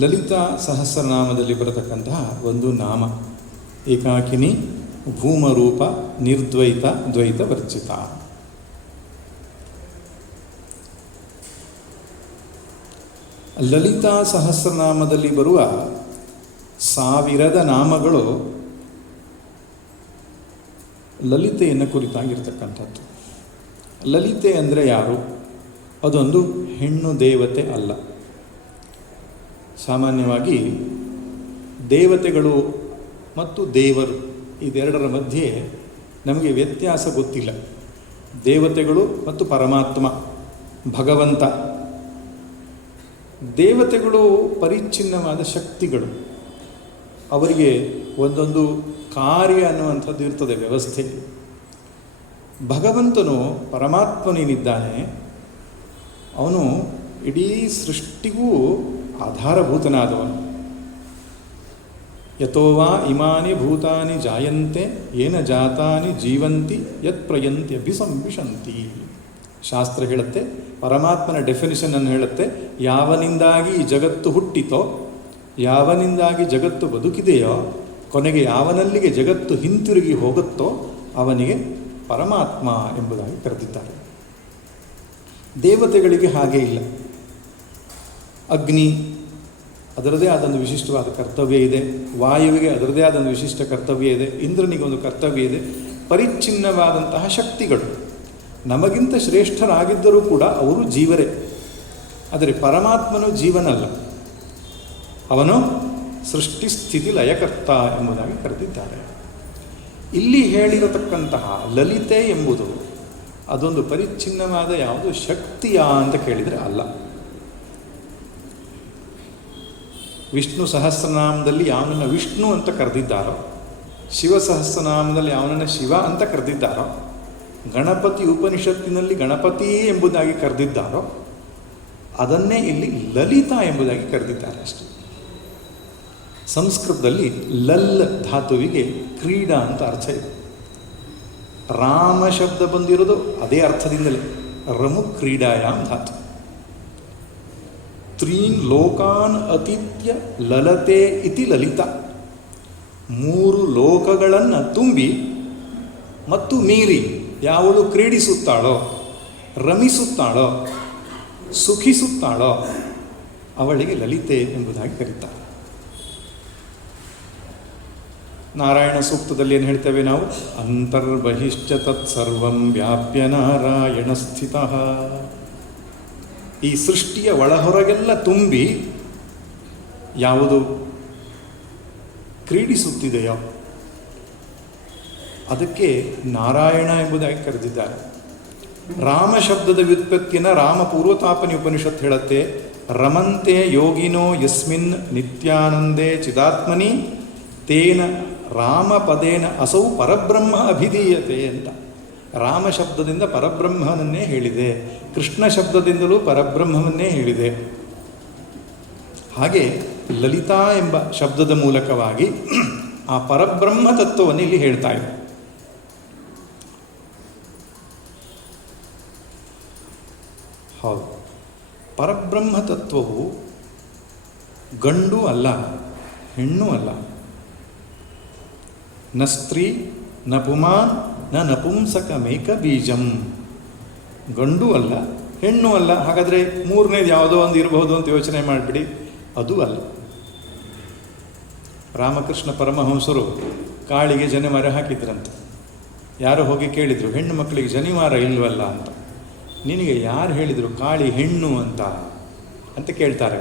ಲಲಿತಾ ಸಹಸ್ರನಾಮದಲ್ಲಿ ಬರತಕ್ಕಂತಹ ಒಂದು ನಾಮ ಏಕಾಕಿನಿ ಭೂಮರೂಪ ನಿರ್ದ್ವೈತ ದ್ವೈತ ವರ್ಜಿತ. ಲಲಿತಾ ಸಹಸ್ರನಾಮದಲ್ಲಿ ಬರುವ 1000 ನಾಮಗಳು ಲಲಿತೆಯನ್ನು ಕುರಿತಾಗಿರ್ತಕ್ಕಂಥದ್ದು. ಲಲಿತೆ ಅಂದರೆ ಯಾರು? ಅದೊಂದು ಹೆಣ್ಣು ದೇವತೆ ಅಲ್ಲ. ಸಾಮಾನ್ಯವಾಗಿ ದೇವತೆಗಳು ಮತ್ತು ದೇವರು ಇದೆರಡರ ಮಧ್ಯೆ ನಮಗೆ ವ್ಯತ್ಯಾಸ ಗೊತ್ತಿಲ್ಲ. ದೇವತೆಗಳು ಮತ್ತು ಪರಮಾತ್ಮ ಭಗವಂತ. ದೇವತೆಗಳು ಪರಿಚ್ಛಿನ್ನವಾದ ಶಕ್ತಿಗಳು, ಅವರಿಗೆ ಒಂದೊಂದು ಕಾರ್ಯ ಅನ್ನುವಂಥದ್ದು ಇರ್ತದೆ, ವ್ಯವಸ್ಥೆ. ಭಗವಂತನು ಪರಮಾತ್ಮನೇನಿದ್ದಾನೆ ಅವನು ಇಡೀ ಸೃಷ್ಟಿಗೂ ಆಧಾರಭೂತನಾದವನು. ಯಥೋವಾ ಇಮಾನಿ ಭೂತಾನಿ ಜಾಯಂತೆ ಏನ ಜಾತಾನಿ ಜೀವಂತಿ ಯತ್ ಪ್ರಯಂತಿ ಅಭಿಸಂವಿಶಂತಿ. ಶಾಸ್ತ್ರ ಹೇಳುತ್ತೆ, ಪರಮಾತ್ಮನ ಡೆಫಿನಿಷನನ್ನು ಹೇಳುತ್ತೆ, ಯಾವನಿಂದಾಗಿ ಈ ಜಗತ್ತು ಹುಟ್ಟಿತೋ, ಯಾವನಿಂದಾಗಿ ಜಗತ್ತು ಬದುಕಿದೆಯೋ, ಕೊನೆಗೆ ಯಾವನಲ್ಲಿಗೆ ಜಗತ್ತು ಹಿಂತಿರುಗಿ ಹೋಗುತ್ತೋ ಅವನಿಗೆ ಪರಮಾತ್ಮ ಎಂಬುದಾಗಿ ಕರೆದಿದ್ದಾರೆ. ದೇವತೆಗಳಿಗೆ ಹಾಗೆ ಇಲ್ಲ. ಅಗ್ನಿ ಅದರದೇ ಆದೊಂದು ವಿಶಿಷ್ಟವಾದ ಕರ್ತವ್ಯ ಇದೆ, ವಾಯುವಿಗೆ ಅದರದೇ ಆದೊಂದು ವಿಶಿಷ್ಟ ಕರ್ತವ್ಯ ಇದೆ, ಇಂದ್ರನಿಗೆ ಒಂದು ಕರ್ತವ್ಯ ಇದೆ. ಪರಿಚ್ಛಿನ್ನವಾದಂತಹ ಶಕ್ತಿಗಳು. ನಮಗಿಂತ ಶ್ರೇಷ್ಠರಾಗಿದ್ದರೂ ಕೂಡ ಅವರು ಜೀವರೇ. ಆದರೆ ಪರಮಾತ್ಮನು ಜೀವನಲ್ಲ, ಅವನು ಸೃಷ್ಟಿ ಸ್ಥಿತಿ ಲಯಕರ್ತ ಎಂಬುದಾಗಿ ಕರೆದಿದ್ದಾರೆ. ಇಲ್ಲಿ ಹೇಳಿರತಕ್ಕಂತಹ ಲಲಿತೆ ಎಂಬುದು ಅದೊಂದು ಪರಿಚ್ಛಿನ್ನವಾದ ಯಾವುದು ಶಕ್ತಿಯ ಅಂತ ಕೇಳಿದರೆ ಅಲ್ಲ. ವಿಷ್ಣು ಸಹಸ್ರನಾಮದಲ್ಲಿ ಯಾವನನ್ನು ವಿಷ್ಣು ಅಂತ ಕರೆದಿದ್ದಾರೋ, ಶಿವ ಸಹಸ್ರನಾಮದಲ್ಲಿ ಯಾವನನ್ನು ಶಿವ ಅಂತ ಕರೆದಿದ್ದಾರೋ, ಗಣಪತಿ ಉಪನಿಷತ್ತಿನಲ್ಲಿ ಗಣಪತಿ ಎಂಬುದಾಗಿ ಕರೆದಿದ್ದಾರೋ ಅದನ್ನೇ ಇಲ್ಲಿ ಲಲಿತಾ ಎಂಬುದಾಗಿ ಕರೆದಿದ್ದಾರೆ ಅಷ್ಟೇ. ಸಂಸ್ಕೃತದಲ್ಲಿ ಲಲ್ ಧಾತುವಿಗೆ ಕ್ರೀಡಾ ಅಂತ ಅರ್ಥ ಇದೆ. ರಾಮ ಶಬ್ದ ಬಂದಿರೋದು ಅದೇ ಅರ್ಥದಿಂದಲೇ, ರಮು ಕ್ರೀಡಾಯಾಮ್ ಧಾತು. ತ್ರೀನ್ ಲೋಕಾನ್ ಅತಿಥ್ಯ ಲಲತೆ ಇತಿ ಲಲಿತಾ. 3 ಲೋಕಗಳನ್ನು ತುಂಬಿ ಮತ್ತು ಮೀರಿ ಯಾವಳು ಕ್ರೀಡಿಸುತ್ತಾಳೋ, ರಮಿಸುತ್ತಾಳೋ, ಸುಖಿಸುತ್ತಾಳೋ ಅವಳಿಗೆ ಲಲಿತೆ ಎಂಬುದಾಗಿ ಕರೀತಾರೆ. ನಾರಾಯಣ ಸೂಕ್ತದಲ್ಲಿ ಏನು ಹೇಳ್ತೇವೆ ನಾವು? ಅಂತರ್ಬಹಿಶ್ಚ ತತ್ಸರ್ವಂ ವ್ಯಾಪ್ಯ ನಾರಾಯಣ ಸ್ಥಿತಃ. ಈ ಸೃಷ್ಟಿಯ ಒಳಹೊರಗೆಲ್ಲ ತುಂಬಿ ಯಾವುದು ಕ್ರೀಡಿಸುತ್ತಿದೆಯೋ ಅದಕ್ಕೆ ನಾರಾಯಣ ಎಂಬುದಾಗಿ ಕರೆದಿದ್ದಾರೆ. ರಾಮ ಶಬ್ದದ ವ್ಯುತ್ಪತ್ತಿಯನ್ನು ರಾಮ ಪೂರ್ವತಾಪನಿ ಉಪನಿಷತ್ ಹೇಳುತ್ತೆ. ರಮಂತೆ ಯೋಗಿನೋ ಯಸ್ಮಿನ್ ನಿತ್ಯಾನಂದೇ ಚಿದಾತ್ಮನಿ ತೇನ ರಾಮಪದೇನ ಅಸೌ ಪರಬ್ರಹ್ಮ ಅಭಿಧೀಯತೆ ಅಂತ. ರಾಮ ಶಬ್ದದಿಂದ ಪರಬ್ರಹ್ಮನನ್ನೇ ಹೇಳಿದೆ, ಕೃಷ್ಣ ಶಬ್ದದಿಂದಲೂ ಪರಬ್ರಹ್ಮವನ್ನೇ ಹೇಳಿದೆ. ಹಾಗೆ ಲಲಿತಾ ಎಂಬ ಶಬ್ದದ ಮೂಲಕವಾಗಿ ಆ ಪರಬ್ರಹ್ಮ ತತ್ವವನ್ನು ಇಲ್ಲಿ ಹೇಳ್ತಾ ಇದೆ. ಹೌದು, ಪರಬ್ರಹ್ಮ ತತ್ವವು ಗಂಡು ಅಲ್ಲ, ಹೆಣ್ಣು ಅಲ್ಲ. ನ ಸ್ತ್ರೀ ನ ಪುಮಾನ್ ನ ನಪುಂಸಕಮೇಕ ಬೀಜಂ. ಗಂಡು ಅಲ್ಲ, ಹೆಣ್ಣು ಅಲ್ಲ. ಹಾಗಾದರೆ ಮೂರನೇದು ಯಾವುದೋ ಒಂದು ಇರಬಹುದು ಅಂತ ಯೋಚನೆ ಮಾಡಿಬಿಡಿ, ಅದು ಅಲ್ಲ. ರಾಮಕೃಷ್ಣ ಪರಮಹಂಸರು ಕಾಳಿಗೆ ಜನಿವಾರ ಹಾಕಿದ್ರಂತೆ. ಯಾರೋ ಹೋಗಿ ಕೇಳಿದರು, ಹೆಣ್ಣು ಮಕ್ಕಳಿಗೆ ಜನಿವಾರ ಇಲ್ವಲ್ಲ ಅಂತ. ನಿನಗೆ ಯಾರು ಹೇಳಿದರು ಕಾಳಿ ಹೆಣ್ಣು ಅಂತ ಕೇಳ್ತಾರೆ.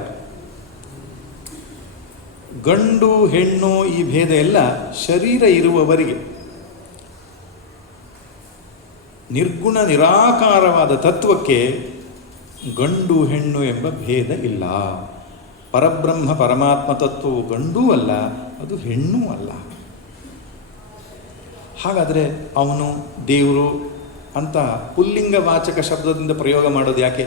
ಗಂಡು ಹೆಣ್ಣು ಈ ಭೇದ ಎಲ್ಲ ಶರೀರ ಇರುವವರಿಗೆ. ನಿರ್ಗುಣ ನಿರಾಕಾರವಾದ ತತ್ವಕ್ಕೆ ಗಂಡು ಹೆಣ್ಣು ಎಂಬ ಭೇದ ಇಲ್ಲ. ಪರಬ್ರಹ್ಮ ಪರಮಾತ್ಮ ತತ್ವವು ಗಂಡೂ ಅಲ್ಲ, ಅದು ಹೆಣ್ಣೂ ಅಲ್ಲ. ಹಾಗಾದರೆ ಅವನು ದೇವರು ಅಂತ ಪುಲ್ಲಿಂಗ ವಾಚಕ ಶಬ್ದದಿಂದ ಪ್ರಯೋಗ ಮಾಡೋದು ಯಾಕೆ?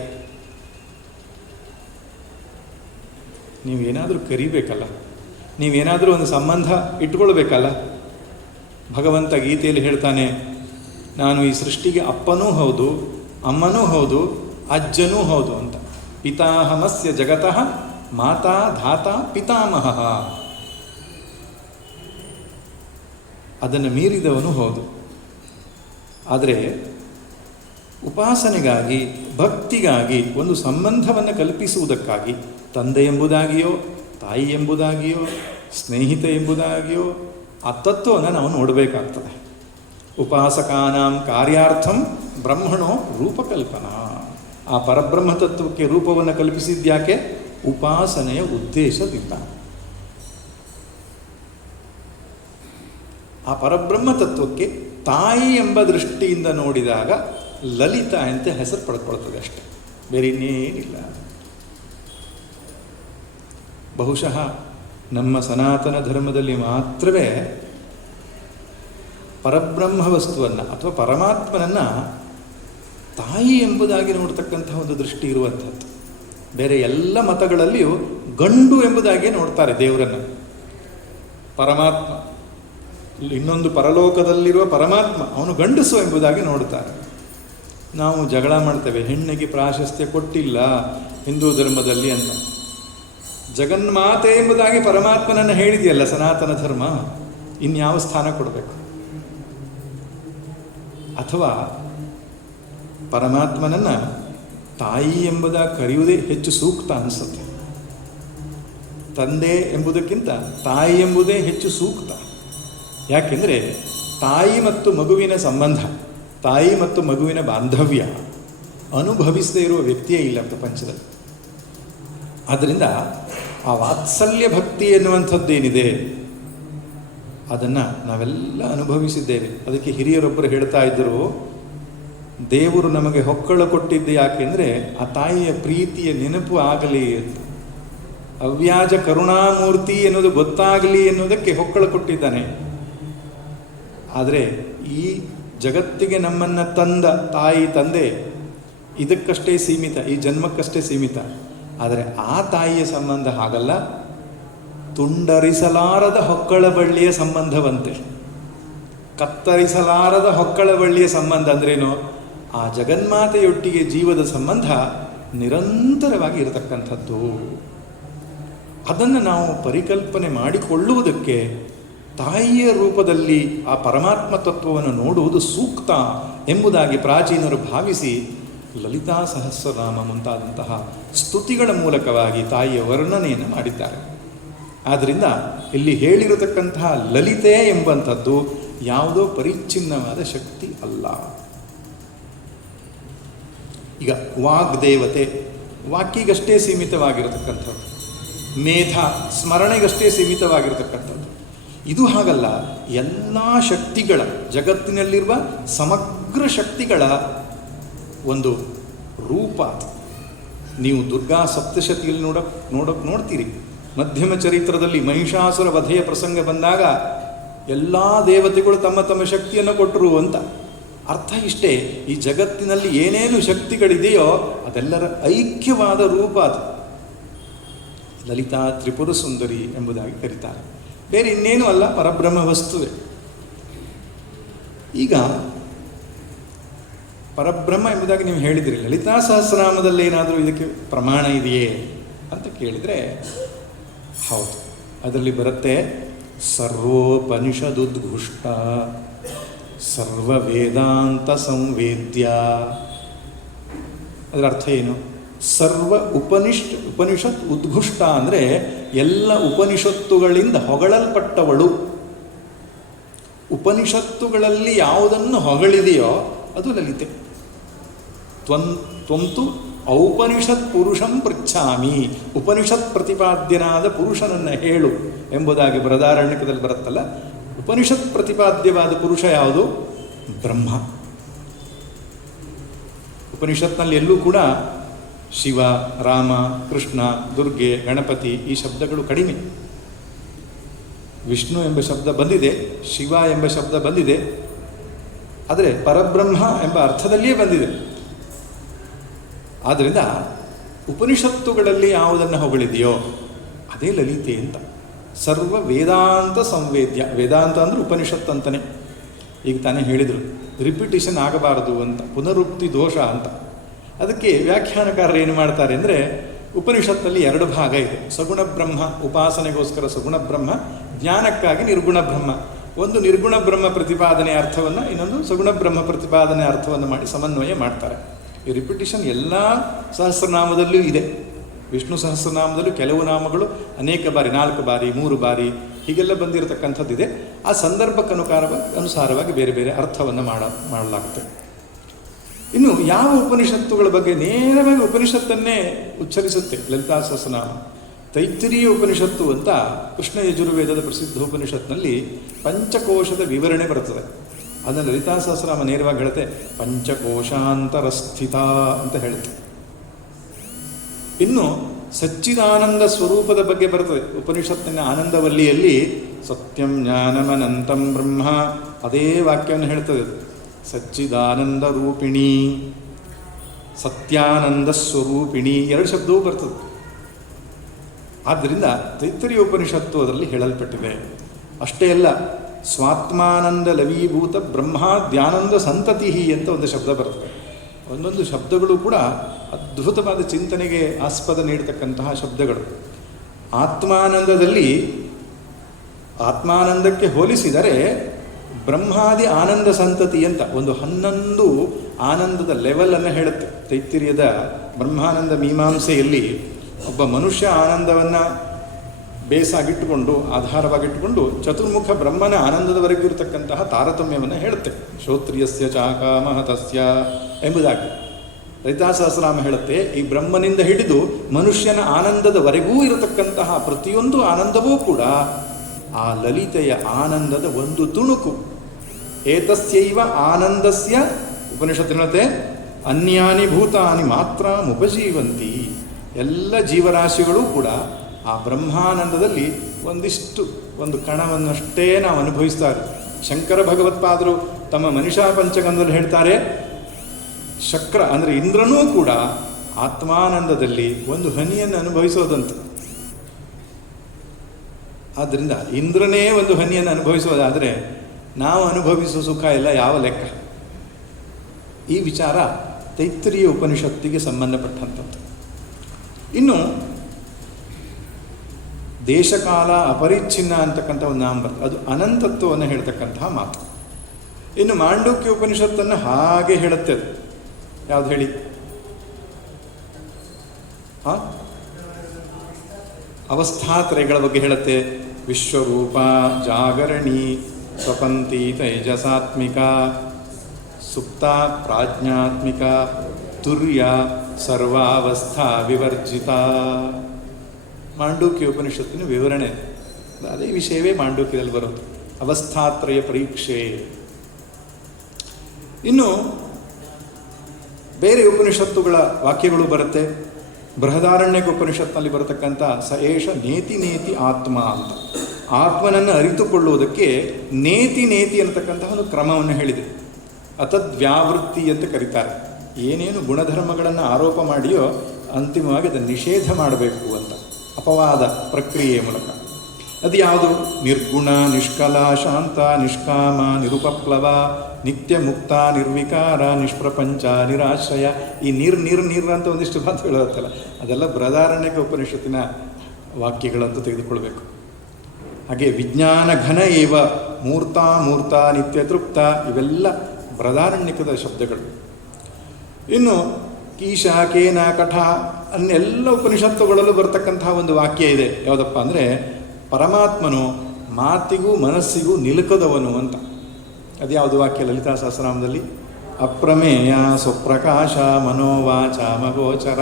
ನೀವೇನಾದರೂ ಕರಿಬೇಕಲ್ಲ, ನೀವೇನಾದರೂ ಒಂದು ಸಂಬಂಧ ಇಟ್ಕೊಳ್ಬೇಕಲ್ಲ. ಭಗವಂತ ಗೀತೆಯಲ್ಲಿ ಹೇಳ್ತಾನೆ, ನಾನು ಈ ಸೃಷ್ಟಿಗೆ ಅಪ್ಪನೂ ಹೌದು, ಅಮ್ಮನೂ ಹೌದು, ಅಜ್ಜನೂ ಹೌದು ಅಂತ. ಪಿತಾಹಮಸ್ಯ ಜಗತಃ ಮಾತಾ ಧಾತ ಪಿತಾಮಹ. ಅದನ್ನು ಮೀರಿದವನು ಹೌದು. ಆದರೆ ಉಪಾಸನೆಗಾಗಿ, ಭಕ್ತಿಗಾಗಿ ಒಂದು ಸಂಬಂಧವನ್ನು ಕಲ್ಪಿಸುವುದಕ್ಕಾಗಿ ತಂದೆ ಎಂಬುದಾಗಿಯೋ, ತಾಯಿ ಎಂಬುದಾಗಿಯೋ, ಸ್ನೇಹಿತ ಎಂಬುದಾಗಿಯೋ ಆ ತತ್ವವನ್ನು ನಾವು ನೋಡಬೇಕಾಗ್ತದೆ. ಉಪಾಸಕಾನಾಂ ಕಾರ್ಯಾರ್ಥಂ ಬ್ರಹ್ಮಣೋ ರೂಪಕಲ್ಪನಾ. ಆ ಪರಬ್ರಹ್ಮ ತತ್ವಕ್ಕೆ ರೂಪವನ್ನು ಕಲ್ಪಿಸಿದ್ಯಾಕೆ? ಉಪಾಸನೆಯ ಉದ್ದೇಶದಿಂದ. ಆ ಪರಬ್ರಹ್ಮ ತತ್ವಕ್ಕೆ ತಾಯಿ ಎಂಬ ದೃಷ್ಟಿಯಿಂದ ನೋಡಿದಾಗ ಲಲಿತಾ ಅಂತ ಹೆಸರು ಪಡ್ಕೊಳ್ತದೆ ಅಷ್ಟೆ, ಬೇರೆ ಇನ್ನೇನಿಲ್ಲ. ಬಹುಶಃ ನಮ್ಮ ಸನಾತನ ಧರ್ಮದಲ್ಲಿ ಮಾತ್ರವೇ ಪರಬ್ರಹ್ಮ ವಸ್ತುವನ್ನು ಅಥವಾ ಪರಮಾತ್ಮನನ್ನು ತಾಯಿ ಎಂಬುದಾಗಿ ನೋಡ್ತಕ್ಕಂತಹ ಒಂದು ದೃಷ್ಟಿ ಇರುವಂಥದ್ದು. ಬೇರೆ ಎಲ್ಲ ಮತಗಳಲ್ಲಿಯೂ ಗಂಡು ಎಂಬುದಾಗಿಯೇ ನೋಡ್ತಾರೆ ದೇವರನ್ನು. ಪರಮಾತ್ಮ, ಇನ್ನೊಂದು ಪರಲೋಕದಲ್ಲಿರುವ ಪರಮಾತ್ಮ ಅವನು ಗಂಡಸು ಎಂಬುದಾಗಿ ನೋಡ್ತಾರೆ. ನಾವು ಜಗಳ ಮಾಡ್ತೇವೆ, ಹೆಣ್ಣಿಗೆ ಪ್ರಾಶಸ್ತ್ಯ ಕೊಟ್ಟಿಲ್ಲ ಹಿಂದೂ ಧರ್ಮದಲ್ಲಿ ಅಂತ. ಜಗನ್ಮಾತೆ ಎಂಬುದಾಗಿ ಪರಮಾತ್ಮನನ್ನು ಹೇಳಿದೆಯಲ್ಲ ಸನಾತನ ಧರ್ಮ, ಇನ್ಯಾವ ಸ್ಥಾನ ಕೊಡಬೇಕು? ಅಥವಾ ಪರಮಾತ್ಮನನ್ನು ತಾಯಿ ಎಂಬುದಾಗಿ ಕರೆಯುವುದೇ ಹೆಚ್ಚು ಸೂಕ್ತ ಅನಿಸುತ್ತೆ. ತಂದೆ ಎಂಬುದಕ್ಕಿಂತ ತಾಯಿ ಎಂಬುದೇ ಹೆಚ್ಚು ಸೂಕ್ತ. ಯಾಕೆಂದರೆ ತಾಯಿ ಮತ್ತು ಮಗುವಿನ ಸಂಬಂಧ, ತಾಯಿ ಮತ್ತು ಮಗುವಿನ ಬಾಂಧವ್ಯ ಅನುಭವಿಸದೇ ಇರುವ ವ್ಯಕ್ತಿಯೇ ಇಲ್ಲ ಪ್ರಪಂಚದಲ್ಲಿ. ಆದ್ದರಿಂದ ಆ ವಾತ್ಸಲ್ಯ ಭಕ್ತಿ ಎನ್ನುವಂಥದ್ದೇನಿದೆ ಅದನ್ನು ನಾವೆಲ್ಲ ಅನುಭವಿಸಿದ್ದೇವೆ. ಅದಕ್ಕೆ ಹಿರಿಯರೊಬ್ಬರು ಹೇಳ್ತಾ ಇದ್ದರು, ದೇವರು ನಮಗೆ ಹೊಕ್ಕಳ ಕೊಟ್ಟಿದ್ದು ಯಾಕೆಂದರೆ ಆ ತಾಯಿಯ ಪ್ರೀತಿಯ ನೆನಪು ಆಗಲಿ ಅಂತ, ಅವ್ಯಾಜ ಕರುಣಾಮೂರ್ತಿ ಎನ್ನುವುದು ಗೊತ್ತಾಗಲಿ ಎನ್ನುವುದಕ್ಕೆ ಹೊಕ್ಕಳ ಕೊಟ್ಟಿದ್ದಾನೆ. ಆದರೆ ಈ ಜಗತ್ತಿಗೆ ನಮ್ಮನ್ನು ತಂದ ತಾಯಿ ತಂದೆ ಇದಕ್ಕಷ್ಟೇ ಸೀಮಿತ, ಈ ಜನ್ಮಕ್ಕಷ್ಟೇ ಸೀಮಿತ. ಆದರೆ ಆ ತಾಯಿಯ ಸಂಬಂಧ ಹಾಗಲ್ಲ, ತುಂಡರಿಸಲಾರದ ಹೊಕ್ಕಳ ಬಳ್ಳಿಯ ಸಂಬಂಧವಂತೆ. ಕತ್ತರಿಸಲಾರದ ಹೊಕ್ಕಳ ಬಳ್ಳಿಯ ಸಂಬಂಧ ಅಂದ್ರೇನು? ಆ ಜಗನ್ಮಾತೆಯೊಟ್ಟಿಗೆ ಜೀವದ ಸಂಬಂಧ ನಿರಂತರವಾಗಿ ಇರತಕ್ಕಂಥದ್ದು. ಅದನ್ನು ನಾವು ಪರಿಕಲ್ಪನೆ ಮಾಡಿಕೊಳ್ಳುವುದಕ್ಕೆ ತಾಯಿಯ ರೂಪದಲ್ಲಿ ಆ ಪರಮಾತ್ಮ ತತ್ವವನ್ನು ನೋಡುವುದು ಸೂಕ್ತ ಎಂಬುದಾಗಿ ಪ್ರಾಚೀನರು ಭಾವಿಸಿ ಲಲಿತಾ ಸಹಸ್ರನಾಮ ಮುಂತಾದಂತಹ ಸ್ತುತಿಗಳ ಮೂಲಕವಾಗಿ ತಾಯಿಯ ವರ್ಣನೆಯನ್ನು ಮಾಡಿದ್ದಾರೆ. ಆದ್ದರಿಂದ ಇಲ್ಲಿ ಹೇಳಿರತಕ್ಕಂತಹ ಲಲಿತೆ ಎಂಬಂಥದ್ದು ಯಾವುದೋ ಪರಿಚ್ಛಿನ್ನವಾದ ಶಕ್ತಿ ಅಲ್ಲ. ಈಗ ವಾಗ್ದೇವತೆ ವಾಕ್ಯಿಗಷ್ಟೇ ಸೀಮಿತವಾಗಿರತಕ್ಕಂಥದ್ದು, ಮೇಧ ಸ್ಮರಣೆಗಷ್ಟೇ ಸೀಮಿತವಾಗಿರತಕ್ಕಂಥದ್ದು. ಇದು ಹಾಗಲ್ಲ, ಎಲ್ಲ ಶಕ್ತಿಗಳ, ಜಗತ್ತಿನಲ್ಲಿರುವ ಸಮಗ್ರ ಶಕ್ತಿಗಳ ಒಂದು ರೂಪ. ನೀವು ದುರ್ಗಾ ಸಪ್ತಶತಿಯಲ್ಲಿ ನೋಡ್ತೀರಿ. ಮಧ್ಯಮ ಚರಿತ್ರದಲ್ಲಿ ಮಹಿಷಾಸುರ ವಧೆಯ ಪ್ರಸಂಗ ಬಂದಾಗ ಎಲ್ಲ ದೇವತೆಗಳು ತಮ್ಮ ತಮ್ಮ ಶಕ್ತಿಯನ್ನು ಕೊಟ್ಟರು ಅಂತ. ಅರ್ಥ ಇಷ್ಟೇ, ಈ ಜಗತ್ತಿನಲ್ಲಿ ಏನೇನು ಶಕ್ತಿಗಳಿದೆಯೋ ಅದೆಲ್ಲರ ಐಕ್ಯವಾದ ರೂಪ ಅದು. ಲಲಿತಾ ತ್ರಿಪುರ ಸುಂದರಿ ಎಂಬುದಾಗಿ ಕರೀತಾರೆ. ಬೇರೆ ಇನ್ನೇನು ಅಲ್ಲ, ಪರಬ್ರಹ್ಮ ವಸ್ತುವೆ. ಈಗ ಪರಬ್ರಹ್ಮ ಎಂಬುದಾಗಿ ನೀವು ಹೇಳಿದಿರಿ, ಲಲಿತಾ ಸಹಸ್ರನಾಮದಲ್ಲಿ ಏನಾದರೂ ಇದಕ್ಕೆ ಪ್ರಮಾಣ ಇದೆಯೇ ಅಂತ ಕೇಳಿದರೆ ಹೌದು, ಅದರಲ್ಲಿ ಬರುತ್ತೆ ಸರ್ವೋಪನಿಷದುದ್ಘುಷ್ಟ ಸರ್ವ ವೇದಾಂತ ಸಂವೇದ್ಯ. ಅದರ ಅರ್ಥ ಏನು? ಸರ್ವ ಉಪನಿಷತ್ ಉದ್ಘುಷ್ಟ ಅಂದರೆ ಎಲ್ಲ ಉಪನಿಷತ್ತುಗಳಿಂದ ಹೊಗಳಲ್ಪಟ್ಟವಳು. ಉಪನಿಷತ್ತುಗಳಲ್ಲಿ ಯಾವುದನ್ನು ಹೊಗಳಿದೆಯೋ ಅದು ಲಲಿತೆ. ತ್ವಂತು ಔಪನಿಷತ್ ಪುರುಷಂ ಪೃಚ್ಛಾಮಿ, ಉಪನಿಷತ್ ಪ್ರತಿಪಾದ್ಯನಾದ ಪುರುಷನನ್ನು ಹೇಳು ಎಂಬುದಾಗಿ ಬೃಹದಾರಣ್ಯಕದಲ್ಲಿ ಬರುತ್ತಲ್ಲ. ಉಪನಿಷತ್ ಪ್ರತಿಪಾದ್ಯವಾದ ಪುರುಷ ಯಾವುದು? ಬ್ರಹ್ಮ. ಉಪನಿಷತ್ನಲ್ಲಿ ಎಲ್ಲೂ ಕೂಡ ಶಿವ, ರಾಮ, ಕೃಷ್ಣ, ದುರ್ಗೆ, ಗಣಪತಿ ಈ ಶಬ್ದಗಳು ಕಡಿಮೆ. ವಿಷ್ಣು ಎಂಬ ಶಬ್ದ ಬಂದಿದೆ, ಶಿವ ಎಂಬ ಶಬ್ದ ಬಂದಿದೆ, ಆದರೆ ಪರಬ್ರಹ್ಮ ಎಂಬ ಅರ್ಥದಲ್ಲಿಯೇ ಬಂದಿದೆ. ಆದ್ದರಿಂದ ಉಪನಿಷತ್ತುಗಳಲ್ಲಿ ಯಾವುದನ್ನು ಹೊಗಳಿದೆಯೋ ಅದೇ ಲಲಿತೆ ಅಂತ. ಸರ್ವ ವೇದಾಂತ ಸಂವೇದ್ಯ. ವೇದಾಂತ ಅಂದರೆ ಉಪನಿಷತ್ ಅಂತಲೇ. ಈಗ ತಾನೇ ಹೇಳಿದರು, ರಿಪಿಟೇಷನ್ ಆಗಬಾರದು ಅಂತ, ಪುನರುಕ್ತಿ ದೋಷ ಅಂತ. ಅದಕ್ಕೆ ವ್ಯಾಖ್ಯಾನಕಾರರು ಏನು ಮಾಡ್ತಾರೆ ಅಂದರೆ, ಉಪನಿಷತ್ತಲ್ಲಿ ಎರಡು ಭಾಗ ಇದೆ. ಸಗುಣ ಬ್ರಹ್ಮ ಉಪಾಸನೆಗೋಸ್ಕರ ಸಗುಣ ಬ್ರಹ್ಮ, ಜ್ಞಾನಕ್ಕಾಗಿ ನಿರ್ಗುಣ ಬ್ರಹ್ಮ. ಒಂದು ನಿರ್ಗುಣ ಬ್ರಹ್ಮ ಪ್ರತಿಪಾದನೆಯ ಅರ್ಥವನ್ನು, ಇನ್ನೊಂದು ಸಗುಣ ಬ್ರಹ್ಮ ಪ್ರತಿಪಾದನೆಯ ಅರ್ಥವನ್ನು ಮಾಡಿ ಸಮನ್ವಯ ಮಾಡ್ತಾರೆ. ಈ ರಿಪಿಟಿಷನ್ ಎಲ್ಲ ಸಹಸ್ರನಾಮದಲ್ಲೂ ಇದೆ. ವಿಷ್ಣು ಸಹಸ್ರನಾಮದಲ್ಲೂ ಕೆಲವು ನಾಮಗಳು ಅನೇಕ ಬಾರಿ, 4 ಬಾರಿ, 3 ಬಾರಿ ಹೀಗೆಲ್ಲ ಬಂದಿರತಕ್ಕಂಥದ್ದಿದೆ. ಆ ಅನುಸಾರವಾಗಿ ಬೇರೆ ಬೇರೆ ಅರ್ಥವನ್ನು ಮಾಡಲಾಗುತ್ತೆ. ಇನ್ನು ಯಾವ ಉಪನಿಷತ್ತುಗಳ ಬಗ್ಗೆ ನೇರವಾಗಿ ಉಪನಿಷತ್ತನ್ನೇ ಉಚ್ಚರಿಸುತ್ತೆ ಲಲಿತಾ ಸಹಸ್ರನಾಮ? ತೈತ್ತಿರೀಯ ಉಪನಿಷತ್ತು ಅಂತ ಕೃಷ್ಣ ಯಜುರ್ವೇದದ ಪ್ರಸಿದ್ಧ ಉಪನಿಷತ್ನಲ್ಲಿ ಪಂಚಕೋಶದ ವಿವರಣೆ ಬರ್ತದೆ. ಅದನ್ನು ಲಲಿತಾ ಸಹಸ್ರನಾಮ ನೇರವಾಗಿ ಹೇಳುತ್ತೆ, ಪಂಚಕೋಶಾಂತರಸ್ಥಿತ ಅಂತ ಹೇಳುತ್ತೆ. ಇನ್ನು ಸಚ್ಚಿದಾನಂದ ಸ್ವರೂಪದ ಬಗ್ಗೆ ಬರ್ತದೆ ಉಪನಿಷತ್ತಿನ ಆನಂದವಲ್ಲಿಯಲ್ಲಿ. ಸತ್ಯಂ ಜ್ಞಾನಮನಂತಂ ಬ್ರಹ್ಮ, ಅದೇ ವಾಕ್ಯವನ್ನು ಹೇಳ್ತದೆ. ಸಚ್ಚಿದಾನಂದ ರೂಪಿಣಿ, ಸತ್ಯಾನಂದ ಸ್ವರೂಪಿಣಿ, 2 ಶಬ್ದವೂ ಬರ್ತದೆ. ಆದ್ದರಿಂದ ತೈತ್ತರೀಯ ಉಪನಿಷತ್ತು ಅದರಲ್ಲಿ ಹೇಳಲ್ಪಟ್ಟಿದೆ. ಅಷ್ಟೇ ಅಲ್ಲ, ಸ್ವಾತ್ಮಾನಂದ ಲವೀಭೂತ ಬ್ರಹ್ಮಾದ್ಯಾನಂದ ಸಂತತಿ ಅಂತ ಒಂದು ಶಬ್ದ ಬರ್ತದೆ. ಒಂದೊಂದು ಶಬ್ದಗಳು ಕೂಡ ಅದ್ಭುತವಾದ ಚಿಂತನೆಗೆ ಆಸ್ಪದ ನೀಡತಕ್ಕಂತಹ ಶಬ್ದಗಳು. ಆತ್ಮಾನಂದಕ್ಕೆ ಹೋಲಿಸಿದರೆ ಬ್ರಹ್ಮಾದಿ ಆನಂದ ಸಂತತಿ ಅಂತ ಒಂದು 11 ಆನಂದದ ಲೆವೆಲನ್ನು ಹೇಳುತ್ತೆ ತೈತ್ತಿರೀಯದ ಬ್ರಹ್ಮಾನಂದ ಮೀಮಾಂಸೆಯಲ್ಲಿ. ಒಬ್ಬ ಮನುಷ್ಯ ಆನಂದವನ್ನು ಬೇಸಾಗಿಟ್ಟುಕೊಂಡು, ಆಧಾರವಾಗಿಟ್ಟುಕೊಂಡು ಚತುರ್ಮುಖ ಬ್ರಹ್ಮನ ಆನಂದದವರೆಗೂ ಇರತಕ್ಕಂತಹ ತಾರತಮ್ಯವನ್ನು ಹೇಳುತ್ತೆ. ಶ್ರೋತ್ರಿಯಸ್ಯ ಚಾಕಾಮಹತಸ್ಯ ಎಂಬುದಾಗಿ ಲಲಿತಾ ಸಹಸ್ರನಾಮ ಹೇಳುತ್ತೆ. ಈ ಬ್ರಹ್ಮನಿಂದ ಹಿಡಿದು ಮನುಷ್ಯನ ಆನಂದದವರೆಗೂ ಇರತಕ್ಕಂತಹ ಪ್ರತಿಯೊಂದು ಆನಂದವೂ ಕೂಡ ಆ ಲಲಿತೆಯ ಆನಂದದ ಒಂದು ತುಣುಕು. ಏತಸ್ಯೈವ ಆನಂದಸ್ಯ ಉಪನಿಷತ್ತು ಹೇಳುತ್ತೆ, ಅನ್ಯಾನಿ ಭೂತಾನಿ ಮಾತ್ರ ಉಪಜೀವಂತಿ. ಎಲ್ಲ ಜೀವರಾಶಿಗಳು ಕೂಡ ಆ ಬ್ರಹ್ಮಾನಂದದಲ್ಲಿ ಒಂದು ಕಣವನ್ನಷ್ಟೇ ನಾವು ಅನುಭವಿಸ್ತಾರೆ. ಶಂಕರ ಭಗವತ್ಪಾದರು ತಮ್ಮ ಮನಿಷಾ ಪಂಚಕಂದಲ್ಲಿ ಹೇಳ್ತಾರೆ, ಶಕ್ರ ಅಂದರೆ ಇಂದ್ರನೂ ಕೂಡ ಆತ್ಮಾನಂದದಲ್ಲಿ ಒಂದು ಹನಿಯನ್ನು ಅನುಭವಿಸೋದಂತ. ಆದ್ದರಿಂದ ಇಂದ್ರನೇ ಒಂದು ಹನಿಯನ್ನು ಅನುಭವಿಸೋದಾದರೆ ನಾವು ಅನುಭವಿಸುವ ಸುಖ ಎಲ್ಲ ಯಾವ ಲೆಕ್ಕ? ಈ ವಿಚಾರ ತೈತ್ತಿರೀಯ ಉಪನಿಷತ್ತಿಗೆ ಸಂಬಂಧಪಟ್ಟಂಥದ್ದು. ಇನ್ನು ದೇಶಕಾಲ ಅಪರಿಚ್ಛಿನ್ನ ಅಂತಕ್ಕಂಥ ಒಂದು ನಾಮ ಬರ್ತದೆ, ಅದು ಅನಂತತ್ವವನ್ನು ಹೇಳ್ತಕ್ಕಂತಹ ಮಾತು. ಇನ್ನು ಮಾಂಡೂಕ್ಯ ಉಪನಿಷತ್ತನ್ನು ಹಾಗೆ ಹೇಳುತ್ತೆ. ಅದು ಯಾವ್ದು ಹೇಳಿ? ಅವಸ್ಥಾತ್ರಯಗಳ ಬಗ್ಗೆ ಹೇಳುತ್ತೆ. ವಿಶ್ವರೂಪ, ಜಾಗರಣಿ, ಸ್ವಪಂತಿ, ತೈಜಸಾತ್ಮಿಕ, ಸುಪ್ತ, ಪ್ರಾಜ್ಞಾತ್ಮಿಕ, ತುರ್ಯ, ಸರ್ವಾವಸ್ಥಾ ವಿವರ್ಜಿತ. ಮಾಂಡೂಕ್ಯ ಉಪನಿಷತ್ತಿನ ವಿವರಣೆ ಅದೇ ವಿಷಯವೇ ಮಾಂಡೂಕ್ಯದಲ್ಲಿ ಬರೋದು, ಅವಸ್ಥಾತ್ರಯ ಪರೀಕ್ಷೆ. ಇನ್ನು ಬೇರೆ ಉಪನಿಷತ್ತುಗಳ ವಾಕ್ಯಗಳು ಬರುತ್ತೆ. ಬೃಹದಾರಣ್ಯಕ ಉಪನಿಷತ್ನಲ್ಲಿ ಬರತಕ್ಕಂಥ ಸ ಏಷ ನೇತಿ ನೇತಿ ಆತ್ಮ ಅಂತ. ಆತ್ಮನನ್ನು ಅರಿತುಕೊಳ್ಳುವುದಕ್ಕೆ ನೇತಿ ಅಂತಕ್ಕಂತಹ ಒಂದು ಕ್ರಮವನ್ನು ಹೇಳಿದೆ. ಅತದ್ವ್ಯಾವೃತ್ತಿ ಅಂತ ಕರೀತಾರೆ. ಏನೇನು ಗುಣಧರ್ಮಗಳನ್ನು ಆರೋಪ ಮಾಡಿಯೋ ಅಂತಿಮವಾಗಿ ಅದನ್ನು ನಿಷೇಧ ಮಾಡಬೇಕು ಅಂತ ಅಪವಾದ ಪ್ರಕ್ರಿಯೆಯ ಮೂಲಕ. ಅದು ಯಾವುದು? ನಿರ್ಗುಣ, ನಿಷ್ಕಲ, ಶಾಂತ, ನಿಷ್ಕಾಮ, ನಿರುಪಪ್ಲವ, ನಿತ್ಯ ಮುಕ್ತ, ನಿರ್ವಿಕಾರ, ನಿಷ್ಪ್ರಪಂಚ, ನಿರಾಶ್ರಯ. ಈ ನೀರು ಅಂತ ಒಂದಿಷ್ಟು ಮಾತು ಹೇಳುತ್ತಲ್ಲ, ಅದೆಲ್ಲ ಬೃಹದಾರಣ್ಯಕ ಉಪನಿಷತ್ತಿನ ವಾಕ್ಯಗಳಂತೂ ತೆಗೆದುಕೊಳ್ಬೇಕು. ಹಾಗೆ ವಿಜ್ಞಾನ ಘನ ಏವ ಮೂರ್ತ, ನಿತ್ಯ ತೃಪ್ತ, ಇವೆಲ್ಲ ಬೃಹದಾರಣ್ಯಕದ ಶಬ್ದಗಳು. ಇನ್ನು ಕೀಶ, ಕೇನ, ಕಠ ಅನ್ನೆಲ್ಲ ಉಪನಿಷತ್ತುಗಳಲ್ಲೂ ಬರ್ತಕ್ಕಂತಹ ಒಂದು ವಾಕ್ಯ ಇದೆ. ಯಾವುದಪ್ಪ ಅಂದರೆ, ಪರಮಾತ್ಮನು ಮಾತಿಗೂ ಮನಸ್ಸಿಗೂ ನಿಲುಕದವನು ಅಂತ. ಅದು ಯಾವುದು ವಾಕ್ಯ ಲಲಿತಾ ಸಹಸ್ರನಾಮದಲ್ಲಿ? ಅಪ್ರಮೇಯ, ಸ್ವಪ್ರಕಾಶ, ಮನೋವಾಚ, ಮಗೋಚರ.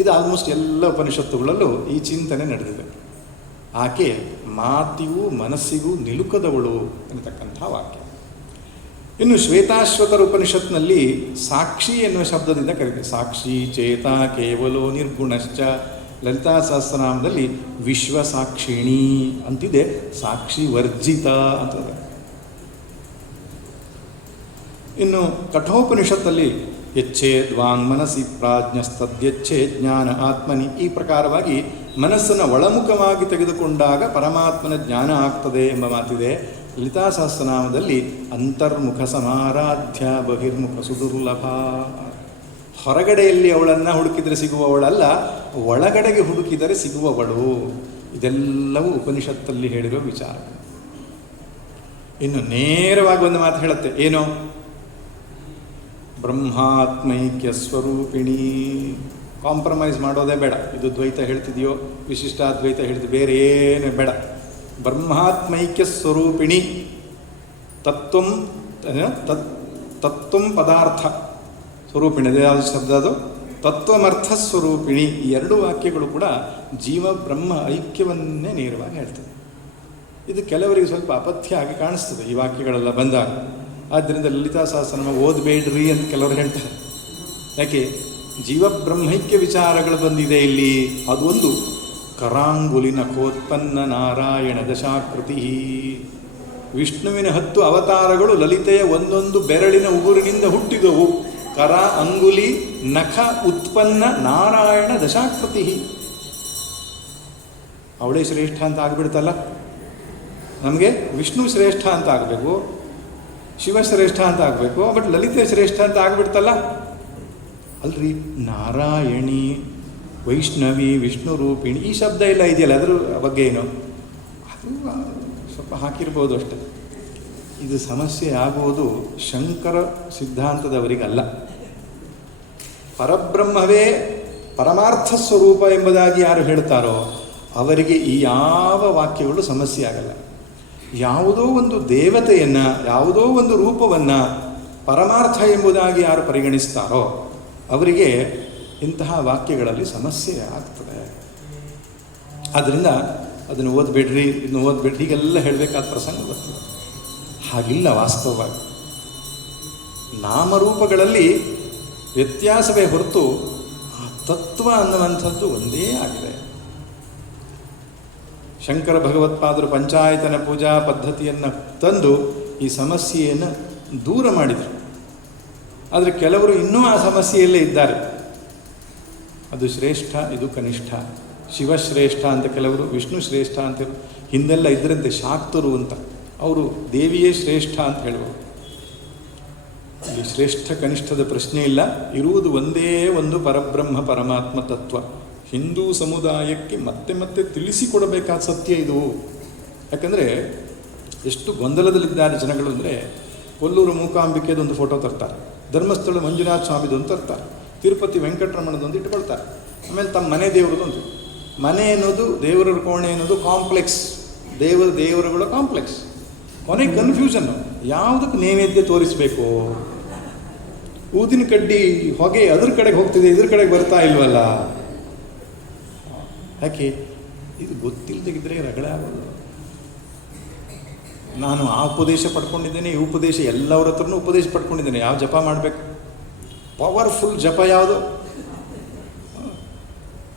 ಇದು ಆಲ್ಮೋಸ್ಟ್ ಎಲ್ಲ ಉಪನಿಷತ್ತುಗಳಲ್ಲೂ ಈ ಚಿಂತನೆ ನಡೆದಿದೆ. ಆಕೆ ಮಾತಿಗೂ ಮನಸ್ಸಿಗೂ ನಿಲುಕದವಳು ಎನ್ನತಕ್ಕಂಥ ವಾಕ್ಯ. ಇನ್ನು ಶ್ವೇತಾಶ್ವತರ ಉಪನಿಷತ್ನಲ್ಲಿ ಸಾಕ್ಷಿ ಎನ್ನುವ ಶಬ್ದದಿಂದ ಕರೀತಾರೆ. ಸಾಕ್ಷಿ, ಚೇತ, ಕೇವಲೋ, ನಿರ್ಗುಣಶ್ಚ. ಲಲಿತಾ ಸಹಸ್ರನಾಮದಲ್ಲಿ ವಿಶ್ವಸಾಕ್ಷಿಣಿ ಅಂತಿದೆ, ಸಾಕ್ಷಿ ವರ್ಜಿತ ಅಂತದೆ. ಇನ್ನು ಕಠೋಪನಿಷತ್ತಲ್ಲಿ ಯಚ್ಚೇದ್ ವಾಂಗ್ ಮನಸಿ ಪ್ರಾಜ್ಞಸ್ತದ್ಯಚ್ಛೇ ಜ್ಞಾನ ಆತ್ಮನಿ. ಈ ಪ್ರಕಾರವಾಗಿ ಮನಸ್ಸನ್ನು ಒಳಮುಖವಾಗಿ ತೆಗೆದುಕೊಂಡಾಗ ಪರಮಾತ್ಮನ ಜ್ಞಾನ ಆಗ್ತದೆ ಎಂಬ ಮಾತಿದೆ. ಲಲಿತಾ ಸಹಸ್ರನಾಮದಲ್ಲಿ ಅಂತರ್ಮುಖ ಸಮಾರಾಧ್ಯ ಬಹಿರ್ಮುಖ ಸುದುರ್ಲಭ. ಹೊರಗಡೆಯಲ್ಲಿ ಅವಳನ್ನು ಹುಡುಕಿದರೆ ಸಿಗುವವಳಲ್ಲ, ಒಳಗಡೆಗೆ ಹುಡುಕಿದರೆ ಸಿಗುವವಳು. ಇದೆಲ್ಲವೂ ಉಪನಿಷತ್ತಲ್ಲಿ ಹೇಳಿರೋ ವಿಚಾರ. ಇನ್ನು ನೇರವಾಗಿ ಒಂದು ಮಾತು ಹೇಳುತ್ತೆ, ಏನೋ ಬ್ರಹ್ಮಾತ್ಮೈಕ್ಯ ಸ್ವರೂಪಿಣಿ. ಕಾಂಪ್ರಮೈಸ್ ಮಾಡೋದೇ ಬೇಡ. ಇದು ದ್ವೈತ ಹೇಳ್ತಿದೆಯೋ ವಿಶಿಷ್ಟಾದ್ವೈತ ಹೇಳ್ತಿದ್ಯೋ ಬೇರೆ ಏನೇ ಬೇಡ. ಬ್ರಹ್ಮಾತ್ಮೈಕ್ಯ ಸ್ವರೂಪಿಣಿ ತತ್ವಂ ತತ್ವಂ ಪದಾರ್ಥ ಸ್ವರೂಪಿಣಿ. ಯಾವುದು ಶಬ್ದ ಅದು? ತತ್ವಮರ್ಥ ಸ್ವರೂಪಿಣಿ. ಈ ಎರಡು ವಾಕ್ಯಗಳು ಕೂಡ ಜೀವ ಬ್ರಹ್ಮ ಐಕ್ಯವನ್ನೇ ನೇರವಾಗಿ ಹೇಳ್ತದೆ. ಇದು ಕೆಲವರಿಗೆ ಸ್ವಲ್ಪ ಅಪಥ್ಯ ಆಗಿ ಕಾಣಿಸ್ತದೆ ಈ ವಾಕ್ಯಗಳೆಲ್ಲ ಬಂದಾಗ. ಆದ್ದರಿಂದ ಲಲಿತಾ ಸಹಸ್ರನಾಮ ಓದಬೇಡ್ರಿ ಅಂತ ಕೆಲವರು ಹೇಳ್ತಾರೆ. ಯಾಕೆ? ಜೀವಬ್ರಹ್ಮೈಕ್ಯ ವಿಚಾರಗಳು ಬಂದಿದೆ ಇಲ್ಲಿ. ಅದು ಒಂದು ಕರಾಂಗುಲಿನ ಖೋತ್ಪನ್ನ ನಾರಾಯಣ ದಶಾಕೃತಿ. ವಿಷ್ಣುವಿನ 10 ಅವತಾರಗಳು ಲಲಿತೆಯ ಒಂದೊಂದು ಬೆರಳಿನ ಉಗುರಿನಿಂದ ಹುಟ್ಟಿದವು. ಕರ, ಅಂಗುಲಿ, ನಖ ಉತ್ಪನ್ನ ನಾರಾಯಣ ದಶಾಕೃತಿ. ಅವಳೇ ಶ್ರೇಷ್ಠ ಅಂತ ಆಗ್ಬಿಡ್ತಲ್ಲ. ನಮಗೆ ವಿಷ್ಣು ಶ್ರೇಷ್ಠ ಅಂತ ಆಗಬೇಕು, ಶಿವಶ್ರೇಷ್ಠ ಅಂತ ಆಗಬೇಕು, ಬಟ್ ಲಲಿತೆ ಶ್ರೇಷ್ಠ ಅಂತ ಆಗ್ಬಿಡ್ತಲ್ಲ. ಅಲ್ರಿ, ನಾರಾಯಣಿ, ವೈಷ್ಣವಿ, ವಿಷ್ಣು ರೂಪಿಣಿ ಈ ಶಬ್ದ ಎಲ್ಲ ಇದೆಯಲ್ಲ, ಅದ್ರ ಬಗ್ಗೆ ಏನು ಅದು ಸ್ವಲ್ಪ ಹಾಕಿರ್ಬೋದು ಅಷ್ಟೆ. ಇದು ಸಮಸ್ಯೆ ಆಗುವುದು ಶಂಕರ ಸಿದ್ಧಾಂತದವರಿಗಲ್ಲ. ಪರಬ್ರಹ್ಮವೇ ಪರಮಾರ್ಥ ಸ್ವರೂಪ ಎಂಬುದಾಗಿ ಯಾರು ಹೇಳ್ತಾರೋ ಅವರಿಗೆ ಈ ಯಾವ ವಾಕ್ಯಗಳು ಸಮಸ್ಯೆ ಆಗಲ್ಲ. ಯಾವುದೋ ಒಂದು ದೇವತೆಯನ್ನು, ಯಾವುದೋ ಒಂದು ರೂಪವನ್ನು ಪರಮಾರ್ಥ ಎಂಬುದಾಗಿ ಯಾರು ಪರಿಗಣಿಸ್ತಾರೋ ಅವರಿಗೆ ಇಂತಹ ವಾಕ್ಯಗಳಲ್ಲಿ ಸಮಸ್ಯೆ ಆಗ್ತದೆ. ಆದ್ದರಿಂದ ಅದನ್ನು ಓದಬೇಡ್ರಿ, ಇದನ್ನು ಓದಬೇಡ್ರಿ ಹೀಗೆಲ್ಲ ಹೇಳಬೇಕಾದ ಪ್ರಸಂಗ ಬರ್ತದೆ. ಹಾಗಿಲ್ಲ ವಾಸ್ತವವಾಗಿ. ನಾಮರೂಪಗಳಲ್ಲಿ ವ್ಯತ್ಯಾಸವೇ ಹೊರತು ಆ ತತ್ವ ಅನ್ನುವಂಥದ್ದು ಒಂದೇ ಆಗಿದೆ. ಶಂಕರ ಭಗವತ್ಪಾದರು ಪಂಚಾಯತನ ಪೂಜಾ ಪದ್ಧತಿಯನ್ನು ತಂದು ಈ ಸಮಸ್ಯೆಯನ್ನು ದೂರ ಮಾಡಿದರು. ಆದರೆ ಕೆಲವರು ಇನ್ನೂ ಆ ಸಮಸ್ಯೆಯಲ್ಲೇ ಇದ್ದಾರೆ. ಅದು ಶ್ರೇಷ್ಠ, ಇದು ಕನಿಷ್ಠ, ಶಿವಶ್ರೇಷ್ಠ ಅಂತ ಕೆಲವರು, ವಿಷ್ಣು ಶ್ರೇಷ್ಠ ಅಂತ. ಹಿಂದೆಲ್ಲ ಇದರಂತೆ ಶಾಕ್ತರು ಅಂತ, ಅವರು ದೇವಿಯೇ ಶ್ರೇಷ್ಠ ಅಂತ ಹೇಳುವರು. ಇಲ್ಲಿ ಶ್ರೇಷ್ಠ ಕನಿಷ್ಠದ ಪ್ರಶ್ನೆ ಇಲ್ಲ. ಇರುವುದು ಒಂದೇ ಒಂದು ಪರಬ್ರಹ್ಮ ಪರಮಾತ್ಮ ತತ್ವ. ಹಿಂದೂ ಸಮುದಾಯಕ್ಕೆ ಮತ್ತೆ ಮತ್ತೆ ತಿಳಿಸಿಕೊಡಬೇಕಾದ ಸತ್ಯ ಇದು. ಯಾಕಂದರೆ ಎಷ್ಟು ಗೊಂದಲದಲ್ಲಿದ್ದಾರೆ ಜನಗಳು ಅಂದರೆ, ಕೊಲ್ಲೂರು ಮೂಕಾಂಬಿಕೆದೊಂದು ಫೋಟೋ ತರ್ತಾರೆ, ಧರ್ಮಸ್ಥಳ ಮಂಜುನಾಥ ಸ್ವಾಮಿದೊಂದು ತರ್ತಾರೆ, ತಿರುಪತಿ ವೆಂಕಟರಮಣದೊಂದು ಇಟ್ಕೊಳ್ತಾರೆ, ಆಮೇಲೆ ತಮ್ಮ ಮನೆ ದೇವರದೊಂದು. ಮನೆ ಅನ್ನೋದು, ದೇವರ ಕೋಣೆ ಅನ್ನೋದು ಕಾಂಪ್ಲೆಕ್ಸ್, ದೇವರುಗಳ ಕಾಂಪ್ಲೆಕ್ಸ್. ಕೊನೆಗೆ ಕನ್ಫ್ಯೂಷನ್ನು, ಯಾವುದಕ್ಕೆ ನೈವೇದ್ಯ ತೋರಿಸಬೇಕು? ಊದಿನ ಕಡ್ಡಿ ಹೊಗೆ ಅದ್ರ ಕಡೆಗೆ ಹೋಗ್ತಿದೆ, ಇದ್ರ ಕಡೆಗೆ ಬರ್ತಾ ಇಲ್ವಲ್ಲ. ಯಾಕೆ? ಇದು ಗೊತ್ತಿಲ್ಲದಿದ್ದರೆ ರಗಳೆ ಆಗೋದು. ನಾನು ಆ ಉಪದೇಶ ಪಡ್ಕೊಂಡಿದ್ದೇನೆ, ಈ ಉಪದೇಶ ಎಲ್ಲರ ಹತ್ರನೂ ಉಪದೇಶ ಪಡ್ಕೊಂಡಿದ್ದೇನೆ. ಯಾವ ಜಪ ಮಾಡಬೇಕು, ಪವರ್ಫುಲ್ ಜಪ ಯಾವುದು,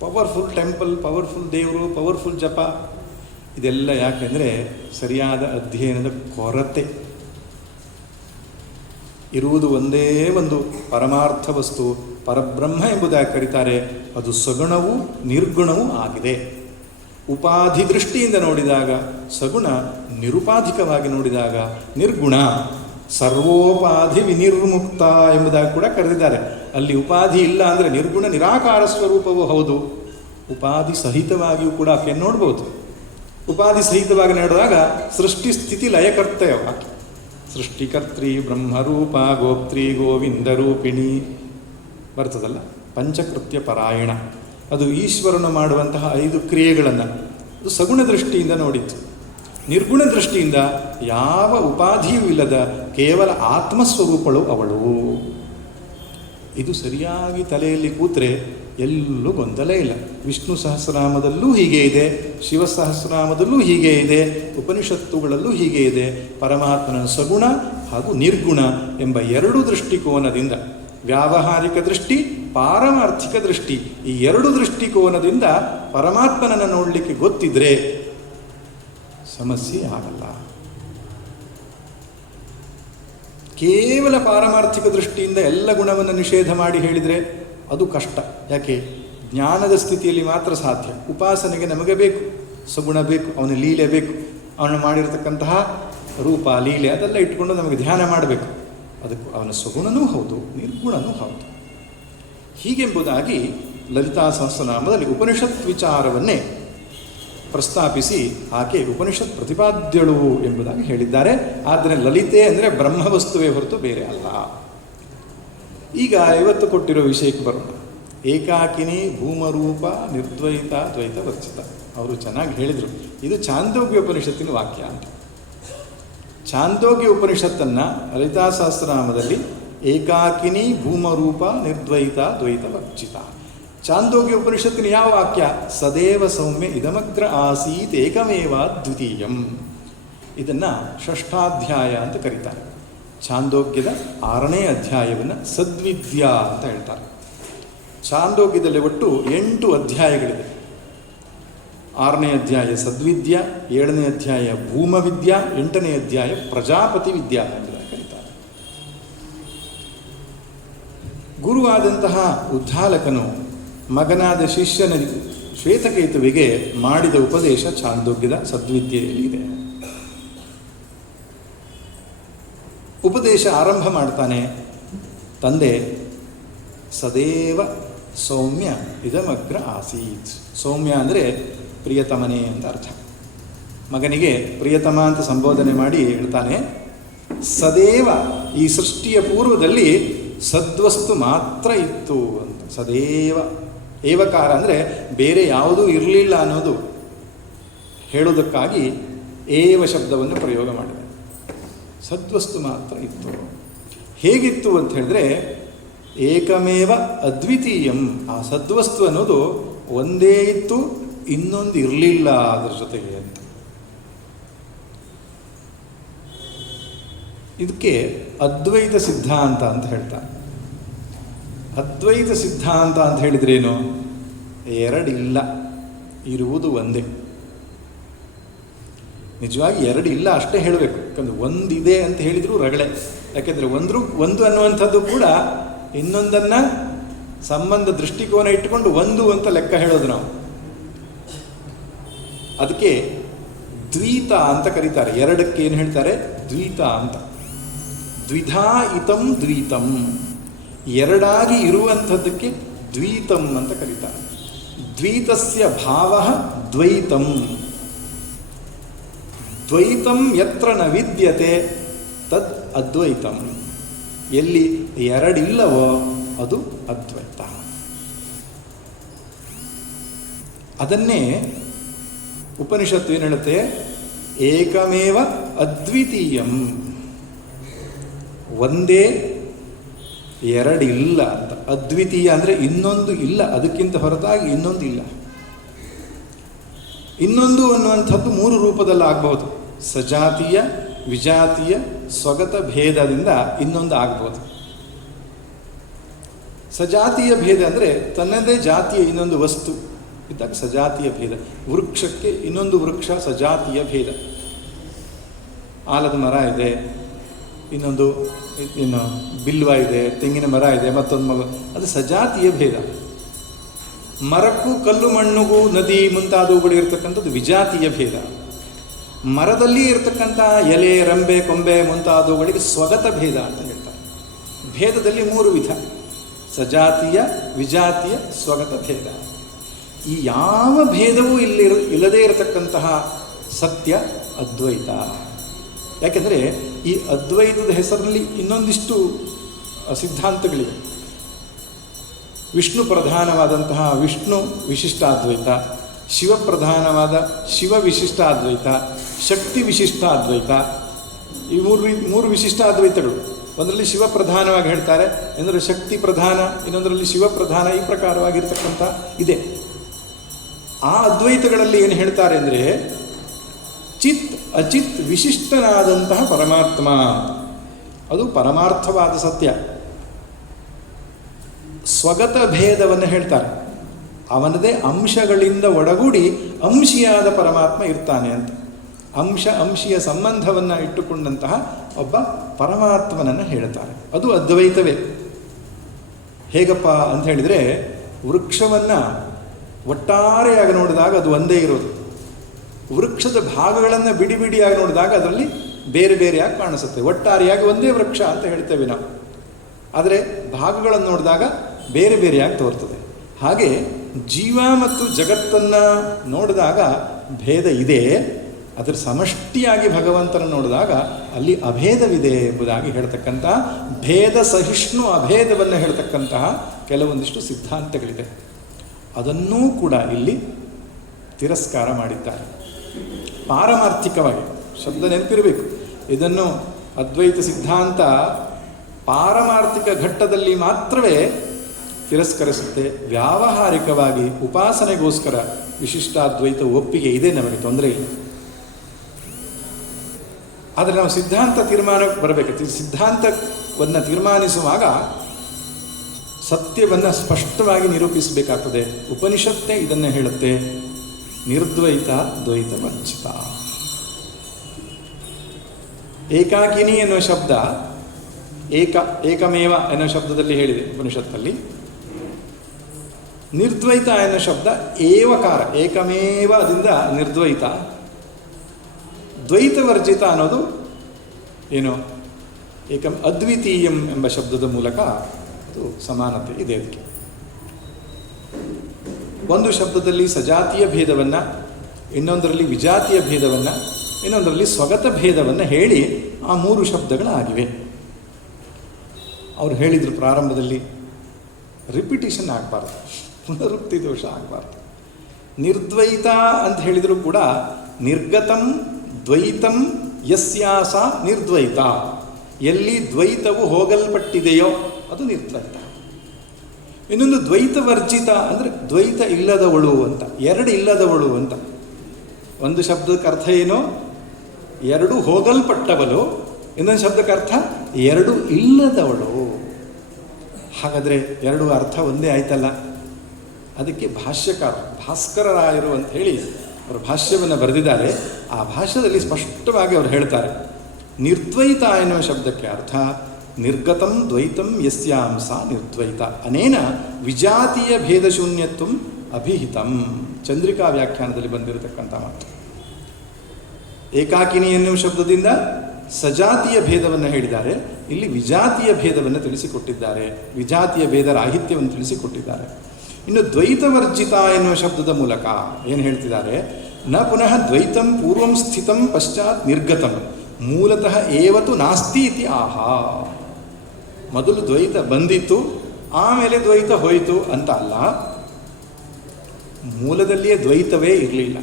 ಪವರ್ಫುಲ್ ಟೆಂಪಲ್, ಪವರ್ಫುಲ್ ದೇವರು, ಪವರ್ಫುಲ್ ಜಪ. ಇದೆಲ್ಲ ಯಾಕೆಂದರೆ ಸರಿಯಾದ ಅಧ್ಯಯನದ ಕೊರತೆ. ಇರುವುದು ಒಂದೇ ಒಂದು ಪರಮಾರ್ಥ ವಸ್ತು, ಪರಬ್ರಹ್ಮ ಎಂಬುದಾಗಿ ಕರೀತಾರೆ. ಅದು ಸಗುಣವೂ ನಿರ್ಗುಣವೂ ಆಗಿದೆ. ಉಪಾಧಿ ದೃಷ್ಟಿಯಿಂದ ನೋಡಿದಾಗ ಸಗುಣ, ನಿರುಪಾಧಿಕವಾಗಿ ನೋಡಿದಾಗ ನಿರ್ಗುಣ. ಸರ್ವೋಪಾಧಿ ವಿನಿರ್ಮುಕ್ತ ಎಂಬುದಾಗಿ ಕೂಡ ಕರೆದಿದ್ದಾರೆ. ಅಲ್ಲಿ ಉಪಾಧಿ ಇಲ್ಲ ಅಂದರೆ ನಿರ್ಗುಣ ನಿರಾಕಾರ ಸ್ವರೂಪವೂ ಹೌದು. ಉಪಾಧಿ ಸಹಿತವಾಗಿಯೂ ಕೂಡ ಆಕೆಯನ್ನು ನೋಡ್ಬೋದು. ಉಪಾಧಿ ಸಹಿತವಾಗಿ ನೋಡಿದಾಗ ಸೃಷ್ಟಿ ಸ್ಥಿತಿ ಲಯಕರ್ತೇವ. ಸೃಷ್ಟಿಕರ್ತ್ರಿ ಬ್ರಹ್ಮರೂಪ ಗೋಪ್ತ್ರಿ ಗೋವಿಂದ ರೂಪಿಣಿ ಬರ್ತದಲ್ಲ. ಪಂಚಕೃತ್ಯ ಪರಾಯಣ, ಅದು ಈಶ್ವರನು ಮಾಡುವಂತಹ 5 ಕ್ರಿಯೆಗಳನ್ನು ಅದು ಸಗುಣ ದೃಷ್ಟಿಯಿಂದ ನೋಡಿತ್ತು. ನಿರ್ಗುಣ ದೃಷ್ಟಿಯಿಂದ ಯಾವ ಉಪಾಧಿಯೂ ಇಲ್ಲದ ಕೇವಲ ಆತ್ಮಸ್ವರೂಪಳು ಅವಳು. ಇದು ಸರಿಯಾಗಿ ತಲೆಯಲ್ಲಿ ಕೂತ್ರೆ ಎಲ್ಲೂ ಗೊಂದಲ ಇಲ್ಲ. ವಿಷ್ಣು ಸಹಸ್ರನಾಮದಲ್ಲೂ ಹೀಗೆ ಇದೆ, ಶಿವ ಸಹಸ್ರನಾಮದಲ್ಲೂ ಹೀಗೆ ಇದೆ, ಉಪನಿಷತ್ತುಗಳಲ್ಲೂ ಹೀಗೆ ಇದೆ. ಪರಮಾತ್ಮನ ಸಗುಣ ಹಾಗೂ ನಿರ್ಗುಣ ಎಂಬ 2 ದೃಷ್ಟಿಕೋನದಿಂದ, ವ್ಯಾವಹಾರಿಕ ದೃಷ್ಟಿ, ಪಾರಮಾರ್ಥಿಕ ದೃಷ್ಟಿ, ಈ 2 ದೃಷ್ಟಿಕೋನದಿಂದ ಪರಮಾತ್ಮನನ್ನು ನೋಡಲಿಕ್ಕೆ ಗೊತ್ತಿದ್ರೆ ಸಮಸ್ಯೆ ಆಗಲ್ಲ. ಕೇವಲ ಪಾರಮಾರ್ಥಿಕ ದೃಷ್ಟಿಯಿಂದ ಎಲ್ಲ ಗುಣವನ್ನು ನಿಷೇಧ ಮಾಡಿ ಹೇಳಿದರೆ ಅದು ಕಷ್ಟ. ಯಾಕೆ? ಜ್ಞಾನದ ಸ್ಥಿತಿಯಲ್ಲಿ ಮಾತ್ರ ಸಾಧ್ಯ. ಉಪಾಸನೆಗೆ ನಮಗೆ ಬೇಕು, ಸಗುಣ ಬೇಕು, ಅವನ ಲೀಲೆ ಬೇಕು, ಅವನು ಮಾಡಿರತಕ್ಕಂತಹ ರೂಪ ಲೀಲೆ ಅದೆಲ್ಲ ಇಟ್ಕೊಂಡು ನಮಗೆ ಧ್ಯಾನ ಮಾಡಬೇಕು. ಅದಕ್ಕೂ ಅವನ ಸಗುಣನೂ ಹೌದು, ನಿರ್ಗುಣನೂ ಹೌದು. ಹೀಗೆಂಬುದಾಗಿ ಲಲಿತಾ ಸಹಸ್ರನಾಮದಲ್ಲಿ ಉಪನಿಷತ್ ವಿಚಾರವನ್ನೇ ಪ್ರಸ್ತಾಪಿಸಿ ಆಕೆ ಉಪನಿಷತ್ ಪ್ರತಿಪಾದ್ಯಳು ಎಂಬುದಾಗಿ ಹೇಳಿದ್ದಾರೆ. ಆದರೆ ಲಲಿತೆ ಅಂದರೆ ಬ್ರಹ್ಮವಸ್ತುವೇ ಹೊರತು ಬೇರೆ ಅಲ್ಲ. ಈಗ ಇವತ್ತು ಕೊಟ್ಟಿರೋ ವಿಷಯಕ್ಕೆ ಬರೋಣ. ಏಕಾಕಿನಿ ಭೂಮರೂಪ ನಿರ್ದ್ವೈತ ದ್ವೈತ ವರ್ಜಿತ. ಅವರು ಚೆನ್ನಾಗಿ ಹೇಳಿದರು. ಇದು ಛಾಂದೋಗ್ಯ ಉಪನಿಷತ್ತಿನ ವಾಕ್ಯ ಅಂತ. ಛಾಂದೋಗ್ಯ ಉಪನಿಷತ್ತನ್ನು ಲಲಿತಾ ಸಹಸ್ರನಾಮದಲ್ಲಿ ಏಕಾಕಿನಿ ಭೂಮರೂಪ ನಿರ್ದ್ವೈತ ದ್ವೈತ ವರ್ಜಿತ. ಛಾಂದೋಗ್ಯ ಉಪನಿಷತ್ತಿನ ಯಾವ ವಾಕ್ಯ? ಸದೇವ ಸೌಮ್ಯ ಇದಮಗ್ರ ಆಸೀತ್ ಏಕಮೇವ ದ್ವಿತೀಯಂ. ಇದನ್ನು ಷಷ್ಠಾಧ್ಯಾಯ ಅಂತ ಕರೀತಾರೆ. ಛಾಂದೋಗ್ಯದ 6ನೇ ಅಧ್ಯಾಯವನ್ನು ಸದ್ವಿದ್ಯಾ ಅಂತ ಹೇಳ್ತಾರೆ. ಛಾಂದೋಗ್ಯದಲ್ಲಿ ಒಟ್ಟು 8 ಅಧ್ಯಾಯಗಳಿದೆ. 6ನೇ ಅಧ್ಯಾಯ ಸದ್ವಿದ್ಯಾ, 7ನೇ ಅಧ್ಯಾಯ ಭೂಮವಿದ್ಯಾ, 8ನೇ ಅಧ್ಯಾಯ ಪ್ರಜಾಪತಿ ವಿದ್ಯಾ ಎಂಬುದಾಗಿ ಕರೀತಾರೆ. ಗುರುವಾದಂತಹ ಉದ್ಧಾಲಕನು ಮಗನಾದ ಶಿಷ್ಯನ ಶ್ವೇತಕೇತುವಿಗೆ ಮಾಡಿದ ಉಪದೇಶ ಛಾಂದೋಗ್ಯದ ಸದ್ವಿದ್ಯೆಯಲ್ಲಿ ಇದೆ. ಉಪದೇಶ ಆರಂಭ ಮಾಡ್ತಾನೆ. ತಂದೆ ಸದೇವ ಸೌಮ್ಯ ಇದಮಗ್ರ ಆಸೀತ್. ಸೌಮ್ಯ ಅಂದರೆ ಪ್ರಿಯತಮನೇ ಅಂತ ಅರ್ಥ. ಮಗನಿಗೆ ಪ್ರಿಯತಮ ಅಂತ ಸಂಬೋಧನೆ ಮಾಡಿ ಹೇಳ್ತಾನೆ, ಸದೇವ ಈ ಸೃಷ್ಟಿಯ ಪೂರ್ವದಲ್ಲಿ ಸದ್ವಸ್ತು ಮಾತ್ರ ಇತ್ತು ಅಂತ. ಸದೇವ ಏವಕಾರ ಅಂದರೆ ಬೇರೆ ಯಾವುದೂ ಇರಲಿಲ್ಲ ಅನ್ನೋದು ಹೇಳೋದಕ್ಕಾಗಿ ಏವ ಶಬ್ದವನ್ನು ಪ್ರಯೋಗ ಮಾಡಿದೆ. ಸದ್ವಸ್ತು ಮಾತ್ರ ಇತ್ತು. ಹೇಗಿತ್ತು ಅಂತ ಹೇಳಿದ್ರೆ ಏಕಮೇವ ಅದ್ವಿತೀಯಂ. ಆ ಸದ್ವಸ್ತು ಅನ್ನೋದು ಒಂದೇ ಇತ್ತು, ಇನ್ನೊಂದು ಇರಲಿಲ್ಲ ಅದರ ಜೊತೆಗೆ ಅಂತ. ಇದಕ್ಕೆ ಅದ್ವೈತ ಸಿದ್ಧಾಂತ ಅಂತ ಹೇಳ್ತಾರೆ. ಅದ್ವೈತ ಸಿದ್ಧಾಂತ ಅಂತ ಹೇಳಿದ್ರೇನು? ಎರಡಿಲ್ಲ, ಇರುವುದು ಒಂದೇ. ನಿಜವಾಗಿ ಎರಡಿಲ್ಲ ಅಷ್ಟೇ ಹೇಳಬೇಕು. ಯಾಕಂದರೆ ಒಂದಿದೆ ಅಂತ ಹೇಳಿದರೂ ರಗಳೆ. ಯಾಕೆಂದರೆ ಒಂದು ಅನ್ನುವಂಥದ್ದು ಕೂಡ ಇನ್ನೊಂದನ್ನು ಸಂಬಂಧ ದೃಷ್ಟಿಕೋನ ಇಟ್ಟುಕೊಂಡು ಒಂದು ಅಂತ ಲೆಕ್ಕ ಹೇಳೋದು ನಾವು. ಅದಕ್ಕೆ ದ್ವೈತ ಅಂತ ಕರೀತಾರೆ. ಎರಡಕ್ಕೆ ಏನು ಹೇಳ್ತಾರೆ? ದ್ವೈತ ಅಂತ. ದ್ವಿಧಾ ಇತಂ ದ್ವೈತಂ. ಎರಡಾಗಿ ಇರುವಂಥದ್ದಕ್ಕೆ ದ್ವೈತಂ ಅಂತ ಕರೀತಾರೆ. ದ್ವೈತಸ್ಯ ಭಾವ ದ್ವೈತಂ. ದ್ವೈತಂ ಯತ್ರ ನ ವಿದ್ಯತೆ ತದ್ ಅದ್ವೈತಂ. ಎಲ್ಲಿ ಎರಡಿಲ್ಲವೋ ಅದು ಅದ್ವೈತ. ಅದನ್ನೇ ಉಪನಿಷತ್ತು ಏನು ಹೇಳುತ್ತೆ? ಏಕಮೇವ ಅದ್ವಿತೀಯಂ. ಒಂದೇ, ಎರಡಿಲ್ಲ ಅಂತ. ಅದ್ವಿತೀಯ ಅಂದರೆ ಇನ್ನೊಂದು ಇಲ್ಲ, ಅದಕ್ಕಿಂತ ಹೊರತಾಗಿ ಇನ್ನೊಂದು ಇಲ್ಲ. ಇನ್ನೊಂದು ಅನ್ನುವಂಥದ್ದು 3 ರೂಪದಲ್ಲಿ ಆಗಬಹುದು. ಸಜಾತೀಯ, ವಿಜಾತೀಯ, ಸ್ವಗತ ಭೇದದಿಂದ ಇನ್ನೊಂದು ಆಗ್ಬೋದು. ಸಜಾತೀಯ ಭೇದ ಅಂದರೆ ತನ್ನದೇ ಜಾತಿಯ ಇನ್ನೊಂದು ವಸ್ತು ಇದ್ದಾಗ ಸಜಾತೀಯ ಭೇದ. ವೃಕ್ಷಕ್ಕೆ ಇನ್ನೊಂದು ವೃಕ್ಷ ಸಜಾತೀಯ ಭೇದ. ಆಲದ ಮರ ಇದೆ, ಇನ್ನೊಂದು ಇನ್ನು ಬಿಲ್ವ ಇದೆ, ತೆಂಗಿನ ಮರ ಇದೆ, ಮತ್ತೊಂದು ಮಗ, ಅದು ಸಜಾತೀಯ ಭೇದ. ಮರಕ್ಕೂ ಕಲ್ಲು ಮಣ್ಣಿಗೂ ನದಿ ಮುಂತಾದವುಗಳು ಇರತಕ್ಕಂಥದ್ದು ವಿಜಾತೀಯ ಭೇದ. ಮರದಲ್ಲಿ ಇರತಕ್ಕಂಥ ಎಲೆ, ರಂಬೆ, ಕೊಂಬೆ ಮುಂತಾದವುಗಳಿಗೆ ಸ್ವಗತ ಭೇದ ಅಂತ ಹೇಳ್ತಾರೆ. ಭೇದದಲ್ಲಿ 3 ವಿಧ: ಸಜಾತೀಯ, ವಿಜಾತೀಯ, ಸ್ವಗತ ಭೇದ. ಈ ಯಾವ ಭೇದವೂ ಇಲ್ಲದೇ ಇರತಕ್ಕಂತಹ ಸತ್ಯ ಅದ್ವೈತ. ಯಾಕೆಂದರೆ ಈ ಅದ್ವೈತದ ಹೆಸರಿನಲ್ಲಿ ಇನ್ನೊಂದಿಷ್ಟು ಸಿದ್ಧಾಂತಗಳಿವೆ. ವಿಷ್ಣು ಪ್ರಧಾನವಾದಂತಹ ವಿಷ್ಣು ವಿಶಿಷ್ಟಾದ್ವೈತ, ಶಿವಪ್ರಧಾನವಾದ ಶಿವ ವಿಶಿಷ್ಟಾದ್ವೈತ, ಶಕ್ತಿ ವಿಶಿಷ್ಟಾದ್ವೈತ. ಈ ಮೂರು ವಿಶಿಷ್ಟಾದ್ವೈತಗಳು. ಒಂದರಲ್ಲಿ ಶಿವ ಪ್ರಧಾನವಾಗಿ ಹೇಳ್ತಾರೆ, ಇನ್ನೊಂದರಲ್ಲಿ ಶಕ್ತಿ ಪ್ರಧಾನ, ಇನ್ನೊಂದರಲ್ಲಿ ಶಿವ ಪ್ರಧಾನ. ಈ ಪ್ರಕಾರವಾಗಿರ್ತಕ್ಕಂಥ ಇದೆ. ಆ ಅದ್ವೈತಗಳಲ್ಲಿ ಏನು ಹೇಳ್ತಾರೆ ಅಂದರೆ ಚಿತ್ ಅಚಿತ್ ವಿಶಿಷ್ಟನಾದಂತಹ ಪರಮಾತ್ಮ, ಅದು ಪರಮಾರ್ಥವಾದ ಸತ್ಯ. ಸ್ವಗತ ಭೇದವನ್ನು ಹೇಳ್ತಾರೆ. ಅವನದೇ ಅಂಶಗಳಿಂದ ಒಡಗೂಡಿ ಅಂಶಿಯಾದ ಪರಮಾತ್ಮ ಇರ್ತಾನೆ ಅಂತ. ಅಂಶೀಯ ಸಂಬಂಧವನ್ನು ಇಟ್ಟುಕೊಂಡಂತಹ ಒಬ್ಬ ಪರಮಾತ್ಮನನ್ನು ಹೇಳ್ತಾರೆ. ಅದು ಅದ್ವೈತವೇ. ಹೇಗಪ್ಪ ಅಂತ ಹೇಳಿದರೆ, ವೃಕ್ಷವನ್ನು ಒಟ್ಟಾರೆಯಾಗಿ ನೋಡಿದಾಗ ಅದು ಒಂದೇ ಇರೋದು. ವೃಕ್ಷದ ಭಾಗಗಳನ್ನು ಬಿಡಿ ಬಿಡಿಯಾಗಿ ನೋಡಿದಾಗ ಅದರಲ್ಲಿ ಬೇರೆ ಬೇರೆಯಾಗಿ ಕಾಣಿಸುತ್ತೆ. ಒಟ್ಟಾರೆಯಾಗಿ ಒಂದೇ ವೃಕ್ಷ ಅಂತ ಹೇಳ್ತೇವೆ ನಾವು. ಆದರೆ ಭಾಗಗಳನ್ನು ನೋಡಿದಾಗ ಬೇರೆ ಬೇರೆಯಾಗಿ ತೋರ್ತದೆ. ಹಾಗೆ ಜೀವ ಮತ್ತು ಜಗತ್ತನ್ನು ನೋಡಿದಾಗ ಭೇದ ಇದೆ, ಅದರ ಸಮಷ್ಟಿಯಾಗಿ ಭಗವಂತನ ನೋಡಿದಾಗ ಅಲ್ಲಿ ಅಭೇದವಿದೆ ಎಂಬುದಾಗಿ ಹೇಳ್ತಕ್ಕಂಥ ಭೇದ ಸಹಿಷ್ಣು ಅಭೇದವನ್ನು ಹೇಳ್ತಕ್ಕಂತಹ ಕೆಲವೊಂದಿಷ್ಟು ಸಿದ್ಧಾಂತಗಳಿದೆ. ಅದನ್ನೂ ಕೂಡ ಇಲ್ಲಿ ತಿರಸ್ಕಾರ ಮಾಡಿದ್ದಾರೆ. ಪಾರಮಾರ್ಥಿಕವಾಗಿ ಶಬ್ದ ನೆನಪಿರಬೇಕು. ಇದನ್ನು ಅದ್ವೈತ ಸಿದ್ಧಾಂತ ಪಾರಮಾರ್ಥಿಕ ಘಟ್ಟದಲ್ಲಿ ಮಾತ್ರವೇ ತಿರಸ್ಕರಿಸುತ್ತೆ. ವ್ಯಾವಹಾರಿಕವಾಗಿ ಉಪಾಸನೆಗೋಸ್ಕರ ವಿಶಿಷ್ಟಾದ್ವೈತ ಒಪ್ಪಿಗೆ ಇದೆ, ನಮಗೆ ತೊಂದರೆ ಇಲ್ಲ. ಆದರೆ ನಾವು ಸಿದ್ಧಾಂತ ತೀರ್ಮಾನಕ್ಕೆ ಬರಬೇಕು. ಸಿದ್ಧಾಂತವನ್ನು ತೀರ್ಮಾನಿಸುವಾಗ ಸತ್ಯವನ್ನು ಸ್ಪಷ್ಟವಾಗಿ ನಿರೂಪಿಸಬೇಕಾಗ್ತದೆ. ಉಪನಿಷತ್ತೇ ಇದನ್ನು ಹೇಳುತ್ತೆ, ನಿರ್ದ್ವೈತ ದ್ವೈತ ವರ್ಜಿತ. ಏಕಾಕಿನಿ ಎನ್ನುವ ಶಬ್ದ ಏಕಮೇವ ಎನ್ನುವ ಶಬ್ದದಲ್ಲಿ ಹೇಳಿದೆ ಉಪನಿಷತ್ತಲ್ಲಿ. ನಿರ್ದ್ವೈತ ಎನ್ನುವ ಶಬ್ದ ಏವಕಾರ, ಏಕಮೇವ ಅದರಿಂದ ನಿರ್ದ್ವೈತ. ದ್ವೈತವರ್ಜಿತ ಅನ್ನೋದು ಏನು, ಅದ್ವಿತೀಯಂ ಎಂಬ ಶಬ್ದದ ಮೂಲಕ ಅದು ಸಮಾನತೆ ಇದೆ. ಅದಕ್ಕೆ ಒಂದು ಶಬ್ದದಲ್ಲಿ ಸಜಾತಿಯ ಭೇದವನ್ನು, ಇನ್ನೊಂದರಲ್ಲಿ ವಿಜಾತಿಯ ಭೇದವನ್ನು, ಇನ್ನೊಂದರಲ್ಲಿ ಸ್ವಗತ ಭೇದವನ್ನು ಹೇಳಿ ಆ 3 ಶಬ್ದಗಳಾಗಿವೆ. ಅವರು ಹೇಳಿದರು ಪ್ರಾರಂಭದಲ್ಲಿ ರಿಪಿಟೇಷನ್ ಆಗಬಾರ್ದು, ಪುನರುಕ್ತಿ ದೋಷ ಆಗಬಾರ್ದು. ನಿರ್ದ್ವೈತ ಅಂತ ಹೇಳಿದರೂ ಕೂಡ ನಿರ್ಗತಂ ದ್ವೈತಂ ಯಸ್ಯಾಸ ನಿರ್ದ್ವೈತ, ಎಲ್ಲಿ ದ್ವೈತವು ಹೋಗಲ್ಪಟ್ಟಿದೆಯೋ ಅದು ನಿರ್ದ್ವೈತ. ಇನ್ನೊಂದು ದ್ವೈತವರ್ಜಿತ ಅಂದರೆ ದ್ವೈತ ಇಲ್ಲದವಳು ಅಂತ, ಎರಡು ಇಲ್ಲದವಳು ಅಂತ. ಒಂದು ಶಬ್ದಕ್ಕೆ ಅರ್ಥ ಏನು, ಎರಡು ಹೋಗಲ್ಪಟ್ಟವಳು. ಇನ್ನೊಂದು ಶಬ್ದಕ್ಕೆ ಅರ್ಥ ಎರಡು ಇಲ್ಲದವಳು. ಹಾಗಾದರೆ ಎರಡು ಅರ್ಥ ಒಂದೇ ಆಯ್ತಲ್ಲ. ಅದಕ್ಕೆ ಭಾಷ್ಯಕಾರ ಭಾಸ್ಕರರಾಯರು ಅಂತ ಹೇಳಿ ಅವರು ಭಾಷ್ಯವನ್ನು ಬರೆದಿದ್ದಾರೆ. ಆ ಭಾಷ್ಯದಲ್ಲಿ ಸ್ಪಷ್ಟವಾಗಿ ಅವರು ಹೇಳ್ತಾರೆ, ನಿರ್ದ್ವೈತ ಎನ್ನುವ ಶಬ್ದಕ್ಕೆ ಅರ್ಥ ನಿರ್ಗತಂ ದ್ವೈತಂ ಯಸ್ಯಾಂಸ ನಿರ್ದ್ವೈತ ಅನೇನ ವಿಜಾತೀಯ ಭೇದಶೂನ್ಯತ್ವಂ ಅಭಿಹಿತಂ. ಚಂದ್ರಿಕಾ ವ್ಯಾಖ್ಯಾನದಲ್ಲಿ ಬಂದಿರತಕ್ಕಂಥ ಮಾತು. ಏಕಾಕಿನಿ ಎನ್ನುವ ಶಬ್ದದಿಂದ ಸಜಾತಿಯ ಭೇದವನ್ನು ಹೇಳಿದ್ದಾರೆ, ಇಲ್ಲಿ ವಿಜಾತಿಯ ಭೇದವನ್ನು ತಿಳಿಸಿಕೊಟ್ಟಿದ್ದಾರೆ, ವಿಜಾತಿಯ ಭೇದ ರಾಹಿತ್ಯವನ್ನು ತಿಳಿಸಿಕೊಟ್ಟಿದ್ದಾರೆ. ಇನ್ನು ದ್ವೈತವರ್ಜಿತ ಎನ್ನುವ ಶಬ್ದದ ಮೂಲಕ ಏನು ಹೇಳ್ತಿದ್ದಾರೆ, ನ ಪುನಃ ದ್ವೈತಂ ಪೂರ್ವಂ ಸ್ಥಿತಂ ಪಶ್ಚಾತ್ ನಿರ್ಗತಂ ಮೂಲತಃ ಏವತು ನಾಸ್ತಿ ಇತಿ ಆಹಾ. ಮೊದಲು ದ್ವೈತ ಬಂದಿತ್ತು, ಆಮೇಲೆ ದ್ವೈತ ಹೋಯಿತು ಅಂತ ಅಲ್ಲ, ಮೂಲದಲ್ಲಿಯೇ ದ್ವೈತವೇ ಇರಲಿಲ್ಲ.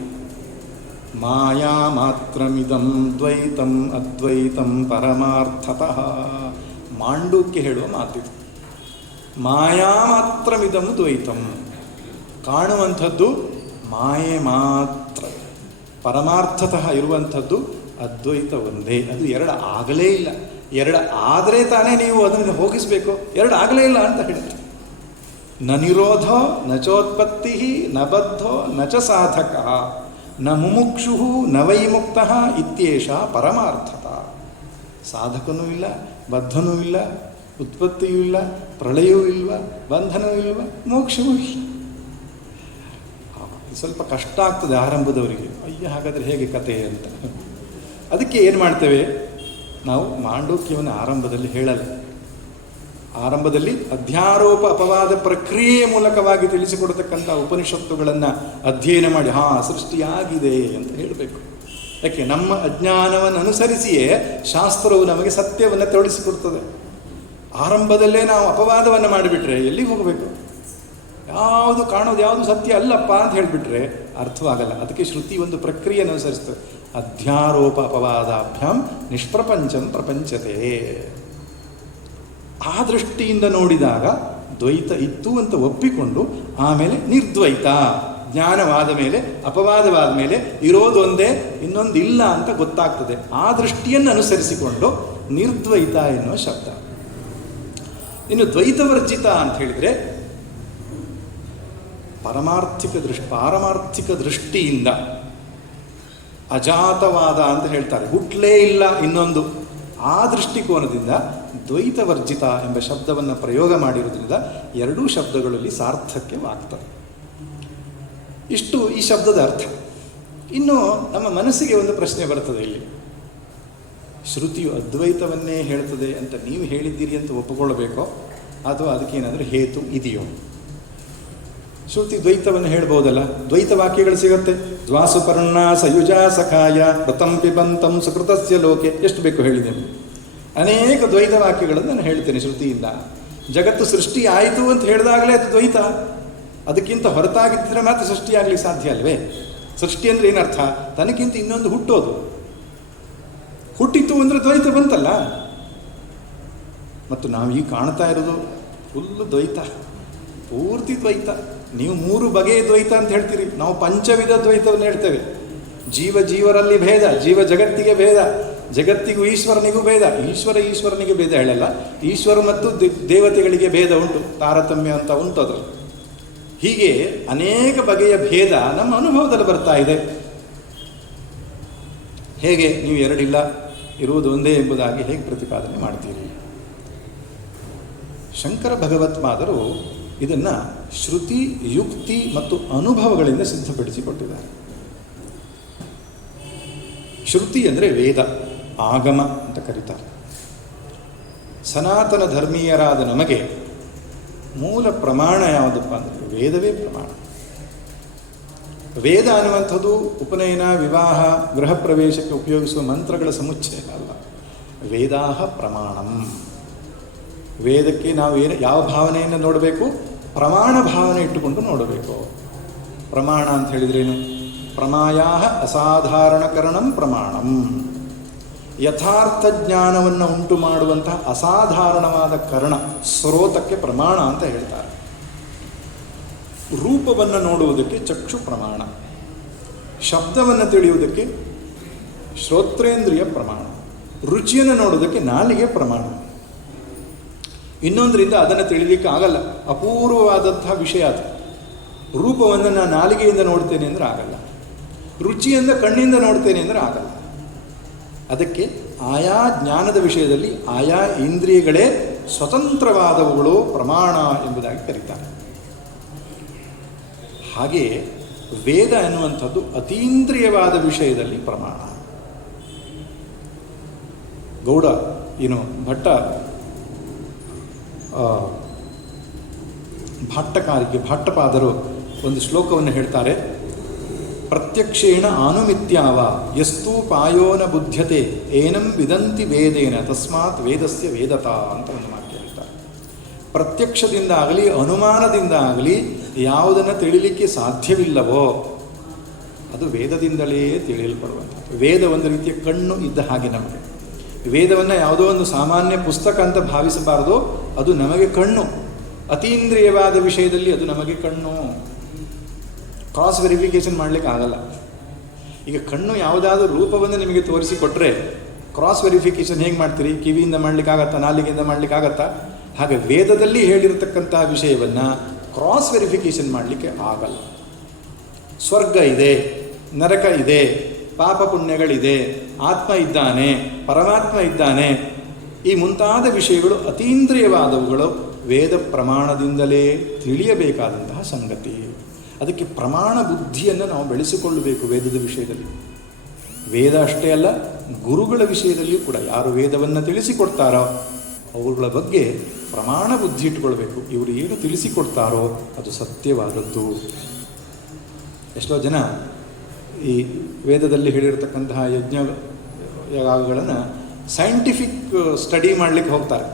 ಮಾಯಾ ಮಾತ್ರಮಿದಂ ದ್ವೈತಂ ಅದ್ವೈತಂ ಪರಮಾರ್ಥತಃ. ಮಾಂಡೂಕ್ಯ ಹೇಳುವ ಮಾತಿದು. ಮಾಯಾ ಮಾತ್ರಮಿದಂ ದ್ವೈತಂ, ಕಾಣುವಂಥದ್ದು ಮಾಯೆ ಮಾತ್ರ, ಪರಮಾರ್ಥತಃ ಇರುವಂಥದ್ದು ಅದ್ವೈತ ಒಂದೇ. ಅದು ಎರಡು ಆಗಲೇ ಇಲ್ಲ. ಎರಡು ಆದರೆ ತಾನೇ ನೀವು ಅದನ್ನು ಹೋಗಿಸಬೇಕು. ಎರಡು ಆಗಲೇ ಇಲ್ಲ ಅಂತ ಹೇಳಿದ್ರು. ನ ನಿರೋಧೋ ನ ಚೋತ್ಪತ್ತಿ ನ ಬದ್ಧೋ ನ ಚ ಸಾಧಕ ನ ಮುಮುಕ್ಷು ನ ವೈಮುಕ್ತ ಇತ್ಯೇಷ ಪರಮಾರ್ಥತ. ಸಾಧಕನೂ ಇಲ್ಲ, ಬದ್ಧನೂ ಇಲ್ಲ, ಉತ್ಪತ್ತಿಯೂ ಇಲ್ಲ, ಪ್ರಳಯವೂ ಇಲ್ವ, ಬಂಧನವೂ ಇಲ್ವ, ಮೋಕ್ಷವೂ ಇಲ್ಲ. ಸ್ವಲ್ಪ ಕಷ್ಟ ಆಗ್ತದೆ ಆರಂಭದವರಿಗೆ. ಅಯ್ಯ ಹಾಗಾದರೆ ಹೇಗೆ ಕತೆ ಅಂತ. ಅದಕ್ಕೆ ಏನು ಮಾಡ್ತೇವೆ ನಾವು, ಮಾಂಡೂಕ್ಯವನ್ನು ಆರಂಭದಲ್ಲಿ ಹೇಳಲ್ಲ. ಆರಂಭದಲ್ಲಿ ಅಧ್ಯಾರೋಪ ಅಪವಾದ ಪ್ರಕ್ರಿಯೆಯ ಮೂಲಕವಾಗಿ ತಿಳಿಸಿಕೊಡತಕ್ಕಂಥ ಉಪನಿಷತ್ತುಗಳನ್ನು ಅಧ್ಯಯನ ಮಾಡಿ ಸೃಷ್ಟಿಯಾಗಿದೆ ಅಂತ ಹೇಳಬೇಕು. ಯಾಕೆ, ನಮ್ಮ ಅಜ್ಞಾನವನ್ನು ಅನುಸರಿಸಿಯೇ ಶಾಸ್ತ್ರವು ನಮಗೆ ಸತ್ಯವನ್ನು ತೋರಿಸಿಕೊಡ್ತದೆ. ಆರಂಭದಲ್ಲೇ ನಾವು ಅಪವಾದವನ್ನು ಮಾಡಿಬಿಟ್ರೆ ಎಲ್ಲಿಗೆ ಹೋಗಬೇಕು? ಯಾವುದು ಕಾಣೋದು ಯಾವುದು ಸತ್ಯ ಅಲ್ಲಪ್ಪ ಅಂತ ಹೇಳಿಬಿಟ್ರೆ ಅರ್ಥವಾಗಲ್ಲ. ಅದಕ್ಕೆ ಶ್ರುತಿ ಒಂದು ಪ್ರಕ್ರಿಯೆಯನ್ನು ಅನುಸರಿಸ್ತದೆ. ಅಧ್ಯಾರೋಪ ಅಪವಾದಾಭ್ಯಾಂ ನಿಷ್ಪ್ರಪಂಚಂ ಪ್ರಪಂಚತೆ. ಆ ದೃಷ್ಟಿಯಿಂದ ನೋಡಿದಾಗ ದ್ವೈತ ಇತ್ತು ಅಂತ ಒಪ್ಪಿಕೊಂಡು ಆಮೇಲೆ ನಿರ್ದ್ವೈತ ಜ್ಞಾನವಾದ ಮೇಲೆ, ಅಪವಾದವಾದ ಮೇಲೆ ಇರೋದು ಒಂದೇ, ಇನ್ನೊಂದು ಇಲ್ಲ ಅಂತ ಗೊತ್ತಾಗ್ತದೆ. ಆ ದೃಷ್ಟಿಯನ್ನು ಅನುಸರಿಸಿಕೊಂಡು ನಿರ್ದ್ವೈತ ಎನ್ನುವ ಶಬ್ದ. ಇನ್ನು ದ್ವೈತವರ್ಜಿತ ಅಂತ ಹೇಳಿದರೆ ಪಾರಮಾರ್ಥಿಕ ದೃಷ್ಟಿಯಿಂದ ಅಜಾತವಾದ ಅಂತ ಹೇಳ್ತಾರೆ, ಹುಟ್ಲೇ ಇಲ್ಲ ಇನ್ನೊಂದು. ಆ ದೃಷ್ಟಿಕೋನದಿಂದ ದ್ವೈತವರ್ಜಿತ ಎಂಬ ಶಬ್ದವನ್ನು ಪ್ರಯೋಗ ಮಾಡಿರೋದ್ರಿಂದ ಎರಡೂ ಶಬ್ದಗಳಲ್ಲಿ ಸಾರ್ಥಕ್ಯವಾಗ್ತದೆ. ಇಷ್ಟು ಈ ಶಬ್ದದ ಅರ್ಥ. ಇನ್ನು ನಮ್ಮ ಮನಸ್ಸಿಗೆ ಒಂದು ಪ್ರಶ್ನೆ ಬರ್ತದೆ ಇಲ್ಲಿ. ಶ್ರುತಿಯು ಅದ್ವೈತವನ್ನೇ ಹೇಳ್ತದೆ ಅಂತ ನೀವು ಹೇಳಿದ್ದೀರಿ ಅಂತ ಒಪ್ಪಿಕೊಳ್ಳಬೇಕೋ, ಅಥವಾ ಅದಕ್ಕೇನಾದರೂ ಹೇತು ಇದೆಯೋ? ಶ್ರುತಿ ದ್ವೈತವನ್ನು ಹೇಳ್ಬೋದಲ್ಲ, ದ್ವೈತ ವಾಕ್ಯಗಳು ಸಿಗುತ್ತೆ. ದ್ವಾಸುಪರ್ಣ ಸಯುಜಾ ಸಖಾಯ ವ್ರತಂ ಪಿಬಂತಂ ಸುಕೃತಸ್ಯ ಲೋಕೆ, ಎಷ್ಟು ಬೇಕು ಹೇಳಿದ್ದೇನೆ. ಅನೇಕ ದ್ವೈತ ವಾಕ್ಯಗಳನ್ನು ನಾನು ಹೇಳ್ತೇನೆ ಶ್ರುತಿಯಿಂದ. ಜಗತ್ತು ಸೃಷ್ಟಿ ಆಯಿತು ಅಂತ ಹೇಳಿದಾಗಲೇ ಅದು ದ್ವೈತ. ಅದಕ್ಕಿಂತ ಹೊರತಾಗಿದ್ದರೆ ಮಾತ್ರ ಸೃಷ್ಟಿಯಾಗಲಿಕ್ಕೆ ಸಾಧ್ಯ ಅಲ್ವೇ? ಸೃಷ್ಟಿ ಅಂದರೆ ಏನರ್ಥ? ತನಗಿಂತ ಇನ್ನೊಂದು ಹುಟ್ಟೋದು. ಹುಟ್ಟಿತು ಅಂದರೆ ದ್ವೈತ ಬಂತಲ್ಲ. ಮತ್ತು ನಾವು ಈಗ ಕಾಣ್ತಾ ಇರೋದು ಫುಲ್ಲು ದ್ವೈತ, ಪೂರ್ತಿ ದ್ವೈತ. ನೀವು 3 ಬಗೆಯ ದ್ವೈತ ಅಂತ ಹೇಳ್ತೀರಿ, ನಾವು ಪಂಚವಿಧ ದ್ವೈತವನ್ನು ಹೇಳ್ತೇವೆ. ಜೀವರಲ್ಲಿ ಭೇದ, ಜೀವ ಜಗತ್ತಿಗೆ ಭೇದ, ಜಗತ್ತಿಗೂ ಈಶ್ವರನಿಗೂ ಭೇದ, ಈಶ್ವರನಿಗೆ ಭೇದ ಹೇಳಲ್ಲ. ಈಶ್ವರ ಮತ್ತು ದೇವತೆಗಳಿಗೆ ಭೇದ ಉಂಟು, ತಾರತಮ್ಯ ಅಂತ ಉಂಟು ಅದರಲ್ಲಿ. ಹೀಗೆ ಅನೇಕ ಬಗೆಯ ಭೇದ ನಮ್ಮ ಅನುಭವದಲ್ಲಿ ಬರ್ತಾ ಇದೆ. ಹೇಗೆ ನೀವು ಎರಡಿಲ್ಲ, ಇರುವುದು ಒಂದೇ ಎಂಬುದಾಗಿ ಹೇಗೆ ಪ್ರತಿಪಾದನೆ ಮಾಡ್ತೀರಿ? ಶಂಕರ ಭಗವತ್ಪಾದರು ಇದನ್ನು ಶ್ರುತಿ, ಯುಕ್ತಿ ಮತ್ತು ಅನುಭವಗಳಿಂದ ಸಿದ್ಧಪಡಿಸಿಕೊಟ್ಟಿದ್ದಾರೆ. ಶ್ರುತಿ ಅಂದರೆ ವೇದ, ಆಗಮ ಅಂತ ಕರೀತಾರೆ. ಸನಾತನ ಧರ್ಮೀಯರಾದ ನಮಗೆ ಮೂಲ ಪ್ರಮಾಣ ಯಾವುದಪ್ಪ ಅಂದರೆ ವೇದವೇ ಪ್ರಮಾಣ. ವೇದ ಅನ್ನುವಂಥದ್ದು ಉಪನಯನ, ವಿವಾಹ, ಗೃಹ ಪ್ರವೇಶಕ್ಕೆ ಉಪಯೋಗಿಸುವ ಮಂತ್ರಗಳ ಸಮುಚ್ಚಯ ಅಲ್ಲ. ವೇದಾಹ ಪ್ರಮಾಣಂ. ವೇದಕ್ಕೆ ನಾವು ಯಾವ ಭಾವನೆಯನ್ನು ನೋಡಬೇಕು? ಪ್ರಮಾಣ ಭಾವನೆ ಇಟ್ಟುಕೊಂಡು ನೋಡಬೇಕು. ಪ್ರಮಾಣ ಅಂತ ಹೇಳಿದ್ರೇನು? ಪ್ರಮಾಯಾಹ ಅಸಾಧಾರಣಕರಣಂ ಪ್ರಮಾಣಂ. ಯಥಾರ್ಥ ಜ್ಞಾನವನ್ನು ಉಂಟು ಮಾಡುವಂತಹ ಅಸಾಧಾರಣವಾದ ಕರ್ಣ, ಸ್ರೋತಕ್ಕೆ ಪ್ರಮಾಣ ಅಂತ ಹೇಳ್ತಾರೆ. ರೂಪವನ್ನು ನೋಡುವುದಕ್ಕೆ ಚಕ್ಷು ಪ್ರಮಾಣ, ಶಬ್ದವನ್ನು ತಿಳಿಯುವುದಕ್ಕೆ ಶ್ರೋತ್ರೇಂದ್ರಿಯ ಪ್ರಮಾಣ, ರುಚಿಯನ್ನು ನೋಡುವುದಕ್ಕೆ ನಾಲಿಗೆ ಪ್ರಮಾಣ. ಇನ್ನೊಂದರಿಂದ ಅದನ್ನು ತಿಳಿಲಿಕ್ಕೆ ಆಗಲ್ಲ, ಅಪೂರ್ವವಾದಂತಹ ವಿಷಯ ಅದು. ರೂಪವನ್ನು ನಾನು ನಾಲಿಗೆಯಿಂದ ನೋಡ್ತೇನೆ ಅಂದರೆ ಆಗಲ್ಲ, ರುಚಿಯಿಂದ ಕಣ್ಣಿಂದ ನೋಡ್ತೇನೆ ಅಂದರೆ ಆಗಲ್ಲ. ಅದಕ್ಕೆ ಆಯಾ ಜ್ಞಾನದ ವಿಷಯದಲ್ಲಿ ಆಯಾ ಇಂದ್ರಿಯಗಳೇ ಸ್ವತಂತ್ರವಾದವುಗಳು ಪ್ರಮಾಣ ಎಂಬುದಾಗಿ ಕರೀತಾರೆ. ಹಾಗೆಯೇ ವೇದ ಎನ್ನುವಂಥದ್ದು ಅತೀಂದ್ರಿಯವಾದ ವಿಷಯದಲ್ಲಿ ಪ್ರಮಾಣ. ಗೌಡ ಭಾಟ್ಟಪಾದರು ಒಂದು ಶ್ಲೋಕವನ್ನು ಹೇಳ್ತಾರೆ. ಪ್ರತ್ಯಕ್ಷೇಣ ಆನುಮಿತ್ಯಾವ ಯಸ್ತೂ ಪಾಯೋನ ಬುದ್ಧ್ಯತೆ ಏನಂ ವಿದಂತಿ ವೇದೇನ ತಸ್ಮಾತ್ ವೇದಸ್ಯ ವೇದತಾ ಅಂತ ಒಂದು ವಾಕ್ಯ ಹೇಳ್ತಾರೆ. ಪ್ರತ್ಯಕ್ಷದಿಂದ ಆಗಲಿ ಅನುಮಾನದಿಂದ ಆಗಲಿ ಯಾವುದನ್ನು ತಿಳಿಲಿಕ್ಕೆ ಸಾಧ್ಯವಿಲ್ಲವೋ ಅದು ವೇದದಿಂದಲೇ ತಿಳಿಯಲ್ಪಡುವಂಥದ್ದು. ವೇದ ಒಂದು ರೀತಿಯ ಕಣ್ಣು ಇದ್ದ ಹಾಗೆ ನಮಗೆ. ವೇದವನ್ನು ಯಾವುದೋ ಒಂದು ಸಾಮಾನ್ಯ ಪುಸ್ತಕ ಅಂತ ಭಾವಿಸಬಾರದು, ಅದು ನಮಗೆ ಕಣ್ಣು. ಅತೀಂದ್ರಿಯವಾದ ವಿಷಯದಲ್ಲಿ ಅದು ನಮಗೆ ಕಣ್ಣು. ಕ್ರಾಸ್ ವೆರಿಫಿಕೇಷನ್ ಮಾಡಲಿಕ್ಕೆ ಆಗಲ್ಲ. ಈಗ ಕಣ್ಣು ಯಾವುದಾದ್ರೂ ರೂಪವನ್ನು ನಿಮಗೆ ತೋರಿಸಿಕೊಟ್ರೆ ಕ್ರಾಸ್ ವೆರಿಫಿಕೇಷನ್ ಹೇಗೆ ಮಾಡ್ತೀರಿ? ಕಿವಿಯಿಂದ ಮಾಡಲಿಕ್ಕಾಗತ್ತಾ, ನಾಲಿಗೆಯಿಂದ ಮಾಡಲಿಕ್ಕಾಗತ್ತಾ? ಹಾಗೆ ವೇದದಲ್ಲಿ ಹೇಳಿರತಕ್ಕಂತಹ ವಿಷಯವನ್ನು ಕ್ರಾಸ್ ವೆರಿಫಿಕೇಷನ್ ಮಾಡಲಿಕ್ಕೆ ಆಗಲ್ಲ. ಸ್ವರ್ಗ ಇದೆ, ನರಕ ಇದೆ, ಪಾಪ ಪುಣ್ಯಗಳಿದೆ, ಆತ್ಮ ಇದ್ದಾನೆ, ಪರಮಾತ್ಮ ಇದ್ದಾನೆ, ಈ ಮುಂತಾದ ವಿಷಯಗಳು ಅತೀಂದ್ರಿಯವಾದವುಗಳು ವೇದ ಪ್ರಮಾಣದಿಂದಲೇ ತಿಳಿಯಬೇಕಾದಂತಹ ಸಂಗತಿ. ಅದಕ್ಕೆ ಪ್ರಮಾಣ ಬುದ್ಧಿಯನ್ನು ನಾವು ಬೆಳೆಸಿಕೊಳ್ಳಬೇಕು ವೇದದ ವಿಷಯದಲ್ಲಿ. ವೇದ ಅಷ್ಟೇ ಅಲ್ಲ, ಗುರುಗಳ ವಿಷಯದಲ್ಲಿಯೂ ಕೂಡ ಯಾರು ವೇದವನ್ನು ತಿಳಿಸಿಕೊಡ್ತಾರೋ ಅವುಗಳ ಬಗ್ಗೆ ಪ್ರಮಾಣ ಬುದ್ಧಿ ಇಟ್ಟುಕೊಳ್ಬೇಕು. ಇವರು ಏನು ತಿಳಿಸಿಕೊಡ್ತಾರೋ ಅದು ಸತ್ಯವಾದದ್ದು. ಎಷ್ಟೋ ಜನ ಈ ವೇದದಲ್ಲಿ ಹೇಳಿರತಕ್ಕಂತಹ ಯಾಗಗಳನ್ನು ಸೈಂಟಿಫಿಕ್ ಸ್ಟಡಿ ಮಾಡಲಿಕ್ಕೆ ಹೋಗ್ತಾರೆ.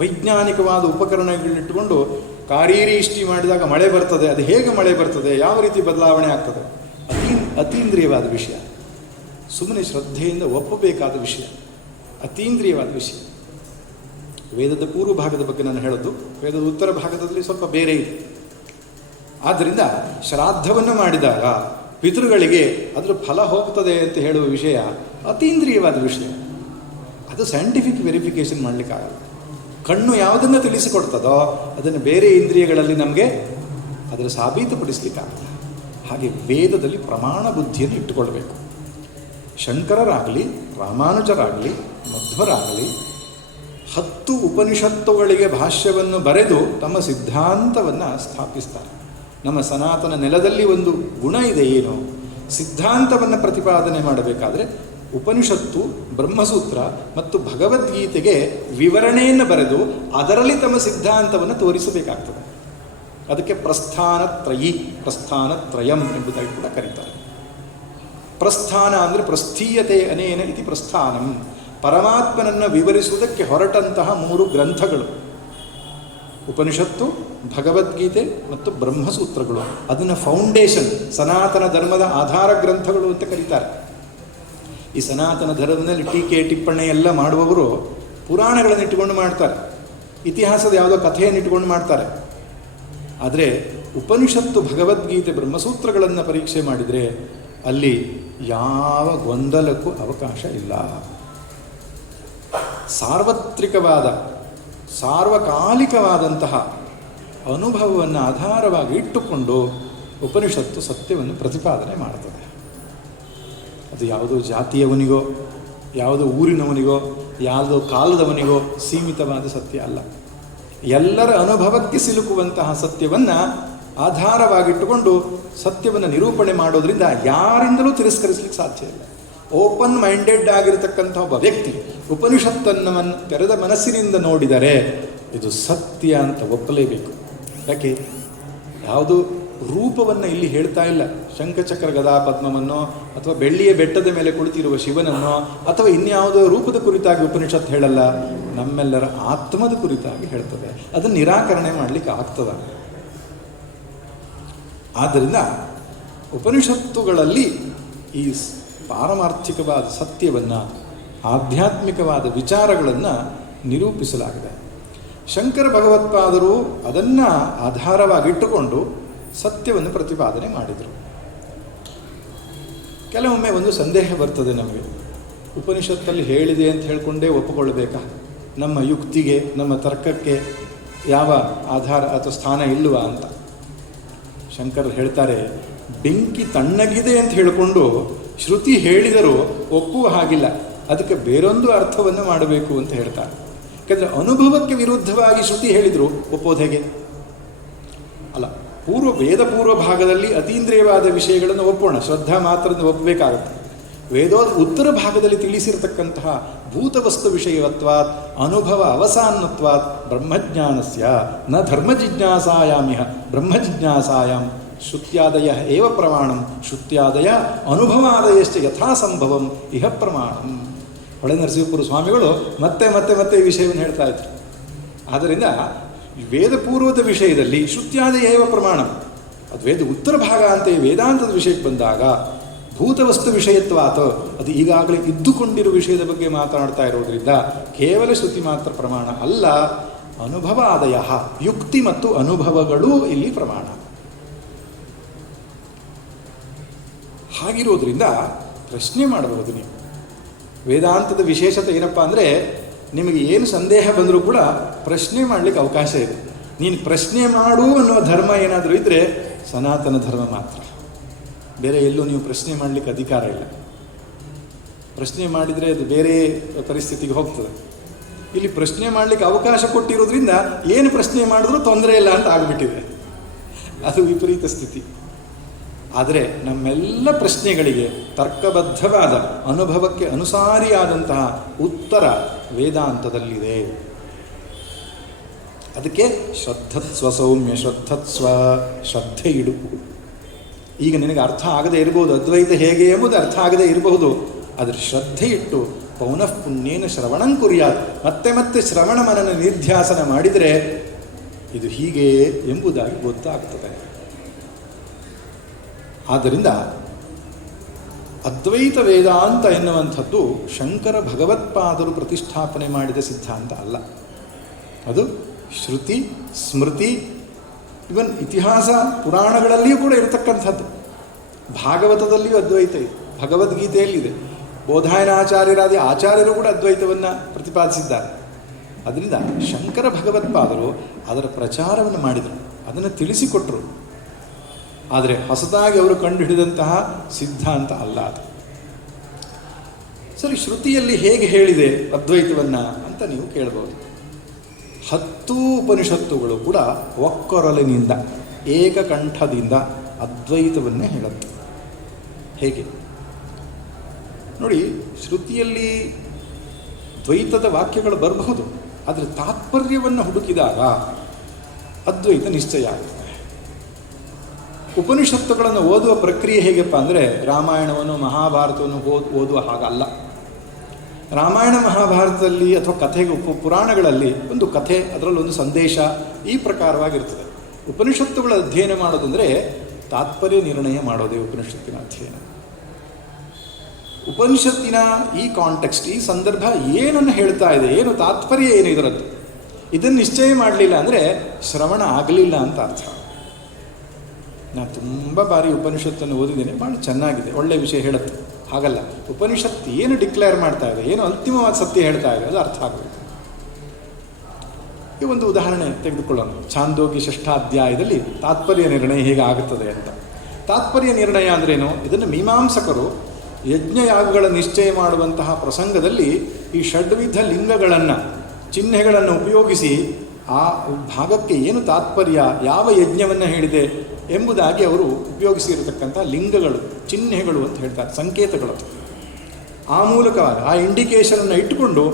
ವೈಜ್ಞಾನಿಕವಾದ ಉಪಕರಣಗಳನ್ನಿಟ್ಟುಕೊಂಡು ಕಾರೀರಿ ಇಷ್ಟಿ ಮಾಡಿದಾಗ ಮಳೆ ಬರ್ತದೆ, ಅದು ಹೇಗೆ ಮಳೆ ಬರ್ತದೆ, ಯಾವ ರೀತಿ ಬದಲಾವಣೆ ಆಗ್ತದೆ, ಅತೀಂದ್ರಿಯವಾದ ವಿಷಯ. ಸುಮ್ಮನೆ ಶ್ರದ್ಧೆಯಿಂದ ಒಪ್ಪಬೇಕಾದ ವಿಷಯ, ಅತೀಂದ್ರಿಯವಾದ ವಿಷಯ. ವೇದದ ಪೂರ್ವ ಭಾಗದ ಬಗ್ಗೆ ನಾನು ಹೇಳೋದು, ವೇದದ ಉತ್ತರ ಭಾಗದಲ್ಲಿ ಸ್ವಲ್ಪ ಬೇರೆ ಇದೆ. ಆದ್ದರಿಂದ ಶ್ರಾದ್ದವನ್ನು ಮಾಡಿದಾಗ ಪಿತೃಗಳಿಗೆ ಅದರ ಫಲ ಹೋಗ್ತದೆ ಅಂತ ಹೇಳುವ ವಿಷಯ ಅತೀಂದ್ರಿಯವಾದ ವಿಷಯ. ಅದು ಸೈಂಟಿಫಿಕ್ ವೆರಿಫಿಕೇಷನ್ ಮಾಡಲಿಕ್ಕಾಗಲ್ಲ. ಕಣ್ಣು ಯಾವುದನ್ನು ತಿಳಿಸಿಕೊಡ್ತದೋ ಅದನ್ನು ಬೇರೆ ಇಂದ್ರಿಯಗಳಲ್ಲಿ ನಮಗೆ ಅದರ ಸಾಬೀತುಪಡಿಸಲಿಕ್ಕಾಗಲ್ಲ. ಹಾಗೆ ವೇದದಲ್ಲಿ ಪ್ರಮಾಣ ಬುದ್ಧಿಯನ್ನು ಇಟ್ಟುಕೊಳ್ಬೇಕು. ಶಂಕರರಾಗಲಿ, ರಾಮಾನುಜರಾಗಲಿ, ಮಧ್ವರಾಗಲಿ 10 ಉಪನಿಷತ್ತುಗಳಿಗೆ ಭಾಷ್ಯವನ್ನು ಬರೆದು ತಮ್ಮ ಸಿದ್ಧಾಂತವನ್ನು ಸ್ಥಾಪಿಸ್ತಾರೆ. ನಮ್ಮ ಸನಾತನ ನೆಲದಲ್ಲಿ ಒಂದು ಗುಣ ಇದೆ, ಏನು? ಸಿದ್ಧಾಂತವನ್ನು ಪ್ರತಿಪಾದನೆ ಮಾಡಬೇಕಾದ್ರೆ ಉಪನಿಷತ್ತು, ಬ್ರಹ್ಮಸೂತ್ರ ಮತ್ತು ಭಗವದ್ಗೀತೆಗೆ ವಿವರಣೆಯನ್ನು ಬರೆದು ಅದರಲ್ಲಿ ತಮ್ಮ ಸಿದ್ಧಾಂತವನ್ನು ತೋರಿಸಬೇಕಾಗ್ತದೆ. ಅದಕ್ಕೆ ಪ್ರಸ್ಥಾನತ್ರಯಂ ಎಂಬುದಾಗಿ ಕೂಡ ಕರೀತಾರೆ. ಪ್ರಸ್ಥಾನ ಅಂದರೆ ಪ್ರಸ್ಥೀಯತೆ ಅನೇನ ಇತಿ ಪ್ರಸ್ಥಾನಂ, ಪರಮಾತ್ಮನನ್ನು ವಿವರಿಸುವುದಕ್ಕೆ ಹೊರಟಂತಹ 3 ಗ್ರಂಥಗಳು ಉಪನಿಷತ್ತು, ಭಗವದ್ಗೀತೆ ಮತ್ತು ಬ್ರಹ್ಮಸೂತ್ರಗಳು. ಅದನ್ನು ಫೌಂಡೇಶನ್, ಸನಾತನ ಧರ್ಮದ ಆಧಾರ ಗ್ರಂಥಗಳು ಅಂತ ಕರೀತಾರೆ. ಈ ಸನಾತನ ಧರ್ಮದಲ್ಲಿ ಟೀಕೆ ಟಿಪ್ಪಣಿ ಎಲ್ಲ ಮಾಡುವವರು ಪುರಾಣಗಳನ್ನು ಇಟ್ಟುಕೊಂಡು ಮಾಡ್ತಾರೆ, ಇತಿಹಾಸದ ಯಾವುದೋ ಕಥೆಯನ್ನು ಇಟ್ಟುಕೊಂಡು ಮಾಡ್ತಾರೆ. ಆದರೆ ಉಪನಿಷತ್ತು, ಭಗವದ್ಗೀತೆ, ಬ್ರಹ್ಮಸೂತ್ರಗಳನ್ನು ಪರೀಕ್ಷೆ ಮಾಡಿದರೆ ಅಲ್ಲಿ ಯಾವ ಗೊಂದಲಕ್ಕೂ ಅವಕಾಶ ಇಲ್ಲ. ಸಾರ್ವತ್ರಿಕವಾದ, ಸಾರ್ವಕಾಲಿಕವಾದಂತಹ ಅನುಭವವನ್ನು ಆಧಾರವಾಗಿ ಇಟ್ಟುಕೊಂಡು ಉಪನಿಷತ್ತು ಸತ್ಯವನ್ನು ಪ್ರತಿಪಾದನೆ ಮಾಡ್ತದೆ. ಅದು ಯಾವುದೋ ಜಾತಿಯವನಿಗೋ, ಯಾವುದೋ ಊರಿನವನಿಗೋ, ಯಾವುದೋ ಕಾಲದವನಿಗೋ ಸೀಮಿತವಾದ ಸತ್ಯ ಅಲ್ಲ. ಎಲ್ಲರ ಅನುಭವಕ್ಕೆ ಸಿಲುಕುವಂತಹ ಸತ್ಯವನ್ನು ಆಧಾರವಾಗಿಟ್ಟುಕೊಂಡು ಸತ್ಯವನ್ನು ನಿರೂಪಣೆ ಮಾಡೋದ್ರಿಂದ ಯಾರಿಂದಲೂ ತಿರಸ್ಕರಿಸಲಿಕ್ಕೆ ಸಾಧ್ಯ ಇಲ್ಲ. ಓಪನ್ ಮೈಂಡೆಡ್ ಆಗಿರತಕ್ಕಂಥ ಒಬ್ಬ ವ್ಯಕ್ತಿ ಉಪನಿಷತ್ತನ್ನು ತೆರೆದ ಮನಸ್ಸಿನಿಂದ ನೋಡಿದರೆ ಇದು ಸತ್ಯ ಅಂತ ಒಪ್ಪಲೇಬೇಕು. ಯಾಕೆ? ಯಾವುದು ರೂಪವನ್ನು ಇಲ್ಲಿ ಹೇಳ್ತಾ ಇಲ್ಲ. ಶಂಖಚಕ್ರ ಗದಾ ಪದ್ಮವನ್ನೋ ಅಥವಾ ಬೆಳ್ಳಿಯ ಬೆಟ್ಟದ ಮೇಲೆ ಕುಳಿತಿರುವ ಶಿವನನ್ನೋ ಅಥವಾ ಇನ್ಯಾವುದೋ ರೂಪದ ಕುರಿತಾಗಿ ಉಪನಿಷತ್ತು ಹೇಳಲ್ಲ, ನಮ್ಮೆಲ್ಲರ ಆತ್ಮದ ಕುರಿತಾಗಿ ಹೇಳ್ತದೆ. ಅದನ್ನು ನಿರಾಕರಣೆ ಮಾಡಲಿಕ್ಕೆ ಆಗ್ತದ? ಆದ್ದರಿಂದ ಉಪನಿಷತ್ತುಗಳಲ್ಲಿ ಈ ಪಾರಮಾರ್ಥಿಕವಾದ ಸತ್ಯವನ್ನು, ಆಧ್ಯಾತ್ಮಿಕವಾದ ವಿಚಾರಗಳನ್ನು ನಿರೂಪಿಸಲಾಗಿದೆ. ಶಂಕರ ಭಗವತ್ಪಾದರು ಅದನ್ನು ಆಧಾರವಾಗಿಟ್ಟುಕೊಂಡು ಸತ್ಯವನ್ನು ಪ್ರತಿಪಾದನೆ ಮಾಡಿದರು. ಕೆಲವೊಮ್ಮೆ ಒಂದು ಸಂದೇಹ ಬರ್ತದೆ ನಮಗೆ, ಉಪನಿಷತ್ತಲ್ಲಿ ಹೇಳಿದೆ ಅಂತ ಹೇಳಿಕೊಂಡೇ ಒಪ್ಪಿಕೊಳ್ಳಬೇಕಾ? ನಮ್ಮ ಯುಕ್ತಿಗೆ, ನಮ್ಮ ತರ್ಕಕ್ಕೆ ಯಾವ ಆಧಾರ ಅಥವಾ ಸ್ಥಾನ ಇಲ್ಲವಾ ಅಂತ. ಶಂಕರರು ಹೇಳ್ತಾರೆ, ಬೆಂಕಿ ತಣ್ಣಗಿದೆ ಅಂತ ಹೇಳಿಕೊಂಡು ಶ್ರುತಿ ಹೇಳಿದರೂ ಒಪ್ಪುವ ಹಾಗಿಲ್ಲ, ಅದಕ್ಕೆ ಬೇರೊಂದು ಅರ್ಥವನ್ನು ಮಾಡಬೇಕು ಅಂತ ಹೇಳ್ತಾರೆ. ಯಾಕಂದರೆ ಅನುಭವಕ್ಕೆ ವಿರುದ್ಧವಾಗಿ ಶ್ರುತಿ ಹೇಳಿದರು ಒಪ್ಪೋದು ಹೇಗೆ? ಅಲ್ಲ, ವೇದ ಪೂರ್ವ ಭಾಗದಲ್ಲಿ ಅತೀಂದ್ರಿಯವಾದ ವಿಷಯಗಳನ್ನು ಒಪ್ಪೋಣ, ಶ್ರದ್ಧಾ ಮಾತ್ರದಿಂದ ಒಪ್ಪಬೇಕಾಗುತ್ತೆ. ವೇದೋದ ಉತ್ತರ ಭಾಗದಲ್ಲಿ ತಿಳಿಸಿರತಕ್ಕಂತಹ ಭೂತವಸ್ತು ವಿಷಯವತ್ವಾತ್ ಅನುಭವ ಅವಸಾನತ್ವಾತ್ ಬ್ರಹ್ಮಜ್ಞಾನಸ್ಯ ನ ಧರ್ಮಜಿಜ್ಞಾಸಾಯಾಮಿಹ ಬ್ರಹ್ಮಜಿಜ್ಞಾಸಾಯಾಮ್ ಶ್ರುತ್ಯಾದಯ ಏವ ಪ್ರಮಾಣಂ ಶ್ರುತ್ಯಾದಯ ಅನುಭವಾದಯಶ್ಚ ಯಥಾಸಂಭವಂ ಇಹ ಪ್ರಮಾಣಂ. ಹೊಳೆ ನರಸಿಂಹಪುರ ಸ್ವಾಮಿಗಳು ಮತ್ತೆ ಮತ್ತೆ ಮತ್ತೆ ಈ ವಿಷಯವನ್ನು ಹೇಳ್ತಾ ಇದ್ರು. ಆದ್ದರಿಂದ ವೇದ ಪೂರ್ವದ ವಿಷಯದಲ್ಲಿ ಶ್ರುತ್ಯಾದಯ ಏವ ಪ್ರಮಾಣಂ, ಅದು ವೇದ ಉತ್ತರ ಭಾಗ ಅಂತ ವೇದಾಂತದ ವಿಷಯಕ್ಕೆ ಬಂದಾಗ ಭೂತವಸ್ತು ವಿಷಯತ್ವಾತ್, ಅದು ಈಗಾಗಲೇ ಇದ್ದುಕೊಂಡಿರುವ ವಿಷಯದ ಬಗ್ಗೆ ಮಾತನಾಡ್ತಾ ಇರೋದ್ರಿಂದ ಕೇವಲ ಶ್ರುತಿ ಮಾತ್ರ ಪ್ರಮಾಣ ಅಲ್ಲ, ಅನುಭವಾದಯ ಯುಕ್ತಿ ಮತ್ತು ಅನುಭವಗಳೂ ಇಲ್ಲಿ ಪ್ರಮಾಣ. ಹಾಗಿರೋದ್ರಿಂದ ಪ್ರಶ್ನೆ ಮಾಡಬಹುದು ನೀವು. ವೇದಾಂತದ ವಿಶೇಷತೆ ಏನಪ್ಪ ಅಂದರೆ, ನಿಮಗೆ ಏನು ಸಂದೇಹ ಬಂದರೂ ಕೂಡ ಪ್ರಶ್ನೆ ಮಾಡಲಿಕ್ಕೆ ಅವಕಾಶ ಇದೆ. ನೀನು ಪ್ರಶ್ನೆ ಮಾಡು ಅನ್ನೋ ಧರ್ಮ ಏನಾದರೂ ಇದ್ದರೆ ಸನಾತನ ಧರ್ಮ ಮಾತ್ರ, ಬೇರೆ ಎಲ್ಲೂ ನೀವು ಪ್ರಶ್ನೆ ಮಾಡಲಿಕ್ಕೆ ಅಧಿಕಾರ ಇಲ್ಲ. ಪ್ರಶ್ನೆ ಮಾಡಿದರೆ ಅದು ಬೇರೆ ಪರಿಸ್ಥಿತಿಗೆ ಹೋಗ್ತದೆ. ಇಲ್ಲಿ ಪ್ರಶ್ನೆ ಮಾಡಲಿಕ್ಕೆ ಅವಕಾಶ ಕೊಟ್ಟಿರೋದ್ರಿಂದ ಏನು ಪ್ರಶ್ನೆ ಮಾಡಿದ್ರೂ ತೊಂದರೆ ಇಲ್ಲ ಅಂತ ಆಗಿಬಿಟ್ಟಿದೆ. ಅದು ವಿಪರೀತ ಸ್ಥಿತಿ. ಆದರೆ ನಮ್ಮೆಲ್ಲ ಪ್ರಶ್ನೆಗಳಿಗೆ ತರ್ಕಬದ್ಧವಾದ, ಅನುಭವಕ್ಕೆ ಅನುಸಾರಿಯಾದಂತಹ ಉತ್ತರ ವೇದಾಂತದಲ್ಲಿದೆ. ಅದಕ್ಕೆ ಶ್ರದ್ಧತ್ಸ್ವ ಸೌಮ್ಯ, ಶ್ರದ್ಧತ್ಸ್ವ, ಶ್ರದ್ಧೆ ಇಡು. ಈಗ ನಿನಗೆ ಅರ್ಥ ಆಗದೇ ಇರಬಹುದು ಅದ್ವೈತ ಹೇಗೆ ಎಂಬುದು, ಅರ್ಥ ಆಗದೇ ಇರಬಹುದು. ಆದರೆ ಶ್ರದ್ಧೆ ಇಟ್ಟು ಪೌನಃ ಪುಣ್ಯೇನ ಶ್ರವಣಂ ಕುರ್ಯಾತ್, ಮತ್ತೆ ಮತ್ತೆ ಶ್ರವಣ ಮನನ ನಿಧ್ಯಾಸನ ಮಾಡಿದರೆ ಇದು ಹೀಗೆ ಎಂಬುದಾಗಿ ಗೊತ್ತಾಗ್ತದೆ. ಆದ್ದರಿಂದ ಅದ್ವೈತ ವೇದಾಂತ ಎನ್ನುವಂಥದ್ದು ಶಂಕರ ಭಗವತ್ಪಾದರು ಪ್ರತಿಷ್ಠಾಪನೆ ಮಾಡಿದ ಸಿದ್ಧಾಂತ ಅಲ್ಲ. ಅದು ಶ್ರುತಿ, ಸ್ಮೃತಿ, ಇವನ್ ಇತಿಹಾಸ ಪುರಾಣಗಳಲ್ಲಿಯೂ ಕೂಡ ಇರತಕ್ಕಂಥದ್ದು. ಭಾಗವತದಲ್ಲಿಯೂ ಅದ್ವೈತ ಇದೆ, ಭಗವದ್ಗೀತೆಯಲ್ಲಿದೆ. ಬೋಧಾಯನಾಚಾರ್ಯರಾದ ಆಚಾರ್ಯರು ಕೂಡ ಅದ್ವೈತವನ್ನು ಪ್ರತಿಪಾದಿಸಿದ್ದಾರೆ. ಅದರಿಂದ ಶಂಕರ ಭಗವತ್ಪಾದರು ಅದರ ಪ್ರಚಾರವನ್ನು ಮಾಡಿದರು, ಅದನ್ನು ತಿಳಿಸಿಕೊಟ್ಟರು. ಆದರೆ ಹೊಸದಾಗಿ ಅವರು ಕಂಡುಹಿಡಿದಂತಹ ಸಿದ್ಧಾಂತ ಅಲ್ಲ ಅದು. ಸರಿ, ಶ್ರುತಿಯಲ್ಲಿ ಹೇಗೆ ಹೇಳಿದೆ ಅದ್ವೈತವನ್ನು ಅಂತ ನೀವು ಕೇಳ್ಬೋದು. 10 ಉಪನಿಷತ್ತುಗಳು ಕೂಡ ಒಕ್ಕೊರಲಿನಿಂದ, ಏಕಕಂಠದಿಂದ ಅದ್ವೈತವನ್ನೇ ಹೇಳುತ್ತೆ. ಹೇಗೆ? ನೋಡಿ, ಶ್ರುತಿಯಲ್ಲಿ ದ್ವೈತದ ವಾಕ್ಯಗಳು ಬರಬಹುದು, ಆದರೆ ತಾತ್ಪರ್ಯವನ್ನು ಹುಡುಕಿದಾಗ ಅದ್ವೈತ ನಿಶ್ಚಯ ಆಗ್ತದೆ. ಉಪನಿಷತ್ತುಗಳನ್ನು ಓದುವ ಪ್ರಕ್ರಿಯೆ ಹೇಗಪ್ಪ ಅಂದರೆ ರಾಮಾಯಣವನ್ನು ಮಹಾಭಾರತವನ್ನು ಓದುವ ಹಾಗಲ್ಲ. ರಾಮಾಯಣ ಮಹಾಭಾರತದಲ್ಲಿ ಅಥವಾ ಕಥೆಗೆ ಪುರಾಣಗಳಲ್ಲಿ ಒಂದು ಕಥೆ, ಅದರಲ್ಲೊಂದು ಸಂದೇಶ, ಈ ಪ್ರಕಾರವಾಗಿರ್ತದೆ. ಉಪನಿಷತ್ತುಗಳ ಅಧ್ಯಯನ ಮಾಡೋದಂದರೆ ತಾತ್ಪರ್ಯ ನಿರ್ಣಯ ಮಾಡೋದೇ ಉಪನಿಷತ್ತಿನ ಅಧ್ಯಯನ. ಉಪನಿಷತ್ತಿನ ಈ ಕಾಂಟೆಕ್ಸ್ಟ್, ಈ ಸಂದರ್ಭ ಏನನ್ನು ಹೇಳ್ತಾ ಇದೆ, ಏನು ತಾತ್ಪರ್ಯ ಏನು ಇದರದ್ದು, ಇದನ್ನು ನಿಶ್ಚಯ ಮಾಡಲಿಲ್ಲ ಅಂದರೆ ಶ್ರವಣ ಆಗಲಿಲ್ಲ ಅಂತ ಅರ್ಥ. ನಾನು ತುಂಬ ಬಾರಿ ಉಪನಿಷತ್ತನ್ನು ಓದಿದ್ದೇನೆ, ಭಾಳ ಚೆನ್ನಾಗಿದೆ, ಒಳ್ಳೆಯ ವಿಷಯ ಹೇಳುತ್ತೆ. ಹಾಗಲ್ಲ, ಉಪನಿಷತ್ತು ಏನು ಡಿಕ್ಲೇರ್ ಮಾಡ್ತಾ ಇದೆ, ಏನು ಅಂತಿಮವಾದ ಸತ್ಯ ಹೇಳ್ತಾ ಇದೆ, ಅದು ಅರ್ಥ ಆಗಬೇಕು. ಈ ಒಂದು ಉದಾಹರಣೆ ತೆಗೆದುಕೊಳ್ಳೋಣ. ಛಾಂದೋಗ್ಯ 6ನೇ ತಾತ್ಪರ್ಯ ನಿರ್ಣಯ ಹೇಗೆ ಆಗುತ್ತದೆ ಅಂತ. ತಾತ್ಪರ್ಯ ನಿರ್ಣಯ ಅಂದ್ರೇನು? ಇದನ್ನು ಮೀಮಾಂಸಕರು ಯಜ್ಞಯಾಗಗಳ ನಿಶ್ಚಯ ಮಾಡುವಂತಹ ಪ್ರಸಂಗದಲ್ಲಿ ಈ ಷಡ್ವಿಧ ಲಿಂಗಗಳನ್ನು, ಚಿಹ್ನೆಗಳನ್ನು ಉಪಯೋಗಿಸಿ ಆ ಭಾಗಕ್ಕೆ ಏನು ತಾತ್ಪರ್ಯ, ಯಾವ ಯಜ್ಞವನ್ನು ಹೇಳಿದೆ ಎಂಬುದಾಗಿ ಅವರು ಉಪಯೋಗಿಸಿರತಕ್ಕಂಥ ಲಿಂಗಗಳು, ಚಿಹ್ನೆಗಳು ಅಂತ ಹೇಳ್ತಾರೆ, ಸಂಕೇತಗಳು. ಆ ಮೂಲಕವಾಗಿ ಆ ಇಂಡಿಕೇಶನನ್ನು ಇಟ್ಟುಕೊಂಡು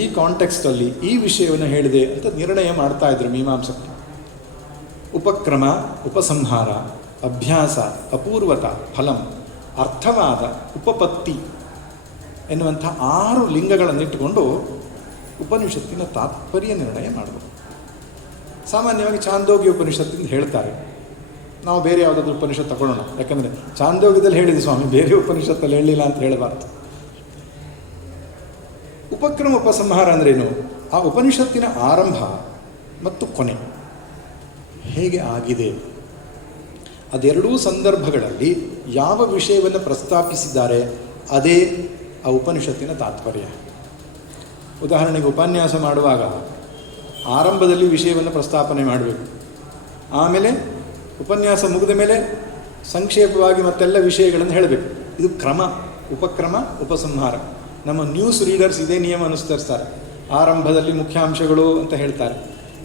ಈ ಕಾಂಟೆಕ್ಸ್ಟಲ್ಲಿ ಈ ವಿಷಯವನ್ನು ಹೇಳಿದೆ ಅಂತ ನಿರ್ಣಯ ಮಾಡ್ತಾ ಇದ್ರು ಮೀಮಾಂಸಕರು. ಉಪಕ್ರಮ, ಉಪಸಂಹಾರ, ಅಭ್ಯಾಸ, ಅಪೂರ್ವತ, ಫಲಂ, ಅರ್ಥವಾದ, ಉಪಪತ್ತಿ ಎನ್ನುವಂಥ 6 ಲಿಂಗಗಳನ್ನಿಟ್ಟುಕೊಂಡು ಉಪನಿಷತ್ತಿನ ತಾತ್ಪರ್ಯ ನಿರ್ಣಯ ಮಾಡಬೇಕು. ಸಾಮಾನ್ಯವಾಗಿ ಛಾಂದೋಗ್ಯ ಉಪನಿಷತ್ತಿಂದ ಹೇಳ್ತಾರೆ. ನಾವು ಬೇರೆ ಯಾವುದಾದ್ರೂ ಉಪನಿಷತ್ತು ತಗೊಳ್ಳೋಣ, ಯಾಕಂದರೆ ಛಾಂದೋಗ್ಯದಲ್ಲಿ ಹೇಳಿದೆ ಸ್ವಾಮಿ, ಬೇರೆ ಉಪನಿಷತ್ತಲ್ಲಿ ಹೇಳಿಲ್ಲ ಅಂತ ಹೇಳಬಾರ್ದು. ಉಪಕ್ರಮ, ಉಪಸಂಹಾರ ಅಂದ್ರೇನು? ಆ ಉಪನಿಷತ್ತಿನ ಆರಂಭ ಮತ್ತು ಕೊನೆ ಹೇಗೆ ಆಗಿದೆ, ಅದೆರಡೂ ಸಂದರ್ಭಗಳಲ್ಲಿ ಯಾವ ವಿಷಯವನ್ನು ಪ್ರಸ್ತಾಪಿಸಿದ್ದಾರೆ ಅದೇ ಆ ಉಪನಿಷತ್ತಿನ ತಾತ್ಪರ್ಯ. ಉದಾಹರಣೆಗೆ ಉಪನ್ಯಾಸ ಮಾಡುವಾಗ ಆರಂಭದಲ್ಲಿ ವಿಷಯವನ್ನು ಪ್ರಸ್ತಾಪನೆ ಮಾಡಬೇಕು, ಆಮೇಲೆ ಉಪನ್ಯಾಸ ಮುಗಿದ ಮೇಲೆ ಸಂಕ್ಷೇಪವಾಗಿ ಮತ್ತೆಲ್ಲ ವಿಷಯಗಳನ್ನು ಹೇಳಬೇಕು. ಇದು ಕ್ರಮ, ಉಪಕ್ರಮ, ಉಪಸಂಹಾರ. ನಮ್ಮ ನ್ಯೂಸ್ ರೀಡರ್ಸ್ ಇದೇ ನಿಯಮ ಅನುಸರಿಸ್ತಾರೆ. ಆರಂಭದಲ್ಲಿ ಮುಖ್ಯಾಂಶಗಳು ಅಂತ ಹೇಳ್ತಾರೆ,